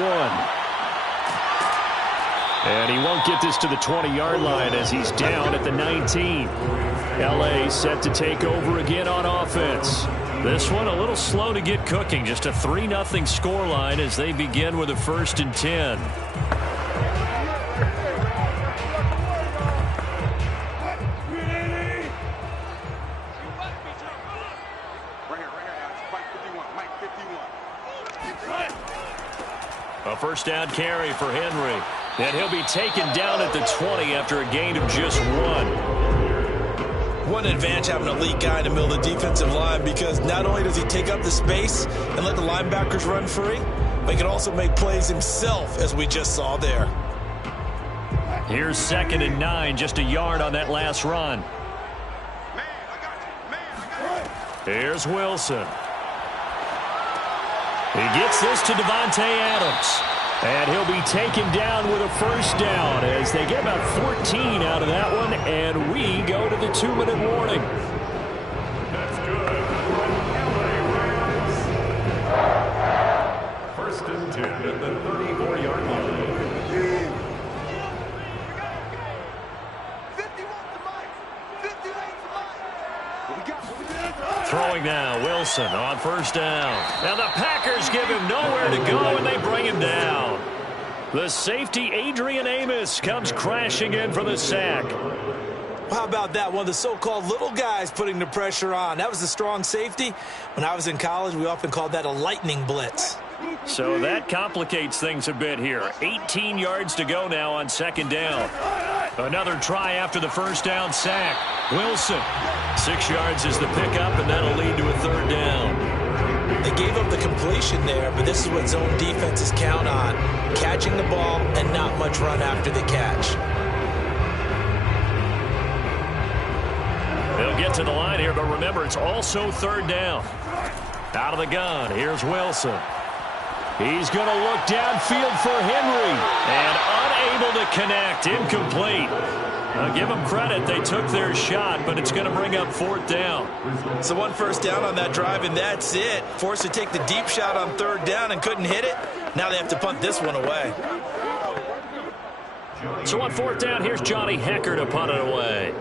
And he won't get this to the 20-yard line as he's down at the 19. L.A. set to take over again on offense. This one a little slow to get cooking. Just a 3-0 scoreline as they begin with a 1st and 10. A first down carry for Henry. And he'll be taken down at the 20 after a gain of just 1. One advantage having an elite guy in the middle of the defensive line, because not only does he take up the space and let the linebackers run free, but he can also make plays himself, as we just saw there. Here's 2nd and 9, just a yard on that last run. Here's Wilson. He gets this to Davante Adams. And he'll be taken down with a first down as they get about 14 out of that one, and we go to the 2-minute warning. That's good. 1st and 10 at the 34-yard line. Throwing now, Wilson on first down. Now the Packers give him nowhere to go, and they bring him down. The safety, Adrian Amos, comes crashing in for the sack. How about that? One of the so-called little guys putting the pressure on. That was a strong safety. When I was in college, we often called that a lightning blitz. So that complicates things a bit here. 18 yards to go now on second down. Another try after the first down sack. Wilson, 6 yards is the pickup, and that'll lead to a third down. They gave up the completion there, but this is what zone defenses count on. Catching the ball and not much run after the catch. They'll get to the line here, but remember, it's also third down. Out of the gun, here's Wilson. He's going to look downfield for Henry, and unable to connect, incomplete. I'll give them credit, they took their shot, but it's going to bring up fourth down. So one first down on that drive, and that's it. Forced to take the deep shot on third down and couldn't hit it. Now they have to punt this one away. So on fourth down, here's Johnny Hecker to punt it away.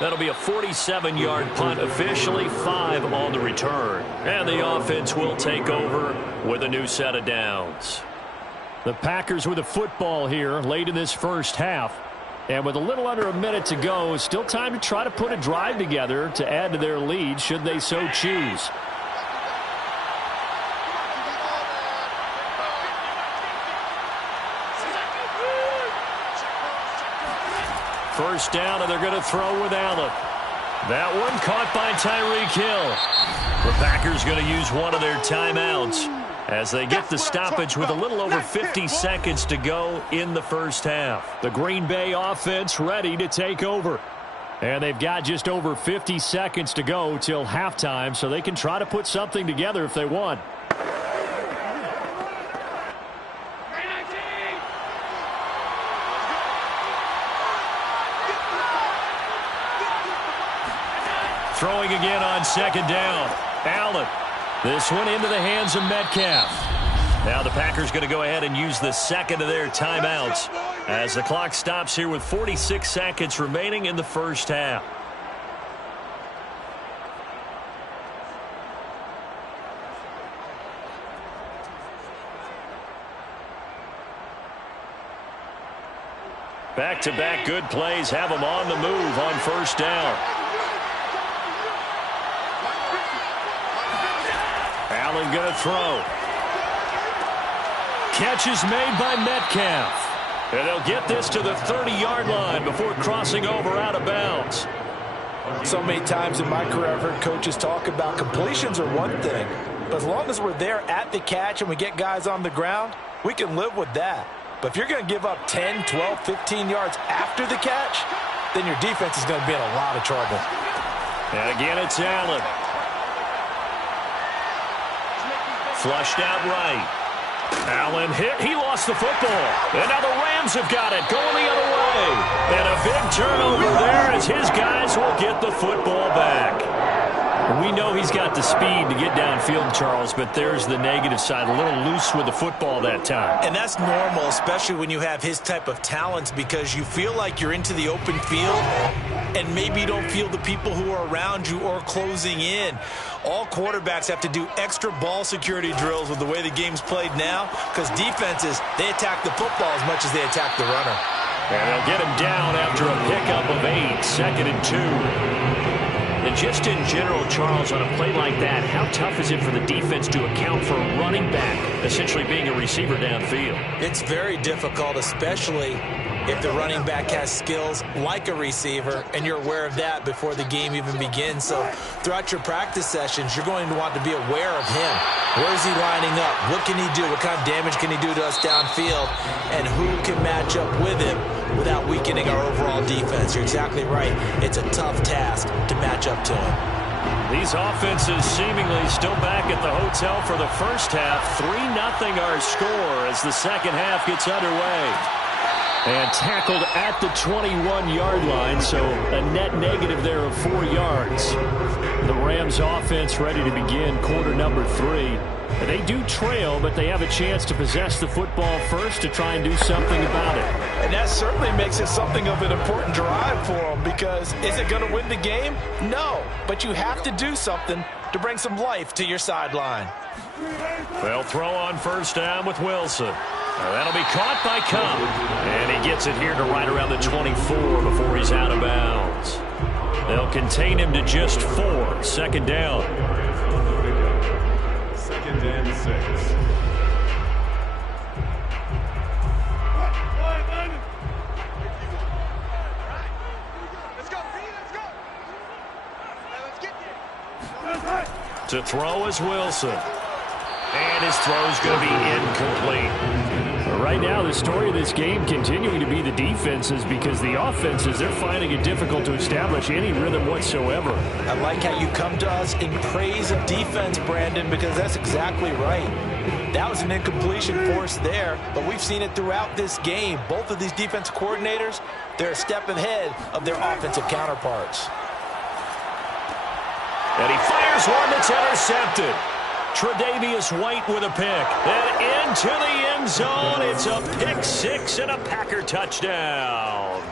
That'll be a 47-yard punt, officially 5 on the return. And the offense will take over with a new set of downs. The Packers with the football here late in this first half. And with a little under a minute to go, still time to try to put a drive together to add to their lead should they so choose. First down, and they're going to throw with Allen. That one caught by Tyreek Hill. The Packers going to use one of their timeouts as they get the stoppage with a little over 50 seconds to go in the first half. The Green Bay offense ready to take over. And they've got just over 50 seconds to go till halftime, so they can try to put something together if they want. Throwing again on second down. Allen. This one into the hands of Metcalf. Now the Packers going to go ahead and use the second of their timeouts as the clock stops here with 46 seconds remaining in the first half. Back-to-back good plays have them on the move on first down. Allen going to throw. Catch is made by Metcalf. And they'll get this to the 30-yard line before crossing over out of bounds. So many times in my career I've heard coaches talk about completions are one thing, but as long as we're there at the catch and we get guys on the ground, we can live with that. But if you're going to give up 10, 12, 15 yards after the catch, then your defense is going to be in a lot of trouble. And again, it's Allen. Flushed out right. Allen hit. He lost the football. And now the Rams have got it. Going the other way. And a big turnover there as his guys will get the football back. We know he's got the speed to get downfield, Charles, but there's the negative side. A little loose with the football that time. And that's normal, especially when you have his type of talents, because you feel like you're into the open field and maybe you don't feel the people who are around you or closing in. All quarterbacks have to do extra ball security drills with the way the game's played now, because defenses, they attack the football as much as they attack the runner. And they'll get him down after a pickup of 8, 2nd and 2. And just in general, Charles, on a play like that, how tough is it for the defense to account for a running back essentially being a receiver downfield? It's very difficult, especially if the running back has skills like a receiver, and you're aware of that before the game even begins. So throughout your practice sessions, you're going to want to be aware of him. Where is he lining up? What can he do? What kind of damage can he do to us downfield? And who can match up with him without weakening our overall defense? You're exactly right. It's a tough task to match up to him. These offenses seemingly still back at the hotel for the first half. 3-0 our score as the second half gets underway. And tackled at the 21-yard line, so a net negative there of 4 yards. The Rams offense ready to begin quarter number 3. They do trail, but they have a chance to possess the football first to try and do something about it. And that certainly makes it something of an important drive for them, because is it going to win the game? No, but you have to do something to bring some life to your sideline. They'll throw on first down with Wilson. That'll be caught by Cobb. And he gets it here to right around the 24 before he's out of bounds. They'll contain him to just 4. Second down. 2nd and 6. To throw is Wilson. And his throw is going to be incomplete. Right now, the story of this game continuing to be the defenses, because the offenses, they're finding it difficult to establish any rhythm whatsoever. I like how you come to us in praise of defense, Brandon, because that's exactly right. That was an incompletion forced there, but we've seen it throughout this game. Both of these defense coordinators, they're a step ahead of their offensive counterparts. And he fires one that's intercepted. Tre'Davious White with a pick. And into the end zone. It's a pick 6 and a Packer touchdown.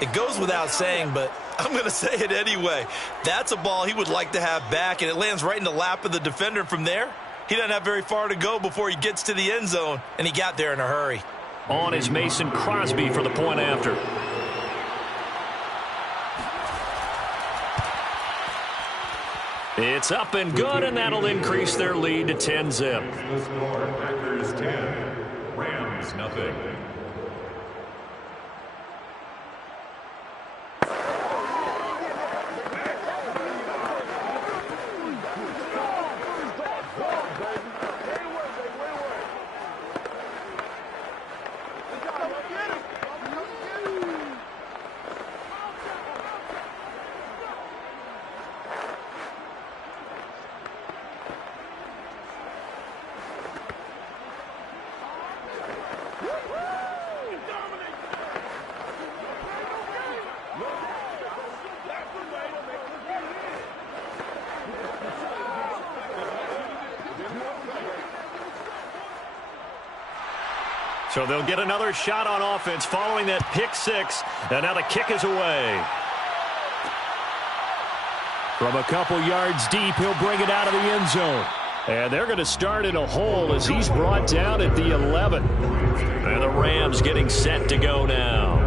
It goes without saying, but I'm going to say it anyway. That's a ball he would like to have back, and it lands right in the lap of the defender from there. He doesn't have very far to go before he gets to the end zone, and he got there in a hurry. On is Mason Crosby for the point after. It's up and good, and that'll increase their lead to 10-zip. The score, Packers 10, Rams nothing. So they'll get another shot on offense following that pick 6. And now the kick is away. From a couple yards deep, he'll bring it out of the end zone. And they're going to start in a hole as he's brought down at the 11. And the Rams getting set to go now.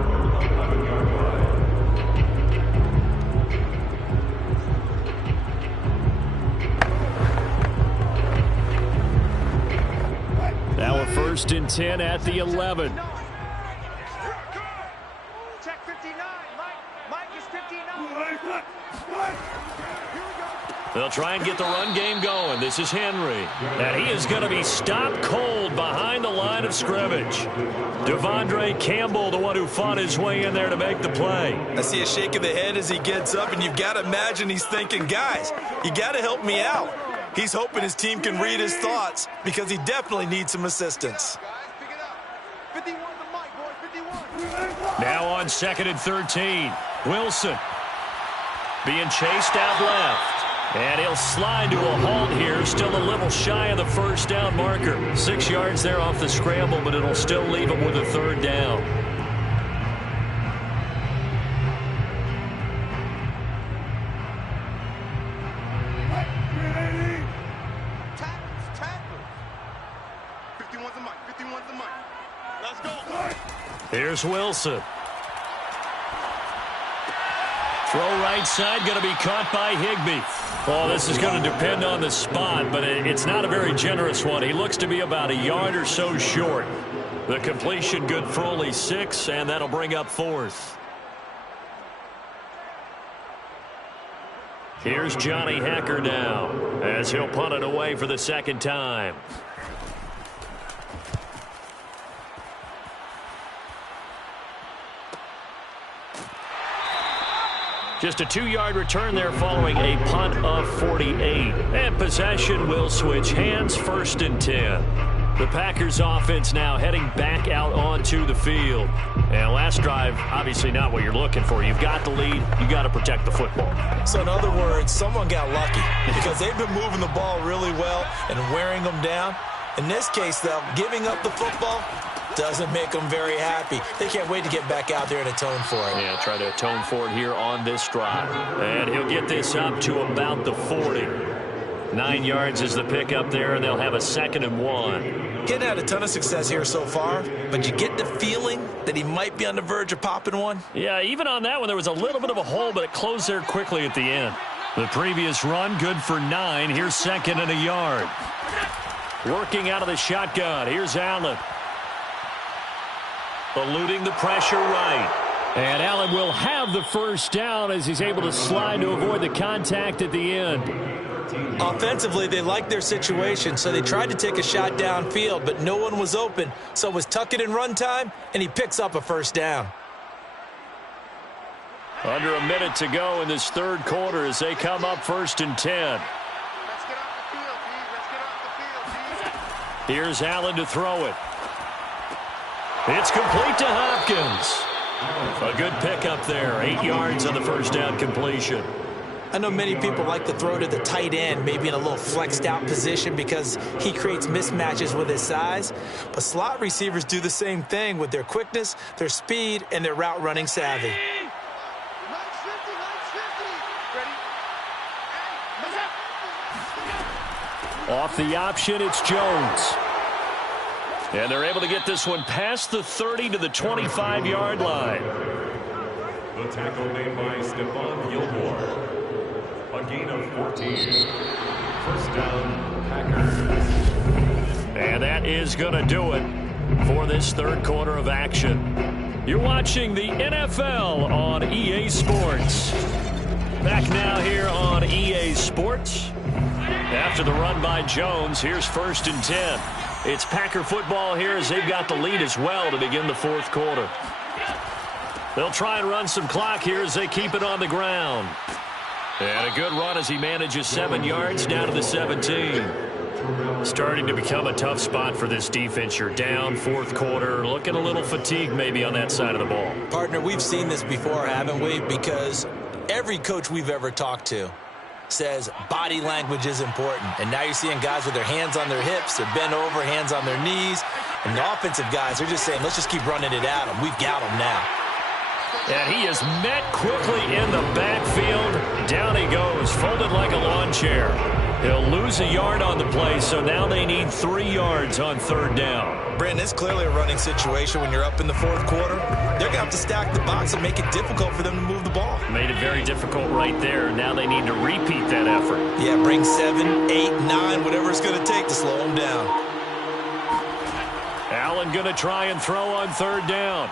Now a 1st and 10 at the 11. Check 59. Mike is 59. They'll try and get the run game going. This is Henry. And he is going to be stopped cold behind the line of scrimmage. Devondre Campbell, the one who fought his way in there to make the play. I see a shake of the head as he gets up, and you've got to imagine he's thinking, guys, you got to help me out. He's hoping his team can read his thoughts because he definitely needs some assistance. Now on 2nd and 13. Wilson being chased out left. And he'll slide to a halt here. Still a little shy of the 1st down marker. 6 yards there off the scramble, but it'll still leave him with a 3rd down. Here's Wilson. Throw right side, going to be caught by Higbee. Oh, this is going to depend on the spot, but it's not a very generous one. He looks to be about a yard or so short. The completion good for only 6, and that'll bring up 4th. Here's Johnny Hacker now, as he'll punt it away for the 2nd time. Just a 2-yard return there following a punt of 48. And possession will switch hands, 1st and 10. The Packers offense now heading back out onto the field. And last drive, obviously not what you're looking for. You've got the lead. You got to protect the football. So in other words, someone got lucky because they've been moving the ball really well and wearing them down. In this case, though, giving up the football doesn't make them very happy. They can't wait to get back out there and atone for it. Yeah, try to atone for it here on this drive. And he'll get this up to about the 40. 9 yards is the pickup there, and they'll have a 2nd and 1. Kid had a ton of success here so far, but you get the feeling that he might be on the verge of popping one. Yeah, even on that one, there was a little bit of a hole, but it closed there quickly at the end. The previous run, good for 9. Here's 2nd and a yard. Working out of the shotgun. Here's Allen. Eluding the pressure right. And Allen will have the first down as he's able to slide to avoid the contact at the end. Offensively, they liked their situation, so they tried to take a shot downfield, but no one was open. So it was tuck it and run time, and he picks up a first down. Under a minute to go in this third quarter as they come up 1st and 10. Let's get off the field, G. Let's get off the field, G. Here's Allen to throw it. It's complete to Hopkins. A good pickup there. 8 yards on the first down completion. I know many people like to throw to the tight end, maybe in a little flexed out position because he creates mismatches with his size. But slot receivers do the same thing with their quickness, their speed, and their route running savvy. Line 50, ready? Hey, Off the option, it's Jones. And they're able to get this one past the 30 to the 25-yard line. The tackle made by Stephon Gilmore. A gain of 14. First down, Packers. And that is going to do it for this third quarter of action. You're watching the NFL on EA Sports. Back now here on EA Sports. After the run by Jones, here's 1st and 10. It's Packer football here as they've got the lead as well to begin the fourth quarter. They'll try and run some clock here as they keep it on the ground. And a good run as he manages 7 yards down to the 17. Starting to become a tough spot for this defense. You're down, fourth quarter, looking a little fatigued maybe on that side of the ball. Partner, we've seen this before, haven't we? Because every coach we've ever talked to says body language is important. And now you're seeing guys with their hands on their hips, they're bent over, hands on their knees. And the offensive guys are just saying, let's just keep running it at them. We've got them now. And he is met quickly in the backfield. Down he goes, folded like a lawn chair. He'll lose a yard on the play, so now they need 3 yards on third down. Brandon, it's clearly a running situation when you're up in the fourth quarter. They're going to have to stack the box and make it difficult for them to move the ball. Made it very difficult right there. Now they need to repeat that effort. Yeah, bring 7, 8, 9, whatever it's going to take to slow them down. Allen going to try and throw on third down.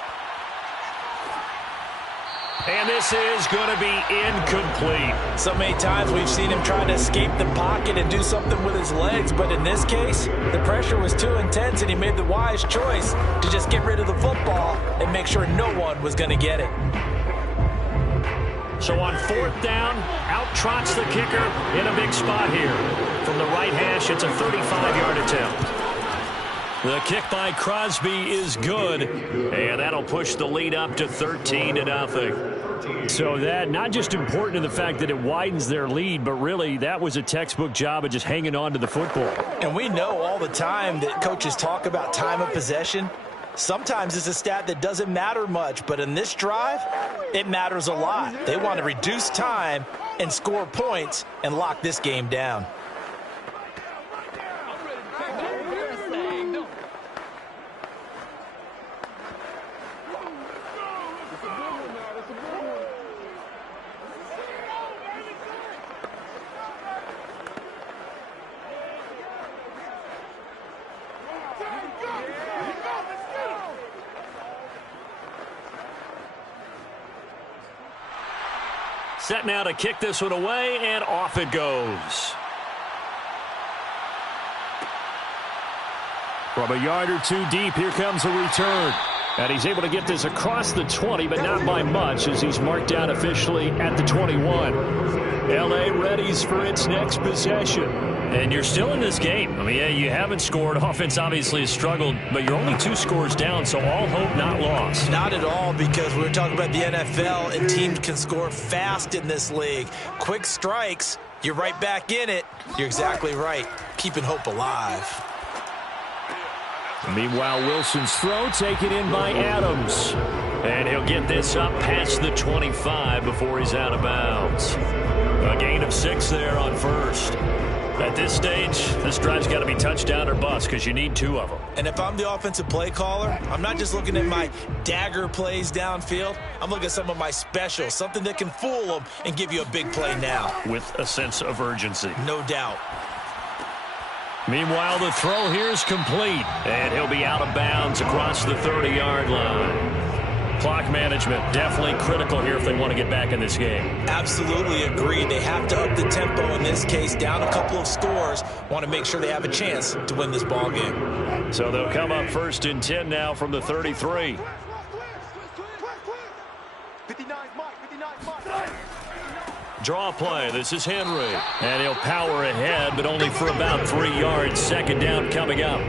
And this is going to be incomplete. So many times we've seen him try to escape the pocket and do something with his legs, but in this case, the pressure was too intense and he made the wise choice to just get rid of the football and make sure no one was going to get it. So on fourth down, out trots the kicker in a big spot here. From the right hash, it's a 35-yard attempt. The kick by Crosby is good, and that'll push the lead up to 13-0. So that not just important in the fact that it widens their lead, but really that was a textbook job of just hanging on to the football. And we know all the time that coaches talk about time of possession. Sometimes it's a stat that doesn't matter much, but in this drive, it matters a lot. They want to reduce time and score points and lock this game down. Set now to kick this one away, and off it goes. From a yard or two deep, here comes a return. And he's able to get this across the 20, but not by much as he's marked down officially at the 21. L.A. readies for its next possession. And you're still in this game. I mean, yeah, you haven't scored. Offense obviously has struggled, but you're only 2 scores down, so all hope not lost. Not at all, because we were talking about the NFL, and teams can score fast in this league. Quick strikes, you're right back in it. You're exactly right. Keeping hope alive. Meanwhile, Wilson's throw taken in by Adams. And he'll get this up past the 25 before he's out of bounds. A gain of 6 there on first. At this stage, this drive's got to be touchdown or bust because you need 2 of them. And if I'm the offensive play caller, I'm not just looking at my dagger plays downfield. I'm looking at some of my specials, something that can fool them and give you a big play now. With a sense of urgency. No doubt. Meanwhile, the throw here is complete. And he'll be out of bounds across the 30-yard line. Clock management, definitely critical here if they want to get back in this game. Absolutely agreed. They have to up the tempo in this case, down a couple of scores. Want to make sure they have a chance to win this ball game. So they'll come up 1st and 10 now from the 33. 59 Mike. Draw play. This is Henry. And he'll power ahead, but only for about 3 yards. 2nd down coming up.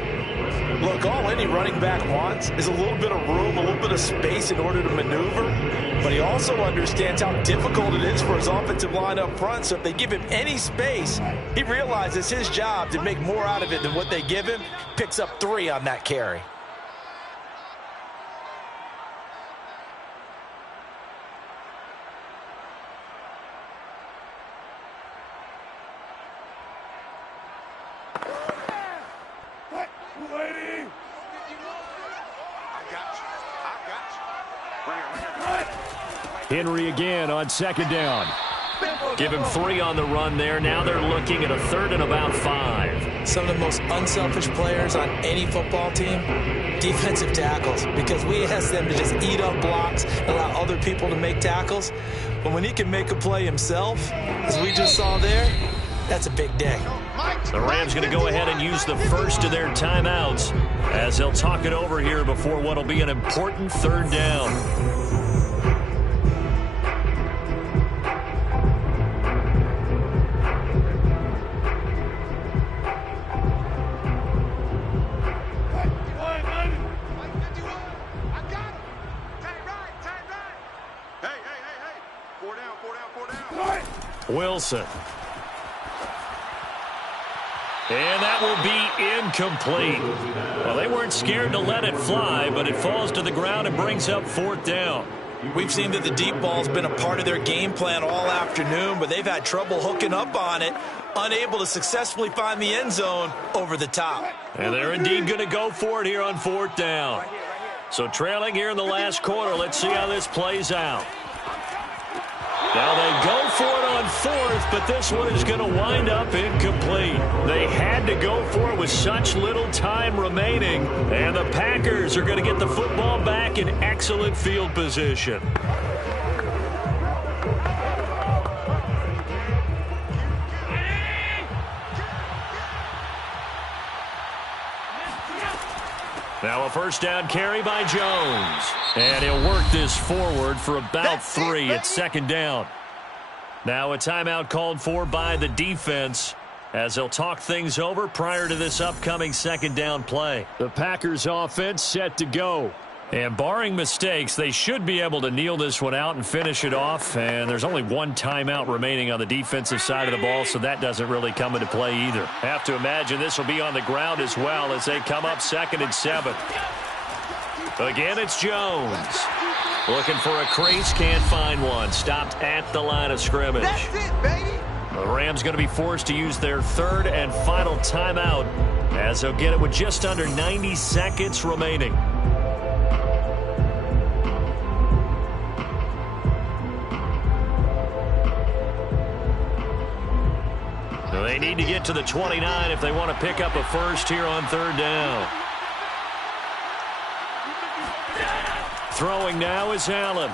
Look, all any running back wants is a little bit of room, a little bit of space in order to maneuver. But he also understands how difficult it is for his offensive line up front. So if they give him any space, he realizes his job to make more out of it than what they give him. Picks up 3 on that carry. Henry again on 2nd down. Give him 3 on the run there. Now they're looking at a 3rd and about 5. Some of the most unselfish players on any football team, defensive tackles, because we ask them to just eat up blocks, allow other people to make tackles. But when he can make a play himself, as we just saw there, that's a big day. The Rams going to go ahead and use the first of their timeouts as they'll talk it over here before what will be an important 3rd down. Wilson. And that will be incomplete. Well, they weren't scared to let it fly, but it falls to the ground and brings up 4th down. We've seen that the deep ball's been a part of their game plan all afternoon, but they've had trouble hooking up on it, unable to successfully find the end zone over the top. And they're indeed going to go for it here on 4th down. So trailing here in the last quarter, let's see how this plays out. Now they go for it on 4th, but this one is going to wind up incomplete. They had to go for it with such little time remaining, and the Packers are going to get the football back in excellent field position. Now a 1st down carry by Jones. And he'll work this forward for about 3 at 2nd down. Now a timeout called for by the defense as they'll talk things over prior to this upcoming 2nd down play. The Packers offense set to go. And barring mistakes, they should be able to kneel this one out and finish it off. And there's only 1 timeout remaining on the defensive side of the ball, so that doesn't really come into play either. Have to imagine this will be on the ground as well as they come up 2nd and 7. Again, it's Jones. Looking for a crease, can't find one. Stopped at the line of scrimmage. That's it, baby. The Rams going to be forced to use their 3rd and final timeout as they'll get it with just under 90 seconds remaining. They need to get to the 29 if they want to pick up a first here on 3rd down. Throwing now is Allen.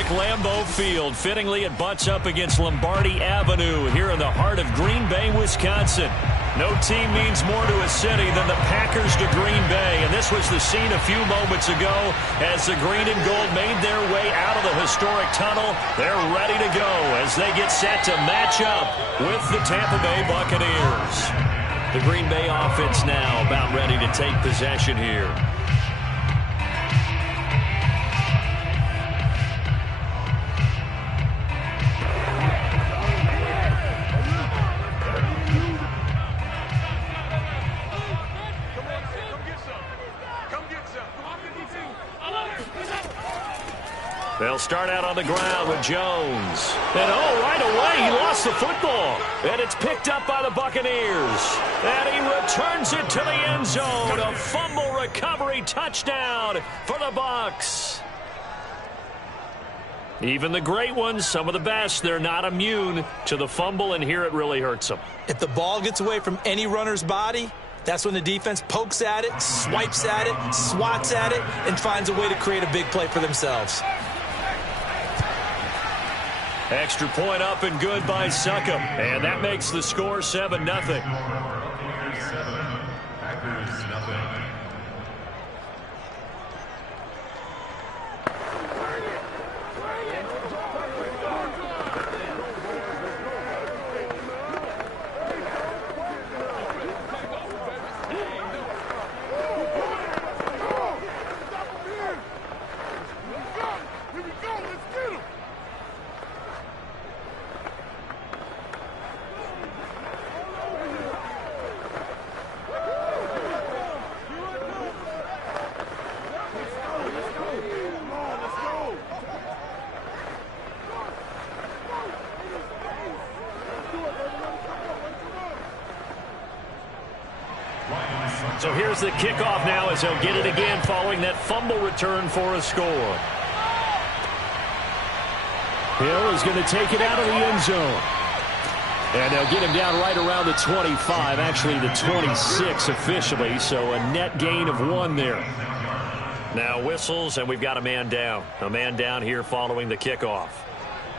historic Lambeau Field. Fittingly, it butts up against Lombardi Avenue here in the heart of Green Bay, Wisconsin. No team means more to a city than the Packers to Green Bay, and this was the scene a few moments ago as the green and gold made their way out of the historic tunnel. They're ready to go as they get set to match up with the Tampa Bay Buccaneers. The Green Bay offense now about ready to take possession here. They'll start out on the ground with Jones. And right away, he lost the football. And it's picked up by the Buccaneers. And he returns it to the end zone. A fumble recovery touchdown for the Bucs. Even the great ones, some of the best, they're not immune to the fumble, and here it really hurts them. If the ball gets away from any runner's body, that's when the defense pokes at it, swipes at it, swats at it, and finds a way to create a big play for themselves. Extra point up and good by Succop. And that makes the score 7-0. Packers nothing. So here's the kickoff now as he'll get it again following that fumble return for a score. Hill is going to take it out of the end zone. And they'll get him down right around the 25, actually the 26 officially, so a net gain of 1 there. Now whistles, and we've got a man down. A man down here following the kickoff.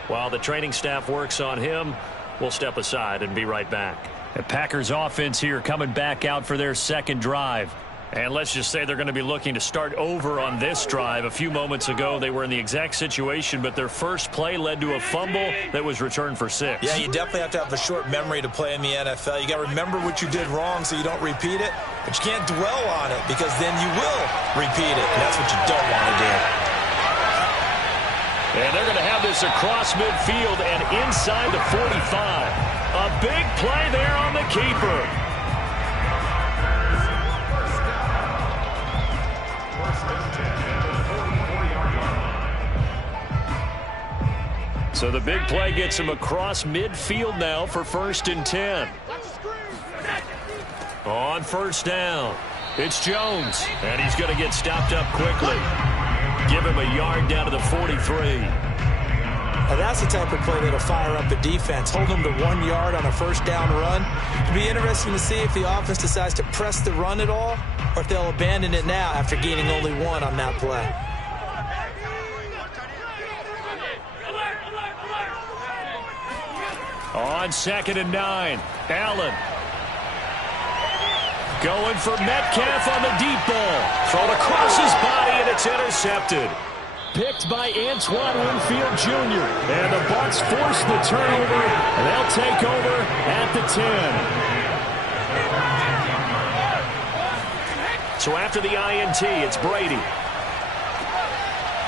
While the training staff works on him, we'll step aside and be right back. The Packers offense here coming back out for their second drive. And let's just say they're going to be looking to start over on this drive. A few moments ago, they were in the exact situation, but their first play led to a fumble that was returned for 6. Yeah, you definitely have to have a short memory to play in the NFL. You got to remember what you did wrong so you don't repeat it, but you can't dwell on it because then you will repeat it, and that's what you don't want to do. And they're going to have this across midfield and inside the 45. A big play there on the keeper. So the big play gets him across midfield now for 1st and 10. On first down, it's Jones. And he's going to get stopped up quickly. Give him a yard down to the 43. Now that's the type of play that'll fire up the defense. Hold them to 1 yard on a first down run. It'll be interesting to see if the offense decides to press the run at all or if they'll abandon it now after gaining only 1 on that play. On 2nd and 9, Allen. Going for Metcalf on the deep ball. Thrown across his body, and it's intercepted. Picked by Antoine Winfield Jr. And the Bucs force the turnover, and they'll take over at the 10. So after the INT, it's Brady.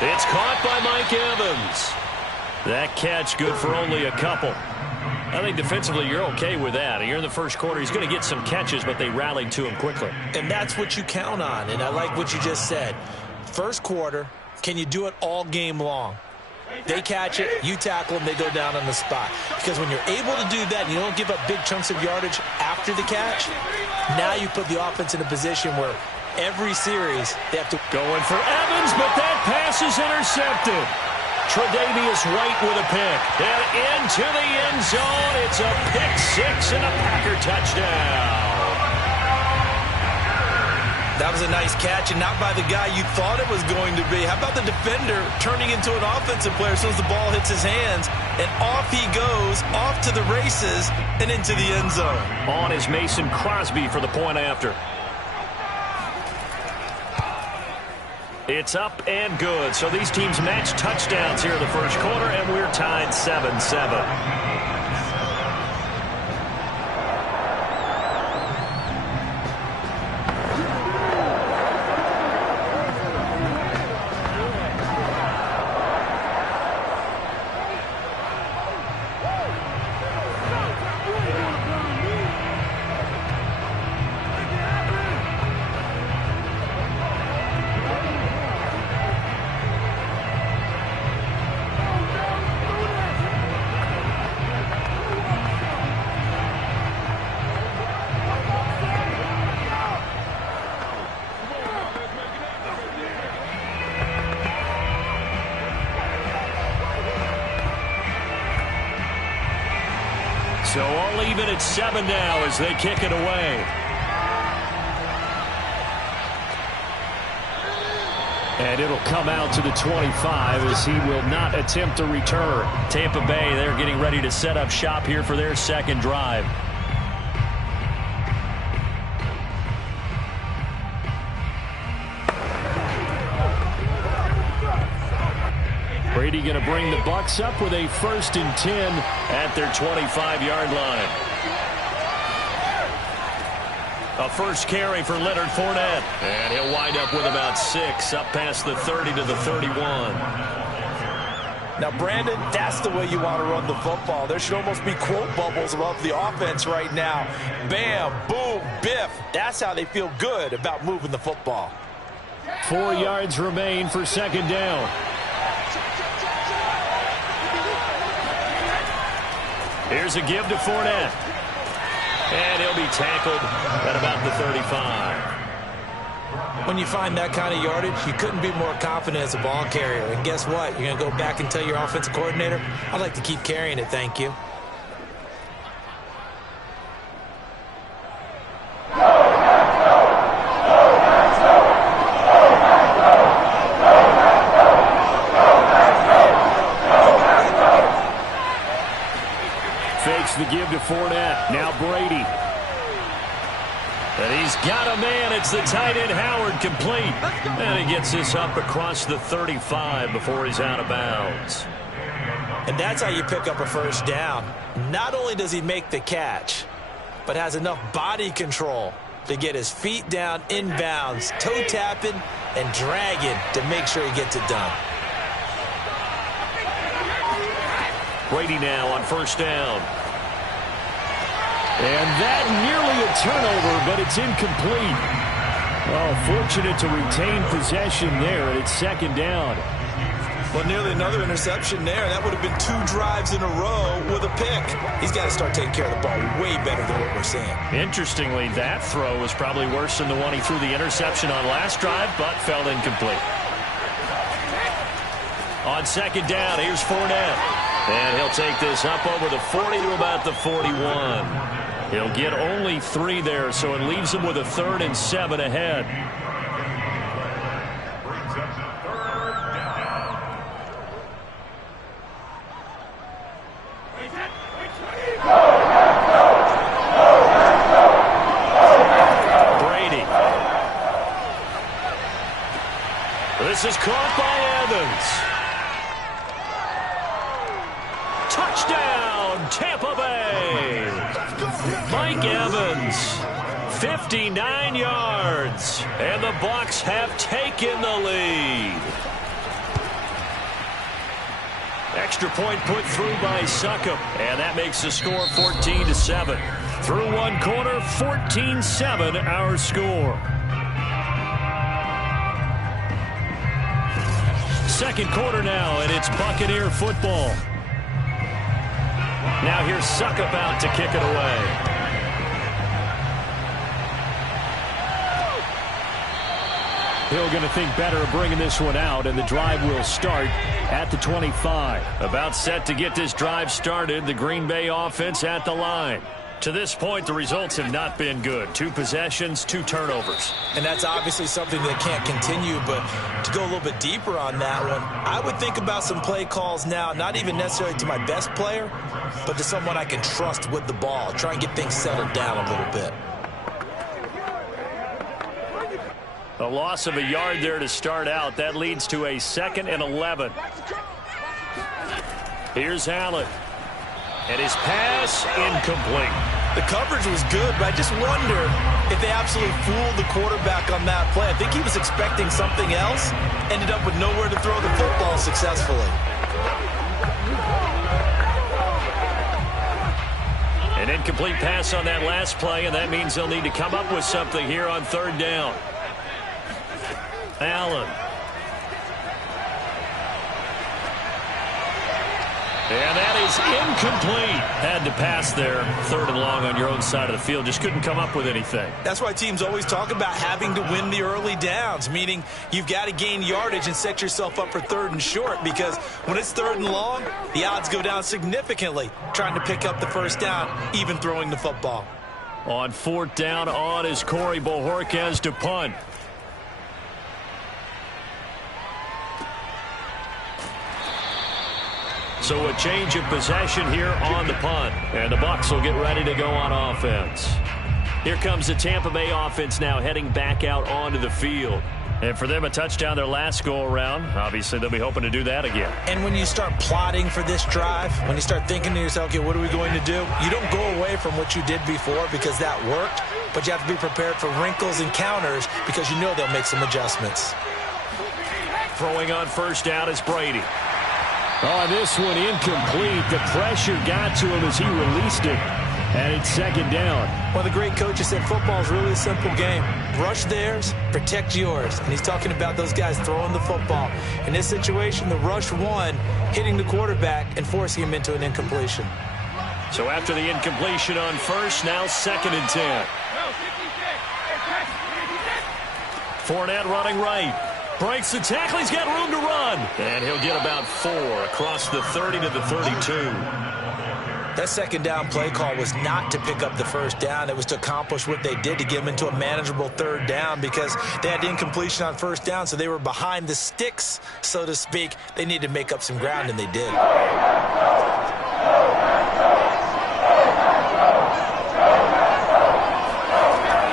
It's caught by Mike Evans. That catch good for only a couple. I think defensively you're okay with that. You're in the first quarter. He's going to get some catches, but they rallied to him quickly. And that's what you count on, and I like what you just said. First quarter, can you do it all game long? They catch it, you tackle them, they go down on the spot. Because when you're able to do that and you don't give up big chunks of yardage after the catch, now you put the offense in a position where every series they have to... Going for Evans, but that pass is intercepted. Tre'Davious White with a pick. And into the end zone. It's a pick 6 and a Packer touchdown. That was a nice catch, and not by the guy you thought it was going to be. How about the defender turning into an offensive player as soon as the ball hits his hands, and off he goes, off to the races, and into the end zone. On is Mason Crosby for the point after. It's up and good. So these teams match touchdowns here in the first quarter, and we're tied 7-7. So all even at 7 now as they kick it away. And it'll come out to the 25 as he will not attempt to return. Tampa Bay, they're getting ready to set up shop here for their second drive. Brady going to bring the Bucs up with a 1st and 10 at their 25-yard line. A first carry for Leonard Fournette. And he'll wind up with about 6 up past the 30 to the 31. Now, Brandon, that's the way you want to run the football. There should almost be quote bubbles above the offense right now. Bam, boom, biff. That's how they feel good about moving the football. 4 yards remain for second down. Here's a give to Fournette. And he'll be tackled at about the 35. When you find that kind of yardage, you couldn't be more confident as a ball carrier. And guess what? You're going to go back and tell your offensive coordinator, I'd like to keep carrying it, thank you. The give to Fournette. Now Brady. And he's got a man. It's the tight end Howard complete. And he gets this up across the 35 before he's out of bounds. And that's how you pick up a first down. Not only does he make the catch, but has enough body control to get his feet down inbounds, toe tapping and dragging to make sure he gets it done. Brady now on first down. And that nearly a turnover, but it's incomplete. Oh, fortunate to retain possession there, and it's second down. Well, nearly another interception there. That would have been 2 drives in a row with a pick. He's got to start taking care of the ball way better than what we're seeing. Interestingly, that throw was probably worse than the one he threw the interception on last drive, but fell incomplete. On second down, here's Fournette. And he'll take this up over the 40 to about the 41. He'll get only 3 there, so it leaves him with a 3rd and 7 ahead. Brady. This is caught by Evans. Touchdown, Tampa Bay. Mike Evans, 59 yards, and the Bucs have taken the lead. Extra point put through by Succop, and that makes the score 14-7. Through one quarter, 14-7 our score. Second quarter now, and it's Buccaneer football. Now here's Succop out to kick it away. Hill going to think better of bringing this one out, and the drive will start at the 25. About set to get this drive started, the Green Bay offense at the line. To this point, the results have not been good. 2 possessions, 2 turnovers. And that's obviously something that can't continue, but to go a little bit deeper on that one, I would think about some play calls now, not even necessarily to my best player, but to someone I can trust with the ball. Try and get things settled down a little bit. A loss of a yard there to start out. That leads to a 2nd and 11. Here's Allen. And his pass incomplete. The coverage was good, but I just wonder if they absolutely fooled the quarterback on that play. I think he was expecting something else, ended up with nowhere to throw the football successfully. An incomplete pass on that last play, and that means they'll need to come up with something here on 3rd down. Allen. And that is incomplete. Had to pass there. 3rd and long on your own side of the field. Just couldn't come up with anything. That's why teams always talk about having to win the early downs, meaning you've got to gain yardage and set yourself up for 3rd and short, because when it's 3rd and long, the odds go down significantly trying to pick up the 1st down, even throwing the football. On 4th down, on is Corey Bojorquez to punt. So a change of possession here on the punt. And the Bucs will get ready to go on offense. Here comes the Tampa Bay offense now heading back out onto the field. And for them, a touchdown their last go-around. Obviously, they'll be hoping to do that again. And when you start plotting for this drive, when you start thinking to yourself, okay, what are we going to do? You don't go away from what you did before because that worked, but you have to be prepared for wrinkles and counters because you know they'll make some adjustments. Throwing on 1st down is Brady. Oh, this one incomplete. The pressure got to him as he released it. And it's 2nd down. One of the great coaches said football is really a simple game. Rush theirs, protect yours. And he's talking about those guys throwing the football. In this situation, the rush won, hitting the quarterback and forcing him into an incompletion. So after the incompletion on 1st, now 2nd and 10. Fournette running right. Breaks the tackle. He's got room to run. And he'll get about 4 across the 30 to the 32. That 2nd down play call was not to pick up the 1st down. It was to accomplish what they did to get them into a manageable 3rd down because they had incompletion on 1st down, so they were behind the sticks, so to speak. They needed to make up some ground, and they did.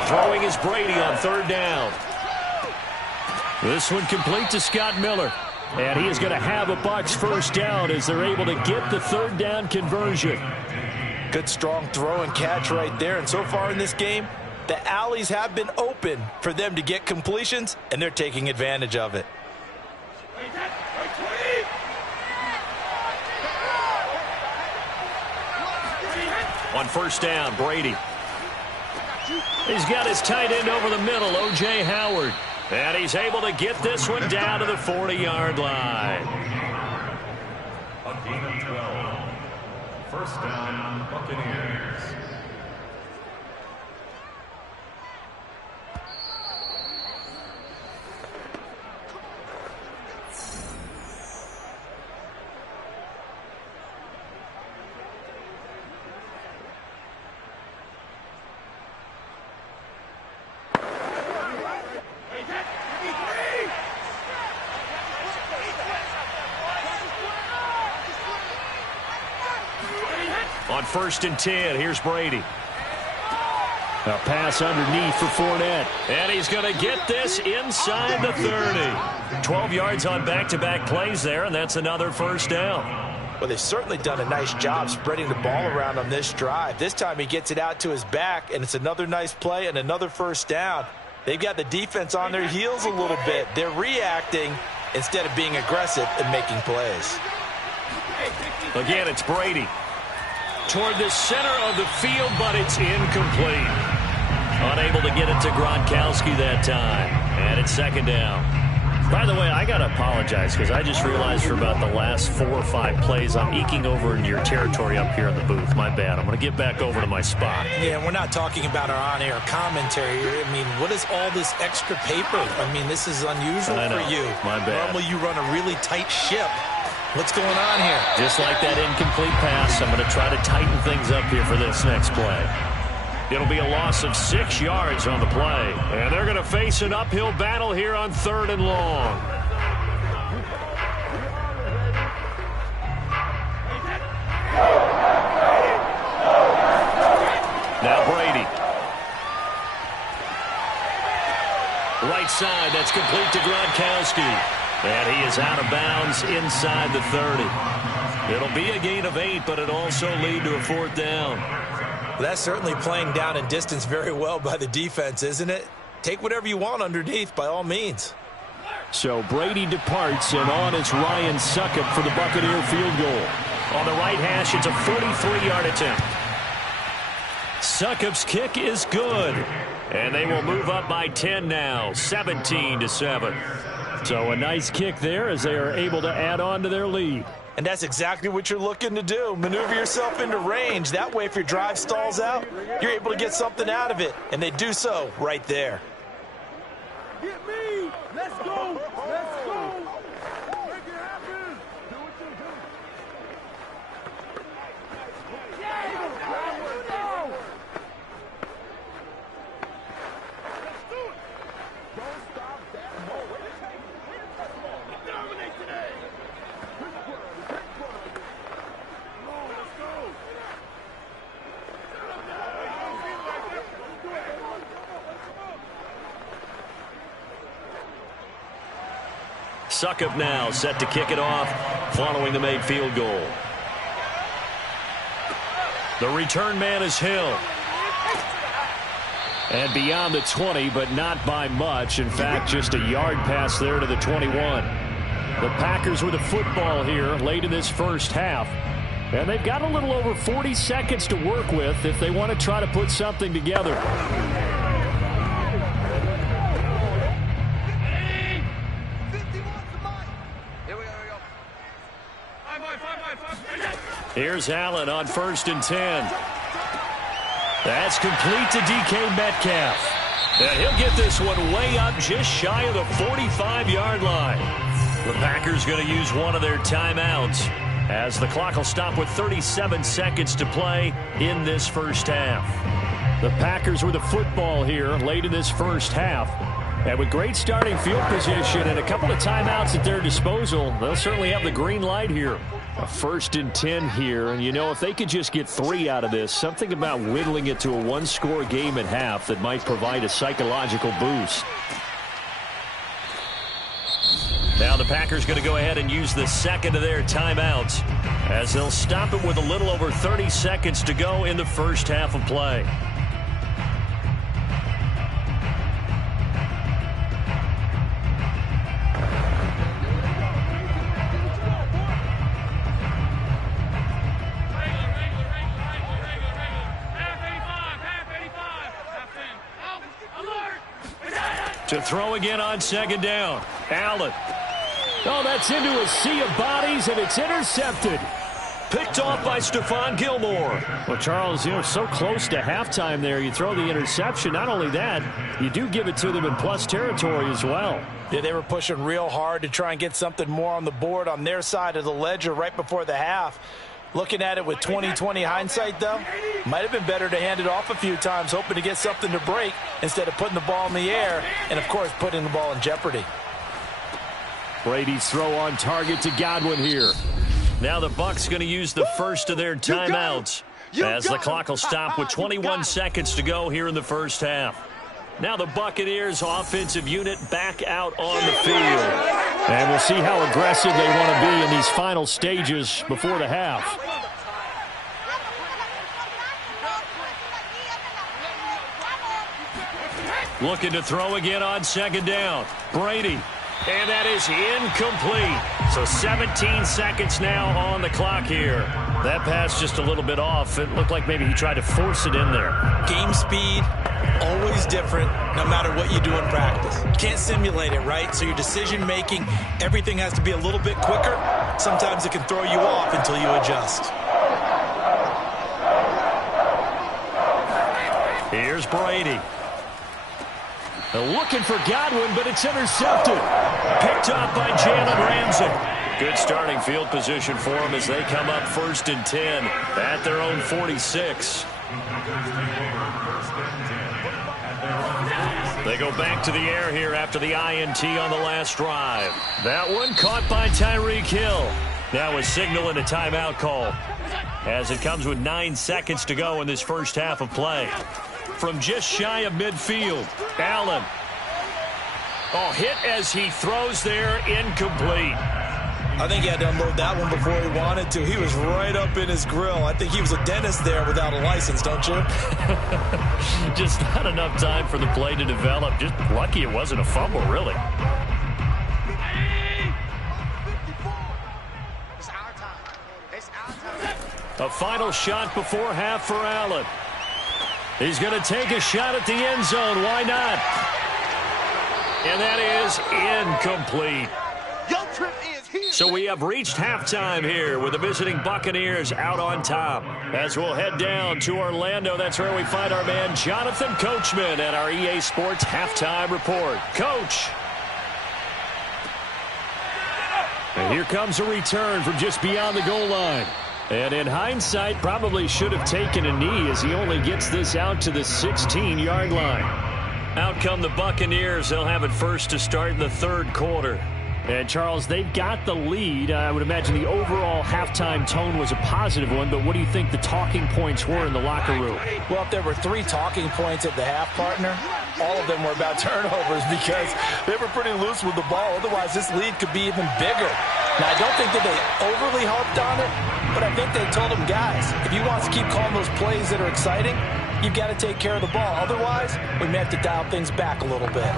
Throwing is Brady on 3rd down. This one complete to Scott Miller. And he is going to have a Bucs 1st down as they're able to get the 3rd down conversion. Good, strong throw and catch right there. And so far in this game, the alleys have been open for them to get completions, and they're taking advantage of it. On 1st down, Brady. He's got his tight end over the middle, O.J. Howard. And he's able to get this one down to the 40-yard line. A gain of 12. 1st down, Buccaneers. On 1st and 10, here's Brady. A pass underneath for Fournette. And he's going to get this inside the 30. 12 yards on back-to-back plays there, and that's another 1st down. Well, they've certainly done a nice job spreading the ball around on this drive. This time he gets it out to his back, and it's another nice play and another 1st down. They've got the defense on their heels a little bit. They're reacting instead of being aggressive and making plays. Again, it's Brady. Toward the center of the field, but it's incomplete. Unable to get it to Gronkowski that time. And it's 2nd down. By the way, I got to apologize because I just realized for about the last 4 or 5 plays, I'm eking over into your territory up here in the booth. My bad. I'm going to get back over to my spot. Yeah, we're not talking about our on-air commentary. I mean, what is all this extra paper? I mean, this is unusual for you. My bad. Normally you run a really tight ship. What's going on here? Just like that incomplete pass, I'm going to try to tighten things up here for this next play. It'll be a loss of 6 yards on the play. And they're going to face an uphill battle here on 3rd and long. Now Brady. Right side, that's complete to Gronkowski. And he is out of bounds inside the 30. It'll be a gain of 8, but it'll also lead to a 4th down. Well, that's certainly playing down in distance very well by the defense, isn't it? Take whatever you want underneath, by all means. So Brady departs, and on is Ryan Succop for the Buccaneer field goal. On the right hash, it's a 43-yard attempt. Succop's kick is good. And they will move up by 10 now, 17-7. So a nice kick there as they are able to add on to their lead. And that's exactly what you're looking to do. Maneuver yourself into range. That way, if your drive stalls out, you're able to get something out of it. And they do so right there. Get me! Let's go! Let's go! Make it happen! Do what you do. Let's do it! Don't stop that ball. Dominate today! Come on, let's go! Succop now set to kick it off following the made field goal. The return man is Hill. And beyond the 20, but not by much. In fact, just a yard pass there to the 21. The Packers with a football here late in this first half. And they've got a little over 40 seconds to work with if they want to try to put something together. Here's Allen on 1st and 10. That's complete to DK Metcalf. And he'll get this one way up just shy of the 45-yard line. The Packers going to use one of their timeouts as the clock will stop with 37 seconds to play in this first half. The Packers with a football here late in this first half. And with great starting field position and a couple of timeouts at their disposal, they'll certainly have the green light here. A 1st and 10 here, and you know, if they could just get 3 out of this, something about whittling it to a one-score game at half that might provide a psychological boost. Now the Packers going to go ahead and use the second of their timeouts as they'll stop it with a little over 30 seconds to go in the first half of play. To throw again on 2nd down. Allen. Oh, that's into a sea of bodies, and it's intercepted. Picked off by Stephon Gilmore. Well, Charles, you know, so close to halftime there. You throw the interception. Not only that, you do give it to them in plus territory as well. Yeah, they were pushing real hard to try and get something more on the board on their side of the ledger right before the half. Looking at it with 20/20 hindsight, though, might have been better to hand it off a few times, hoping to get something to break instead of putting the ball in the air and, of course, putting the ball in jeopardy. Brady's throw on target to Godwin here. Now the Bucs going to use the first of their timeouts as the clock will stop with 21 seconds to go here in the first half. Now the Buccaneers offensive unit back out on the field. And we'll see how aggressive they want to be in these final stages before the half. Looking to throw again on 2nd down. Brady. And that is incomplete. So 17 seconds now on the clock here. That pass just a little bit off. It looked like maybe he tried to force it in there. Game speed, always different, no matter what you do in practice. You can't simulate it, right? So your decision-making, everything has to be a little bit quicker. Sometimes it can throw you off until you adjust. Here's Brady. Looking for Godwin, but it's intercepted. Picked up by Jalen Ramsey. Good starting field position for them as they come up 1st and 10 at their own 46. They go back to the air here after the INT on the last drive. That one caught by Tyreek Hill. Now a signal and a timeout call as it comes with 9 seconds to go in this first half of play. From just shy of midfield, Allen. Oh, hit as he throws there, incomplete. I think he had to unload that one before he wanted to. He was right up in his grill. I think he was a dentist there without a license, don't you? Just not enough time for the play to develop. Just lucky it wasn't a fumble, really. A final shot before half for Allen. He's going to take a shot at the end zone. Why not? And that is incomplete. So we have reached halftime here with the visiting Buccaneers out on top. As we'll head down to Orlando, that's where we find our man Jonathan Coachman at our EA Sports Halftime Report. Coach. And here comes a return from just beyond the goal line. And in hindsight, probably should have taken a knee as he only gets this out to the 16-yard line. Out come the Buccaneers. They'll have it first to start in the third quarter. And, Charles, they've got the lead. I would imagine the overall halftime tone was a positive one, but what do you think the talking points were in the locker room? Well, if there were 3 talking points at the half, partner, all of them were about turnovers because they were pretty loose with the ball. Otherwise, this lead could be even bigger. Now, I don't think that they overly harped on it, but I think they told them, guys, if you want to keep calling those plays that are exciting, you've got to take care of the ball. Otherwise, we may have to dial things back a little bit.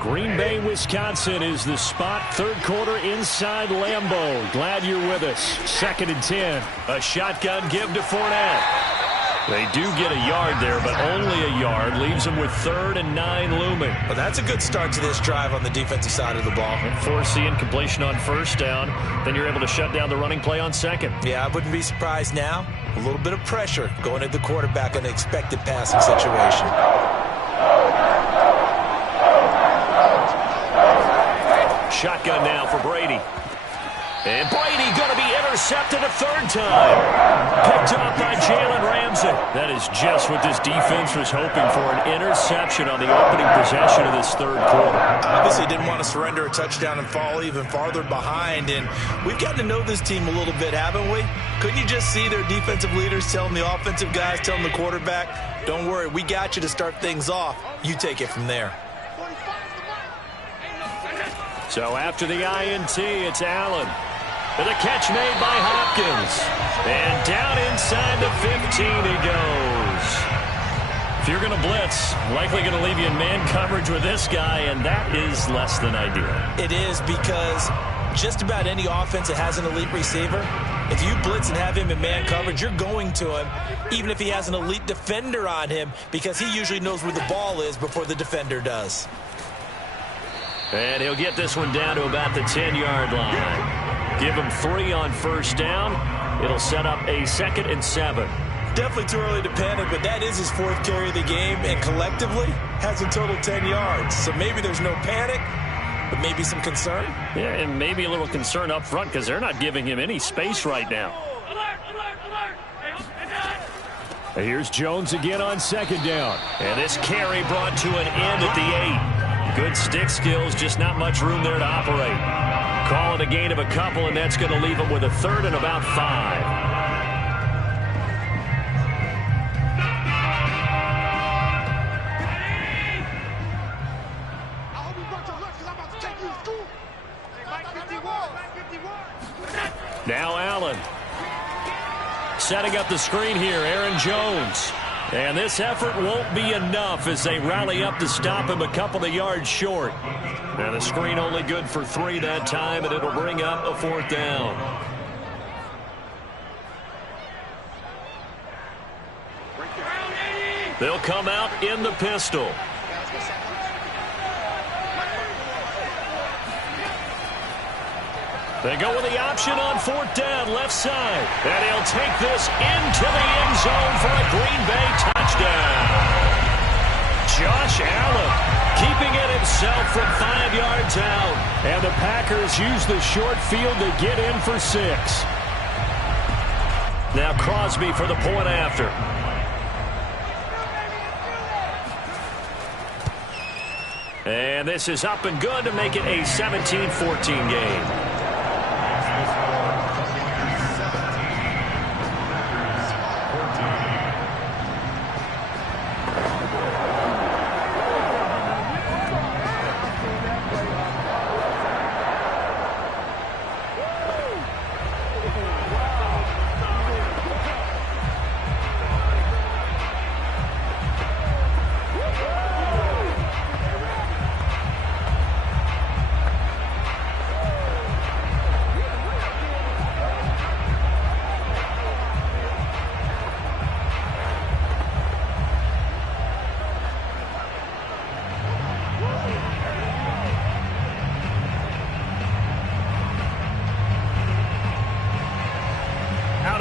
Green Bay, Wisconsin is the spot. Third quarter inside Lambeau. Glad you're with us. 2nd and 10. A shotgun give to Fournette. They do get a yard there, but only a yard. Leaves them with 3rd and 9 looming. Well, that's a good start to this drive on the defensive side of the ball. Force the incompletion on 1st down. Then you're able to shut down the running play on 2nd. Yeah, I wouldn't be surprised now. A little bit of pressure going at the quarterback in an expected passing situation. Shotgun now for Brady. And Brady going to be intercepted a 3rd time. Picked up by Jalen Ramsey. That is just what this defense was hoping for, an interception on the opening possession of this 3rd quarter. Obviously didn't want to surrender a touchdown and fall even farther behind. And we've gotten to know this team a little bit, haven't we? Couldn't you just see their defensive leaders telling the offensive guys, telling the quarterback, don't worry, we got you to start things off. You take it from there. So after the INT, it's Allen. With a catch made by Hopkins. And down inside the 15 he goes. If you're going to blitz, likely going to leave you in man coverage with this guy, and that is less than ideal. It is because just about any offense that has an elite receiver, if you blitz and have him in man coverage, you're going to him, even if he has an elite defender on him, because he usually knows where the ball is before the defender does. And he'll get this one down to about the 10-yard line. Give him 3 on 1st down. It'll set up a 2nd and 7. Definitely too early to panic, but that is his 4th carry of the game, and collectively has a total 10 yards. So maybe there's no panic, but maybe some concern. Yeah, and maybe a little concern up front because they're not giving him any space right now. Here's Jones again on 2nd down. And this carry brought to an end at the 8. Good stick skills, just not much room there to operate. Call it a gain of a couple, and that's going to leave him with a 3rd and about 5. Now Allen. Setting up the screen here, Aaron Jones. And this effort won't be enough as they rally up to stop him a couple of yards short. Now the screen only good for 3 that time, and it'll bring up a 4th down. They'll come out in the pistol. They go with the option on 4th down, left side. And he'll take this into the end zone for a Green Bay touchdown. Josh Allen keeping it himself from 5 yards out. And the Packers use the short field to get in for 6. Now Crosby for the point after. And this is up and good to make it a 17-14 game.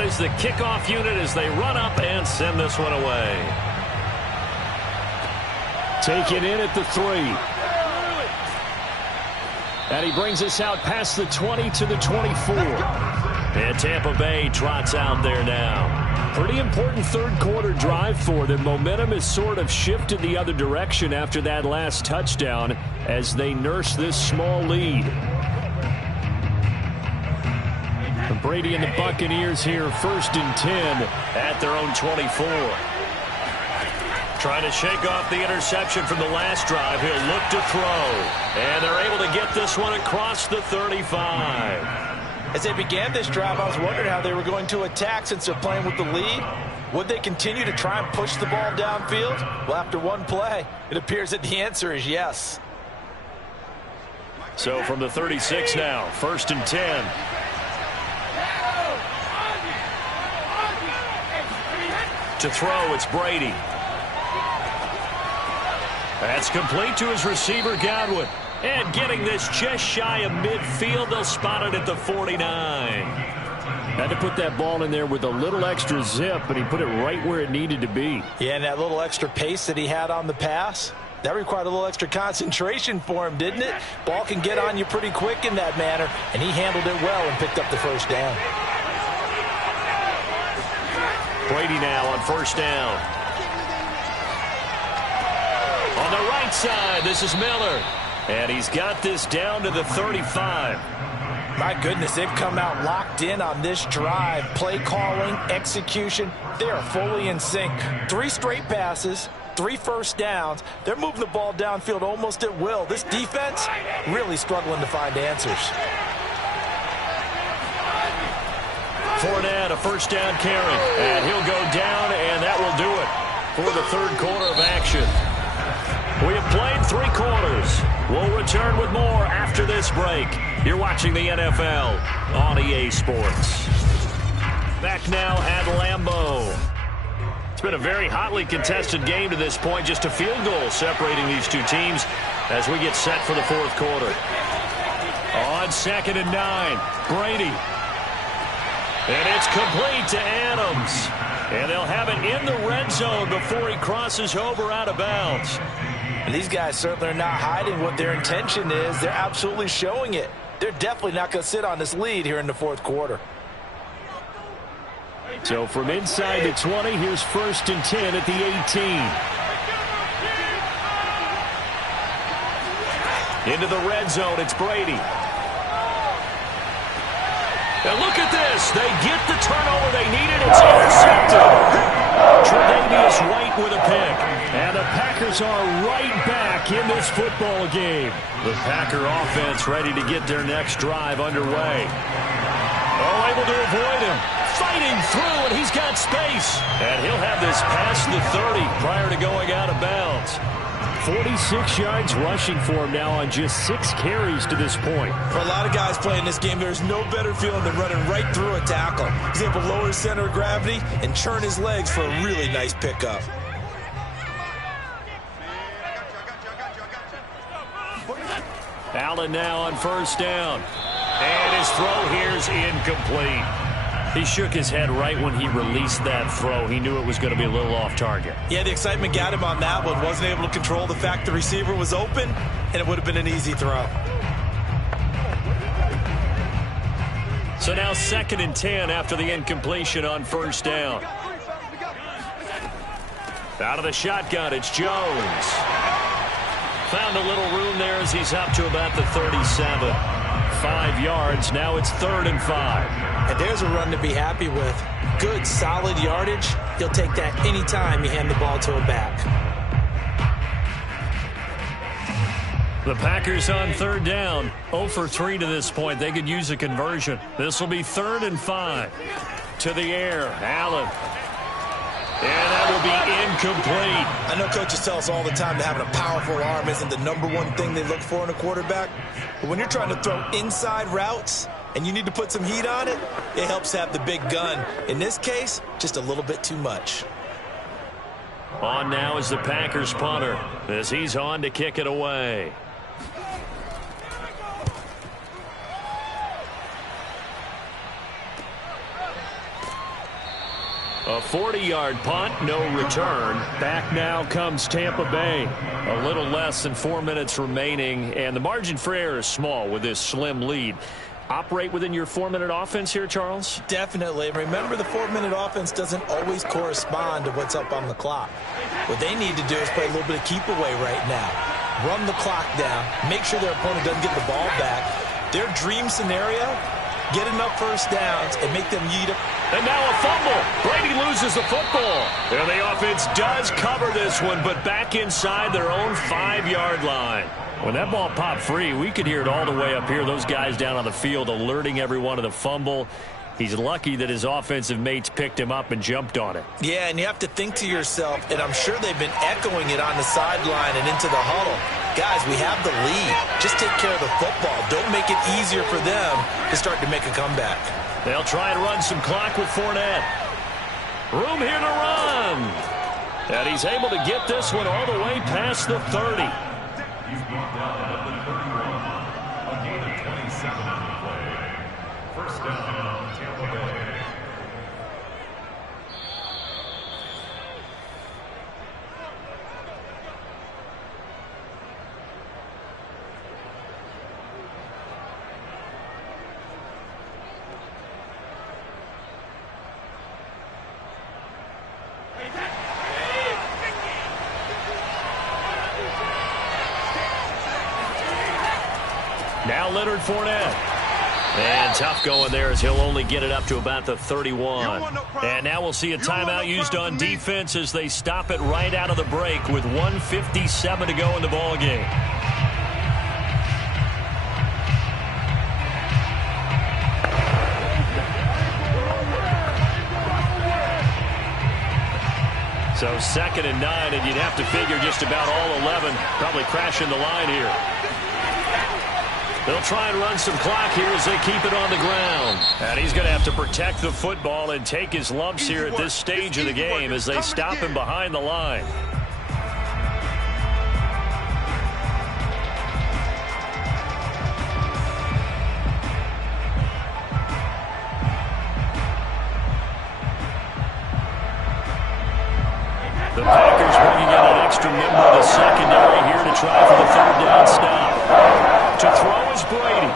Is the kickoff unit as they run up and send this one away. Taken in at the 3. And he brings us out past the 20 to the 24. And Tampa Bay trots out there now. Pretty important third quarter drive for them. Momentum has sort of shifted the other direction after that last touchdown as they nurse this small lead. Brady and the Buccaneers here, 1st and 10 at their own 24. Trying to shake off the interception from the last drive. He'll look to throw. And they're able to get this one across the 35. As they began this drive, I was wondering how they were going to attack since they're playing with the lead. Would they continue to try and push the ball downfield? Well, after one play, it appears that the answer is yes. So from the 36 now, 1st and 10. To throw, it's Brady. That's complete to his receiver, Godwin. And getting this just shy of midfield, they'll spot it at the 49. Had to put that ball in there with a little extra zip, and he put it right where it needed to be. Yeah, and that little extra pace that he had on the pass, that required a little extra concentration for him, didn't it? Ball can get on you pretty quick in that manner, and he handled it well and picked up the first down. Brady now on 1st down. On the right side, this is Miller. And he's got this down to the 35. My goodness, they've come out locked in on this drive. Play calling, execution, they are fully in sync. 3 straight passes, 3 first downs. They're moving the ball downfield almost at will. This defense really struggling to find answers. Fournette, a 1st down carry. And he'll go down, and that will do it for the 3rd quarter of action. We have played 3 quarters. We'll return with more after this break. You're watching the NFL on EA Sports. Back now at Lambeau. It's been a very hotly contested game to this point. Just a field goal separating these two teams as we get set for the 4th quarter. On 2nd and 9, Brady. And it's complete to Adams. And they'll have it in the red zone before he crosses over out of bounds. And these guys certainly are not hiding what their intention is. They're absolutely showing it. They're definitely not going to sit on this lead here in the 4th quarter. So from inside the 20, here's 1st and 10 at the 18. Into the red zone, it's Brady. And look at this. They get the turnover they needed. It's intercepted. Tre'Davious White with a pick. And the Packers are right back in this football game. The Packer offense ready to get their next drive underway. Oh, able to avoid him. Fighting through, and he's got space. And he'll have this past the 30 prior to going out of bounds. 46 yards rushing for him now on just 6 carries to this point. For a lot of guys playing this game, there's no better feeling than running right through a tackle. He's able to lower his center of gravity and churn his legs for a really nice pickup. Allen now on 1st down. And his throw here's incomplete. He shook his head right when he released that throw. He knew it was going to be a little off target. Yeah, the excitement got him on that one. Wasn't able to control the fact the receiver was open, and it would have been an easy throw. So now 2nd and 10 after the incompletion on first down. Out of the shotgun, it's Jones. Found a little room there as he's up to about the 37. 5 yards. Now it's 3rd and 5. And there's a run to be happy with. Good, solid yardage. He'll take that anytime you hand the ball to a back. The Packers on 3rd down. 0 for 3 to this point. They could use a conversion. This will be 3rd and 5. To the air. Allen. And that will be incomplete. I know coaches tell us all the time that having a powerful arm isn't the #1 thing they look for in a quarterback. But when you're trying to throw inside routes and you need to put some heat on it, it helps have the big gun. In this case, just a little bit too much. On now is the Packers punter as he's on to kick it away. A 40-yard punt, no return. Back now comes Tampa Bay. A little less than 4 minutes remaining, and the margin for error is small with this slim lead. Operate within your 4-minute offense here, Charles? Definitely. Remember, the 4-minute offense doesn't always correspond to what's up on the clock. What they need to do is play a little bit of keep away right now. Run the clock down. Make sure their opponent doesn't get the ball back. Their dream scenario, get enough first downs and make them yeet up. And now a fumble. Brady loses the football. And the offense does cover this one, but back inside their own 5-yard line. When that ball popped free, we could hear it all the way up here. Those guys down on the field alerting everyone of the fumble. He's lucky that his offensive mates picked him up and jumped on it. Yeah, and you have to think to yourself, and I'm sure they've been echoing it on the sideline and into the huddle. Guys, we have the lead. Just take care of the football. Don't make it easier for them to start to make a comeback. They'll try and run some clock with Fournette. Room here to run. And he's able to get this one all the way past the 30. He's brought down at the 31. A gain of 27 on the play. First down, Tampa Bay. Now Leonard Fournette. And tough going there as he'll only get it up to about the 31. And now we'll see a timeout used on defense as they stop it right out of the break with 1:57 to go in the ballgame. So 2nd and 9, and you'd have to figure just about all 11 probably crashing the line here. They'll try and run some clock here as they keep it on the ground. And he's going to have to protect the football and take his lumps here at this stage of the game as they stop him behind the line. The Packers bringing in an extra member of the secondary here to try for the 3rd down stop. To throw is Brady.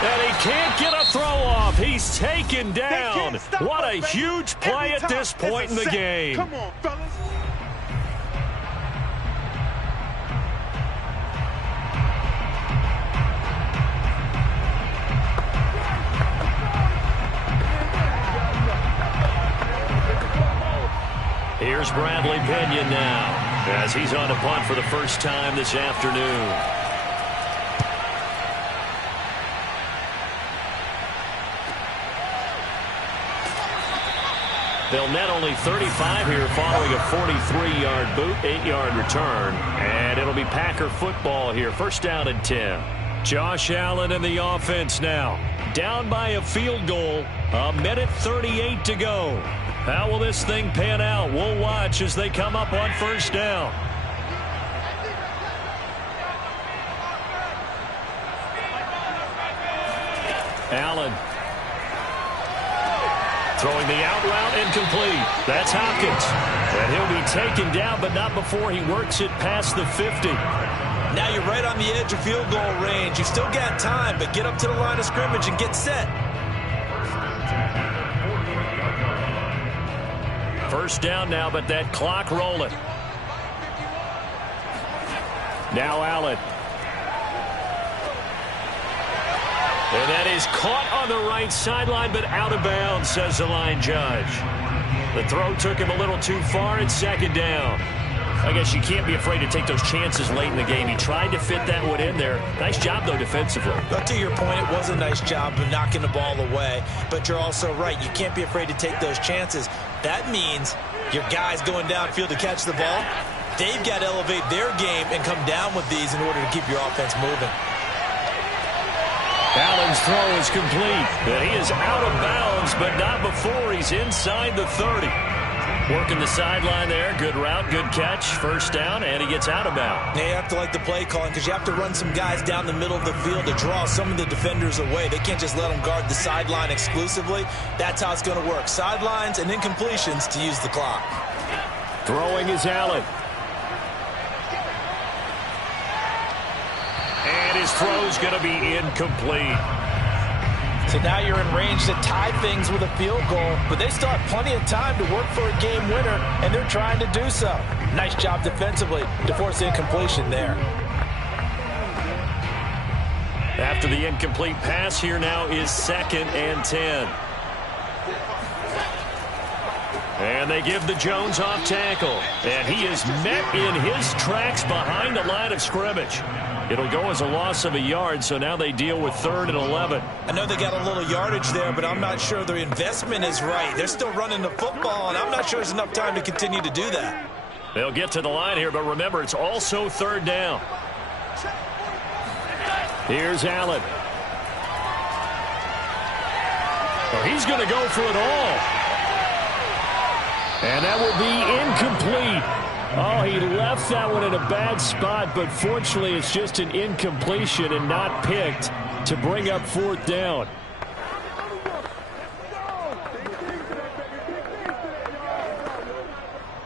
And he can't get a throw off. He's taken down. What a huge play at this point in the game. Come on, fellas. Here's Bradley Pinion now as he's on to punt for the first time this afternoon. They'll net only 35 here following a 43-yard boot, 8-yard return. And it'll be Packer football here. First down and 10. Josh Allen in the offense now. Down by a field goal. 1:38 to go. How will this thing pan out? We'll watch as they come up on first down. Allen. Throwing the out route incomplete. That's Hopkins. And he'll be taken down, but not before he works it past the 50. Now you're right on the edge of field goal range. You've still got time, but get up to the line of scrimmage and get set. First down now, but that clock rolling. Now Allen. And that is caught on the right sideline, but out of bounds, says the line judge. The throw took him a little too far. It's second down. I guess you can't be afraid to take those chances late in the game. He tried to fit that one in there. Nice job, though, defensively. But to your point, it was a nice job of knocking the ball away. But you're also right. You can't be afraid to take those chances. That means your guys going downfield to catch the ball, they've got to elevate their game and come down with these in order to keep your offense moving. Allen's throw is complete. And he is out of bounds, but not before he's inside the 30. Working the sideline there. Good route, good catch. First down, and he gets out of bounds. Now you have to like the play calling because you have to run some guys down the middle of the field to draw some of the defenders away. They can't just let them guard the sideline exclusively. That's how it's going to work. Sidelines and incompletions to use the clock. Throwing is Allen. And his throw's going to be incomplete. So now you're in range to tie things with a field goal, but they still have plenty of time to work for a game winner, and they're trying to do so. Nice job defensively to force the incompletion there. After the incomplete pass, here now is 2nd and 10. And they give the Jones off tackle. And he is met in his tracks behind the line of scrimmage. It'll go as a loss of a yard, so now they deal with 3rd and 11. I know they got a little yardage there, but I'm not sure their investment is right. They're still running the football, and I'm not sure there's enough time to continue to do that. They'll get to the line here, but remember, it's also 3rd down. Here's Allen. Well, he's going to go for it all. And that will be incomplete. Oh, he left that one in a bad spot, but fortunately it's just an incompletion and not picked to bring up 4th down.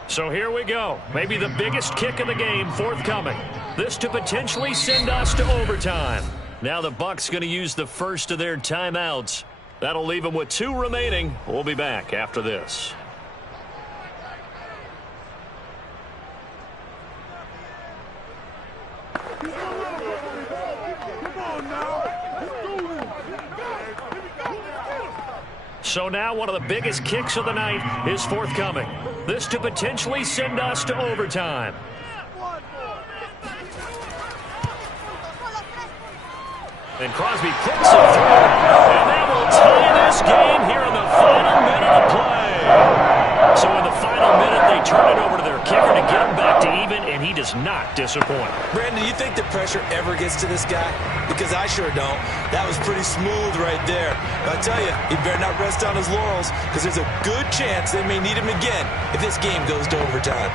So here we go. Maybe the biggest kick of the game forthcoming. This to potentially send us to overtime. Now the Bucs going to use the first of their timeouts. That'll leave them with 2 remaining. We'll be back after this. So now one of the biggest kicks of the night is forthcoming. This to potentially send us to overtime. And Crosby puts it through. And that will tie this game here in the final minute of play. So in the final minute, they turn it over to their kicker to get him back to even, and he does not disappoint. Brandon, do you think the pressure ever gets to this guy? Because I sure don't. That was pretty smooth right there. But I tell you, he better not rest on his laurels because there's a good chance they may need him again if this game goes to overtime.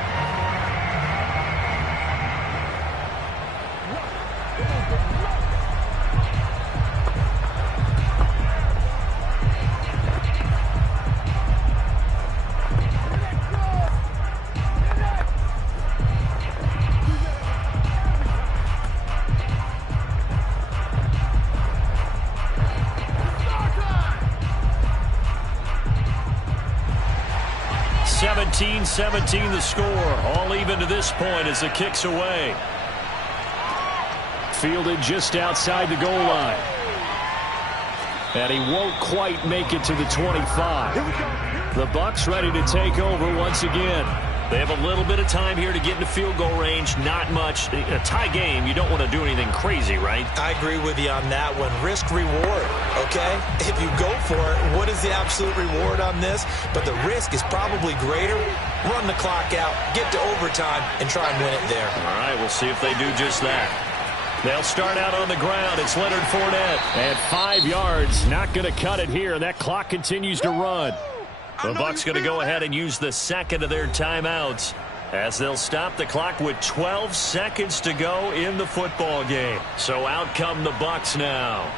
(17-17) the score. All even to this point as the kick's away. Fielded just outside the goal line. And he won't quite make it to the 25. The Bucs ready to take over once again. They have a little bit of time here to get into field goal range. Not much. A tie game, you don't want to do anything crazy, right? I agree with you on that one. Risk reward, okay? If you go for it, what is the absolute reward on this? But the risk is probably greater. Run the clock out, get to overtime, and try and win it there. All right, we'll see if they do just that. They'll start out on the ground. It's Leonard Fournette. At 5 yards, not going to cut it here. That clock continues to run. The Bucs going to go ahead and use the second of their timeouts as they'll stop the clock with 12 seconds to go in the football game. So out come the Bucs now.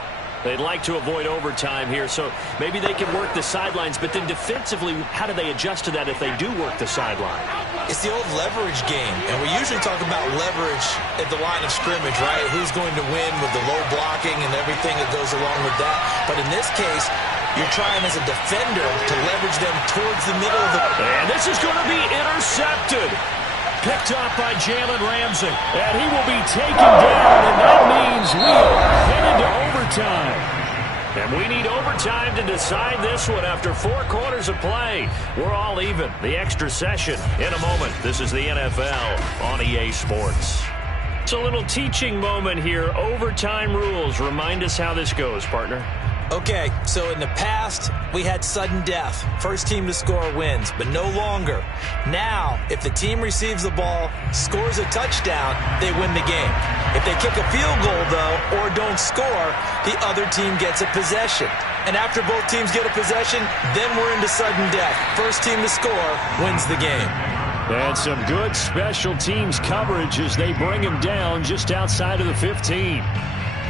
They'd like to avoid overtime here, so maybe they can work the sidelines, but then defensively, how do they adjust to that if they do work the sideline? It's the old leverage game, and we usually talk about leverage at the line of scrimmage, right? Who's going to win with the low blocking and everything that goes along with that. But in this case, you're trying as a defender to leverage them towards the middle of the... And this is going to be intercepted. Picked off by Jalen Ramsey. And he will be taken down, and that means we are headed to overtime. And we need overtime to decide this one after 4 quarters of play. We're all even. The extra session in a moment. This is the NFL on EA Sports. It's a little teaching moment here. Overtime rules. Remind us how this goes, partner. Okay, so in the past, we had sudden death. First team to score wins, but no longer. Now, if the team receives the ball, scores a touchdown, they win the game. If they kick a field goal, though, or don't score, the other team gets a possession. And after both teams get a possession, then we're into sudden death. First team to score wins the game. And some good special teams coverage as they bring him down just outside of the 15.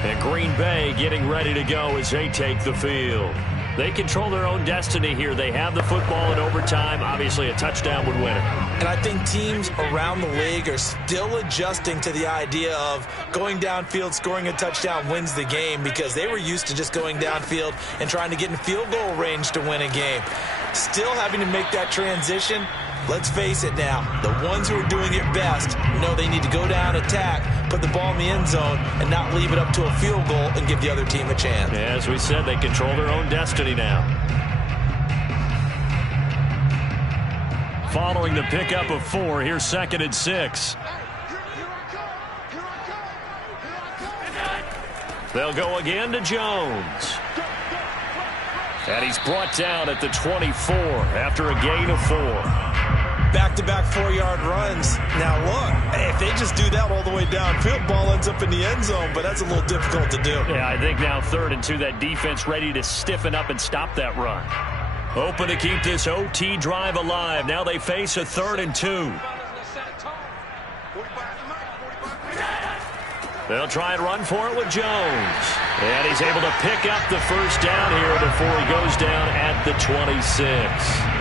And Green Bay getting ready to go as they take the field. They control their own destiny here. They have the football in overtime. Obviously, a touchdown would win it. And I think teams around the league are still adjusting to the idea of going downfield, scoring a touchdown wins the game, because they were used to just going downfield and trying to get in field goal range to win a game. Still having to make that transition. Let's face it now, the ones who are doing it best know they need to go down, attack, put the ball in the end zone, and not leave it up to a field goal and give the other team a chance. As we said, they control their own destiny now. Following the pickup of 4, here's 2nd and 6. They'll go again to Jones. And he's brought down at the 24 after a gain of 4. Back-to-back 4-yard runs. Now, look, if they just do that all the way downfield, ball ends up in the end zone, but that's a little difficult to do. Yeah, I think now 3rd and 2, that defense ready to stiffen up and stop that run. Open to keep this OT drive alive. Now they face a 3rd and 2. They'll try and run for it with Jones. And he's able to pick up the first down here before he goes down at the 26.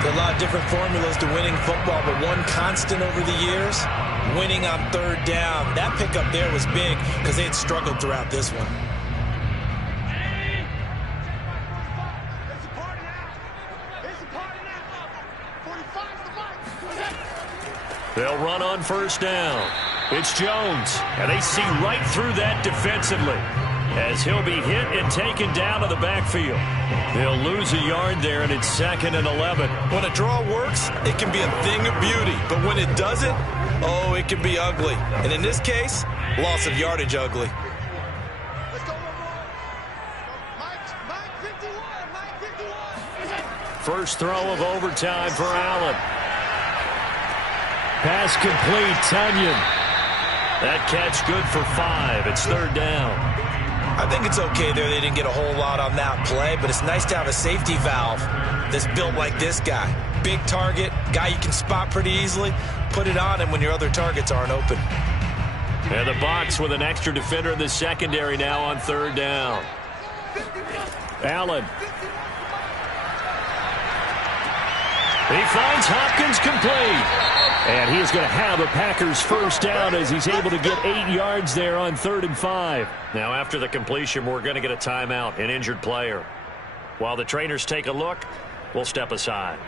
There's a lot of different formulas to winning football, but one constant over the years, winning on 3rd down. That pickup there was big because they had struggled throughout this one. They'll run on 1st down. It's Jones, and they see right through that defensively as he'll be hit and taken down to the backfield. They'll lose a yard there, and it's 2nd and 11. When a draw works, it can be a thing of beauty, but when it doesn't, oh, it can be ugly. And in this case, loss of yardage ugly. First throw of overtime for Allen. Pass complete, Tunyon. That catch good for 5. It's 3rd down. I think it's okay there. They didn't get a whole lot on that play, but it's nice to have a safety valve that's built like this guy. Big target, guy you can spot pretty easily. Put it on him when your other targets aren't open. And the box with an extra defender in the secondary now on 3rd down. Allen. He finds Hopkins complete. And he is going to have a Packers first down as he's able to get 8 yards there on 3rd and 5. Now, after the completion, we're going to get a timeout, an injured player. While the trainers take a look, we'll step aside.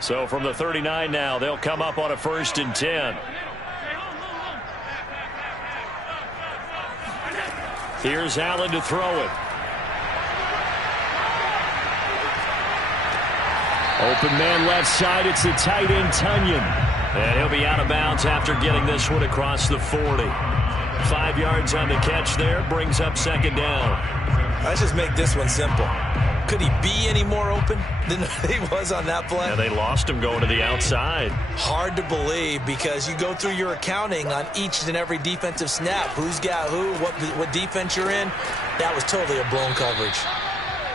So from the 39 now, they'll come up on a 1st and 10. Here's Allen to throw it. Open man left side. It's the tight end, Tunyon. And he'll be out of bounds after getting this one across the 40. 5 yards on the catch there. Brings up 2nd down. Let's just make this one simple. Could he be any more open than he was on that play? Yeah, they lost him going to the outside. Hard to believe, because you go through your accounting on each and every defensive snap. Who's got who, what defense you're in. That was totally a blown coverage.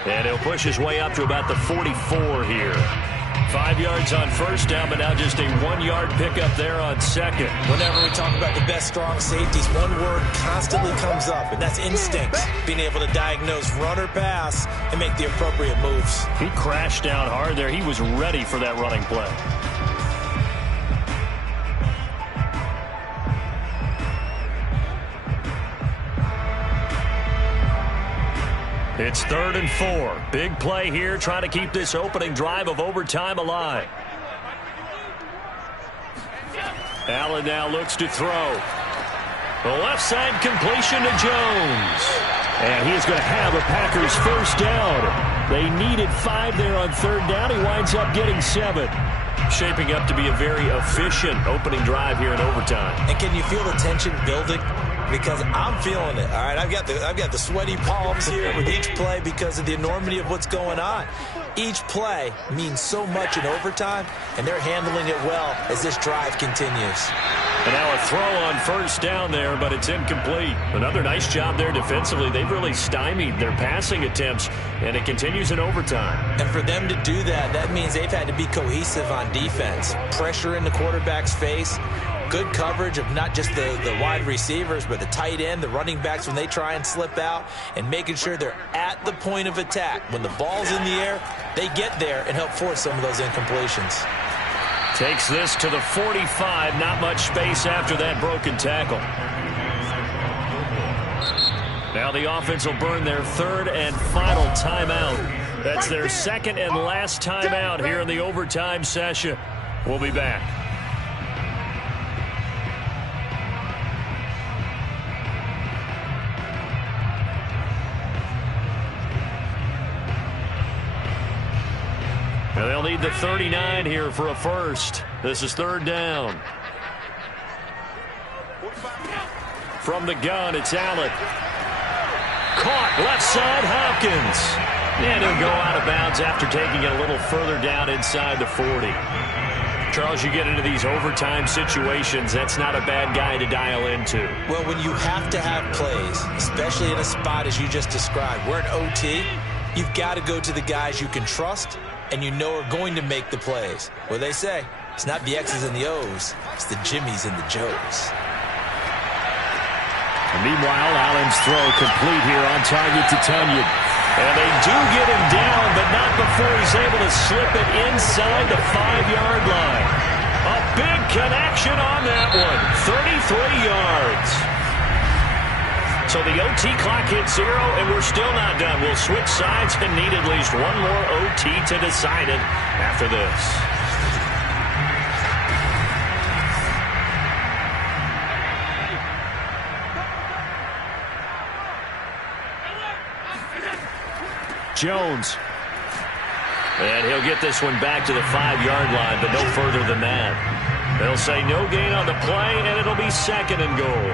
And he'll push his way up to about the 44 here. 5 yards on first down, but now just a 1-yard pickup there on second. Whenever we talk about the best strong safeties, one word constantly comes up, and that's instincts. Being able to diagnose run or pass and make the appropriate moves. He crashed down hard there. He was ready for that running play. It's 3rd and 4. Big play here, trying to keep this opening drive of overtime alive. Allen now looks to throw. The left side completion to Jones. And he is going to have a Packers first down. They needed 5 there on 3rd down. He winds up getting 7. Shaping up to be a very efficient opening drive here in overtime. And can you feel the tension building? Because I'm feeling it. All right, I've got the sweaty palms here with each play because of the enormity of what's going on. Each play means so much in overtime, and they're handling it well as this drive continues. And now a throw on first down there, but it's incomplete. Another nice job there defensively. They've really stymied their passing attempts, and it continues in overtime. And for them to do that, that means they've had to be cohesive on defense. Pressure in the quarterback's face. Good coverage of not just the wide receivers, but the tight end, the running backs when they try and slip out, and making sure they're at the point of attack. When the ball's in the air, they get there and help force some of those incompletions. Takes this to the 45. Not much space after that broken tackle. Now the offense will burn their 3rd and final timeout. That's their 2nd and last timeout here in the overtime session. We'll be back. Now they'll need the 39 here for a first. This is 3rd down. From the gun, it's Allen. Caught left side, Hopkins. And he'll go out of bounds after taking it a little further down inside the 40. Charles, you get into these overtime situations, that's not a bad guy to dial into. Well, when you have to have plays, especially in a spot as you just described, we're in OT, you've got to go to the guys you can trust and you know are going to make the plays. What they say, it's not the X's and the O's, it's the Jimmys and the Joes. And meanwhile, Allen's throw complete here on target to Tunyon. And they do get him down, but not before he's able to slip it inside the 5-yard line. A big connection on that one, 33 yards. So the OT clock hits 0, and we're still not done. We'll switch sides and need at least one more OT to decide it after this. Jones. And he'll get this one back to the 5-yard line, but no further than that. They'll say no gain on the play, and it'll be 2nd and goal.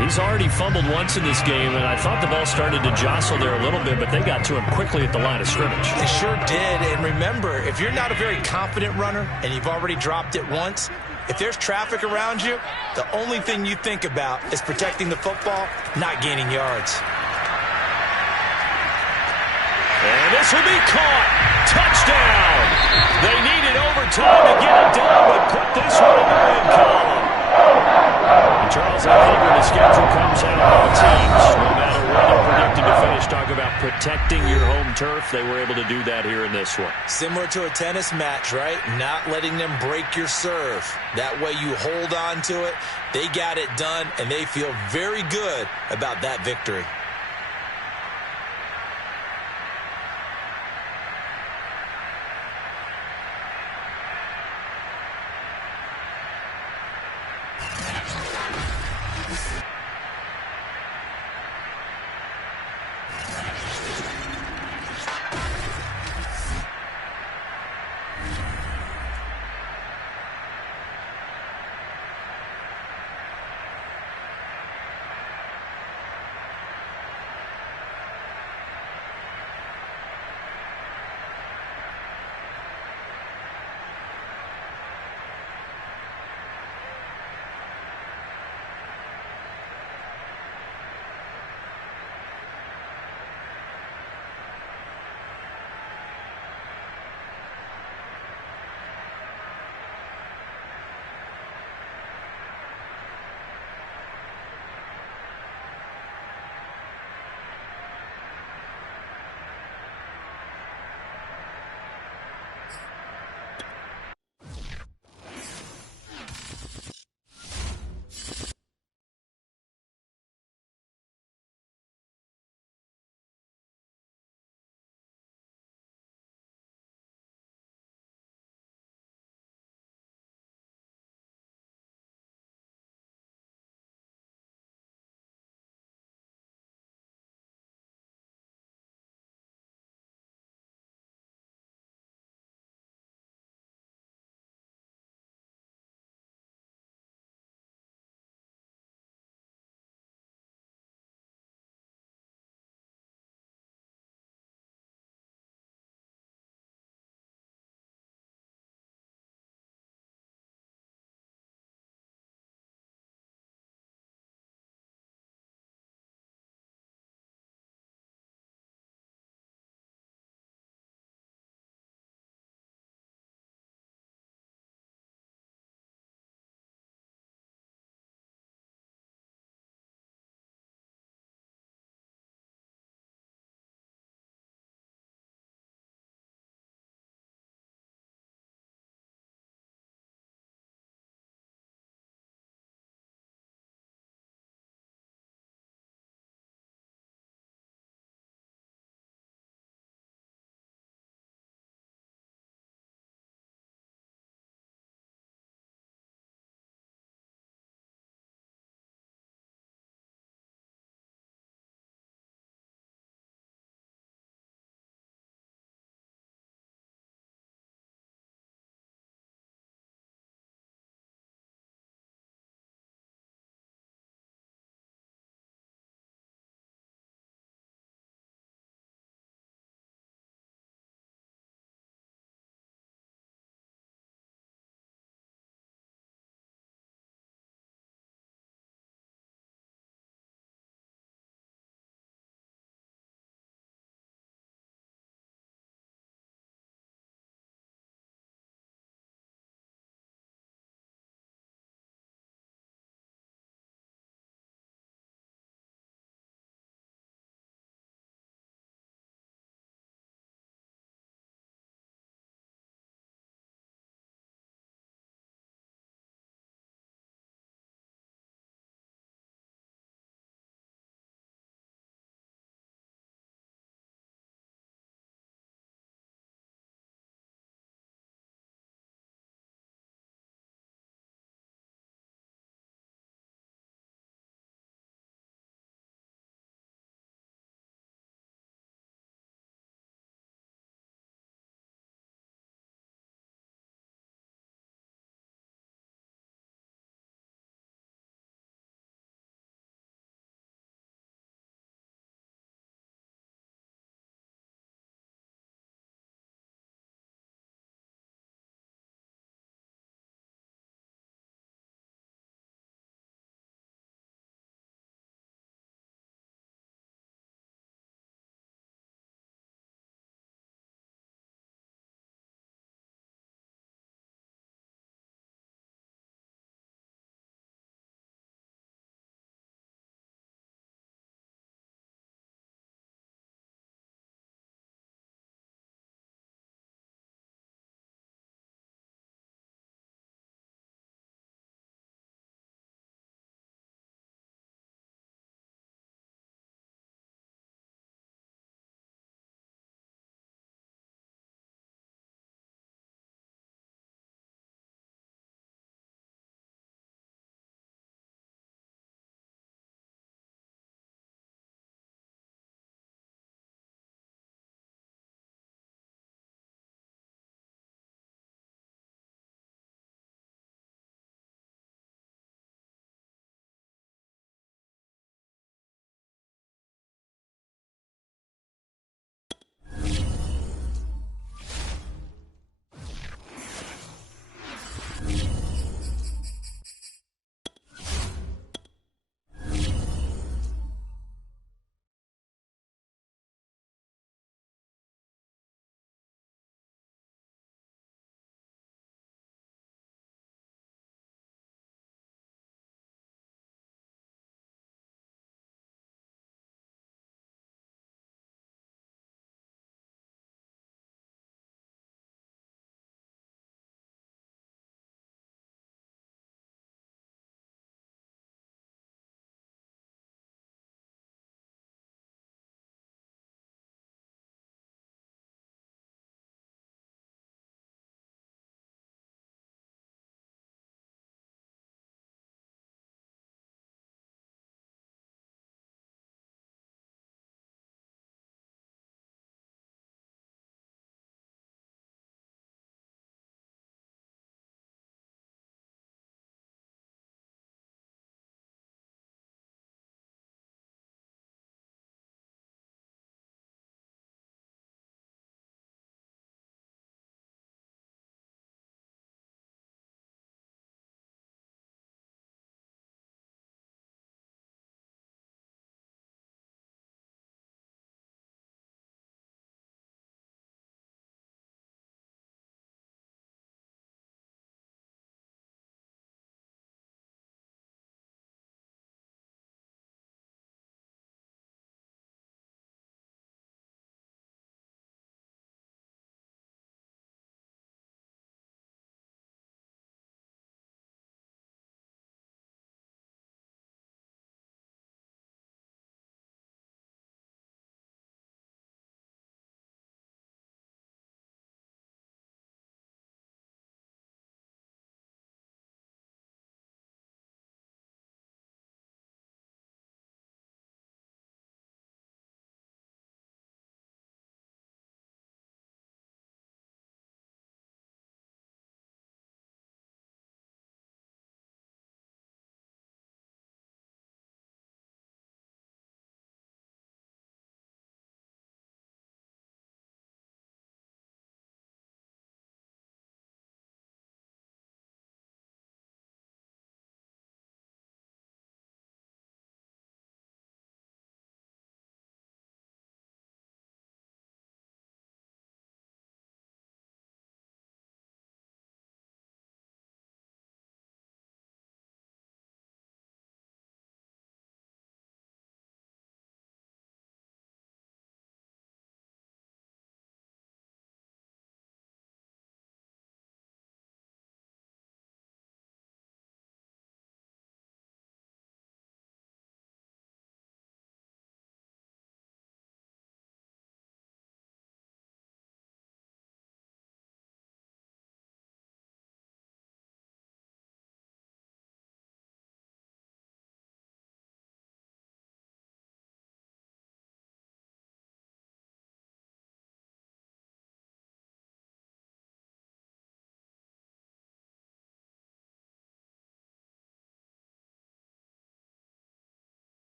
He's already fumbled once in this game, and I thought the ball started to jostle there a little bit, but they got to him quickly at the line of scrimmage. They sure did, and remember, if you're not a very confident runner and you've already dropped it once, if there's traffic around you, the only thing you think about is protecting the football, not gaining yards. And this will be caught. Touchdown. They needed overtime to get it done, but put this one in the win column. And Charles, I think when the schedule comes out, all teams, no matter where they're predicted to finish, talk about protecting your home turf. They were able to do that here in this one. Similar to a tennis match, right? Not letting them break your serve. That way you hold on to it. They got it done, and they feel very good about that victory.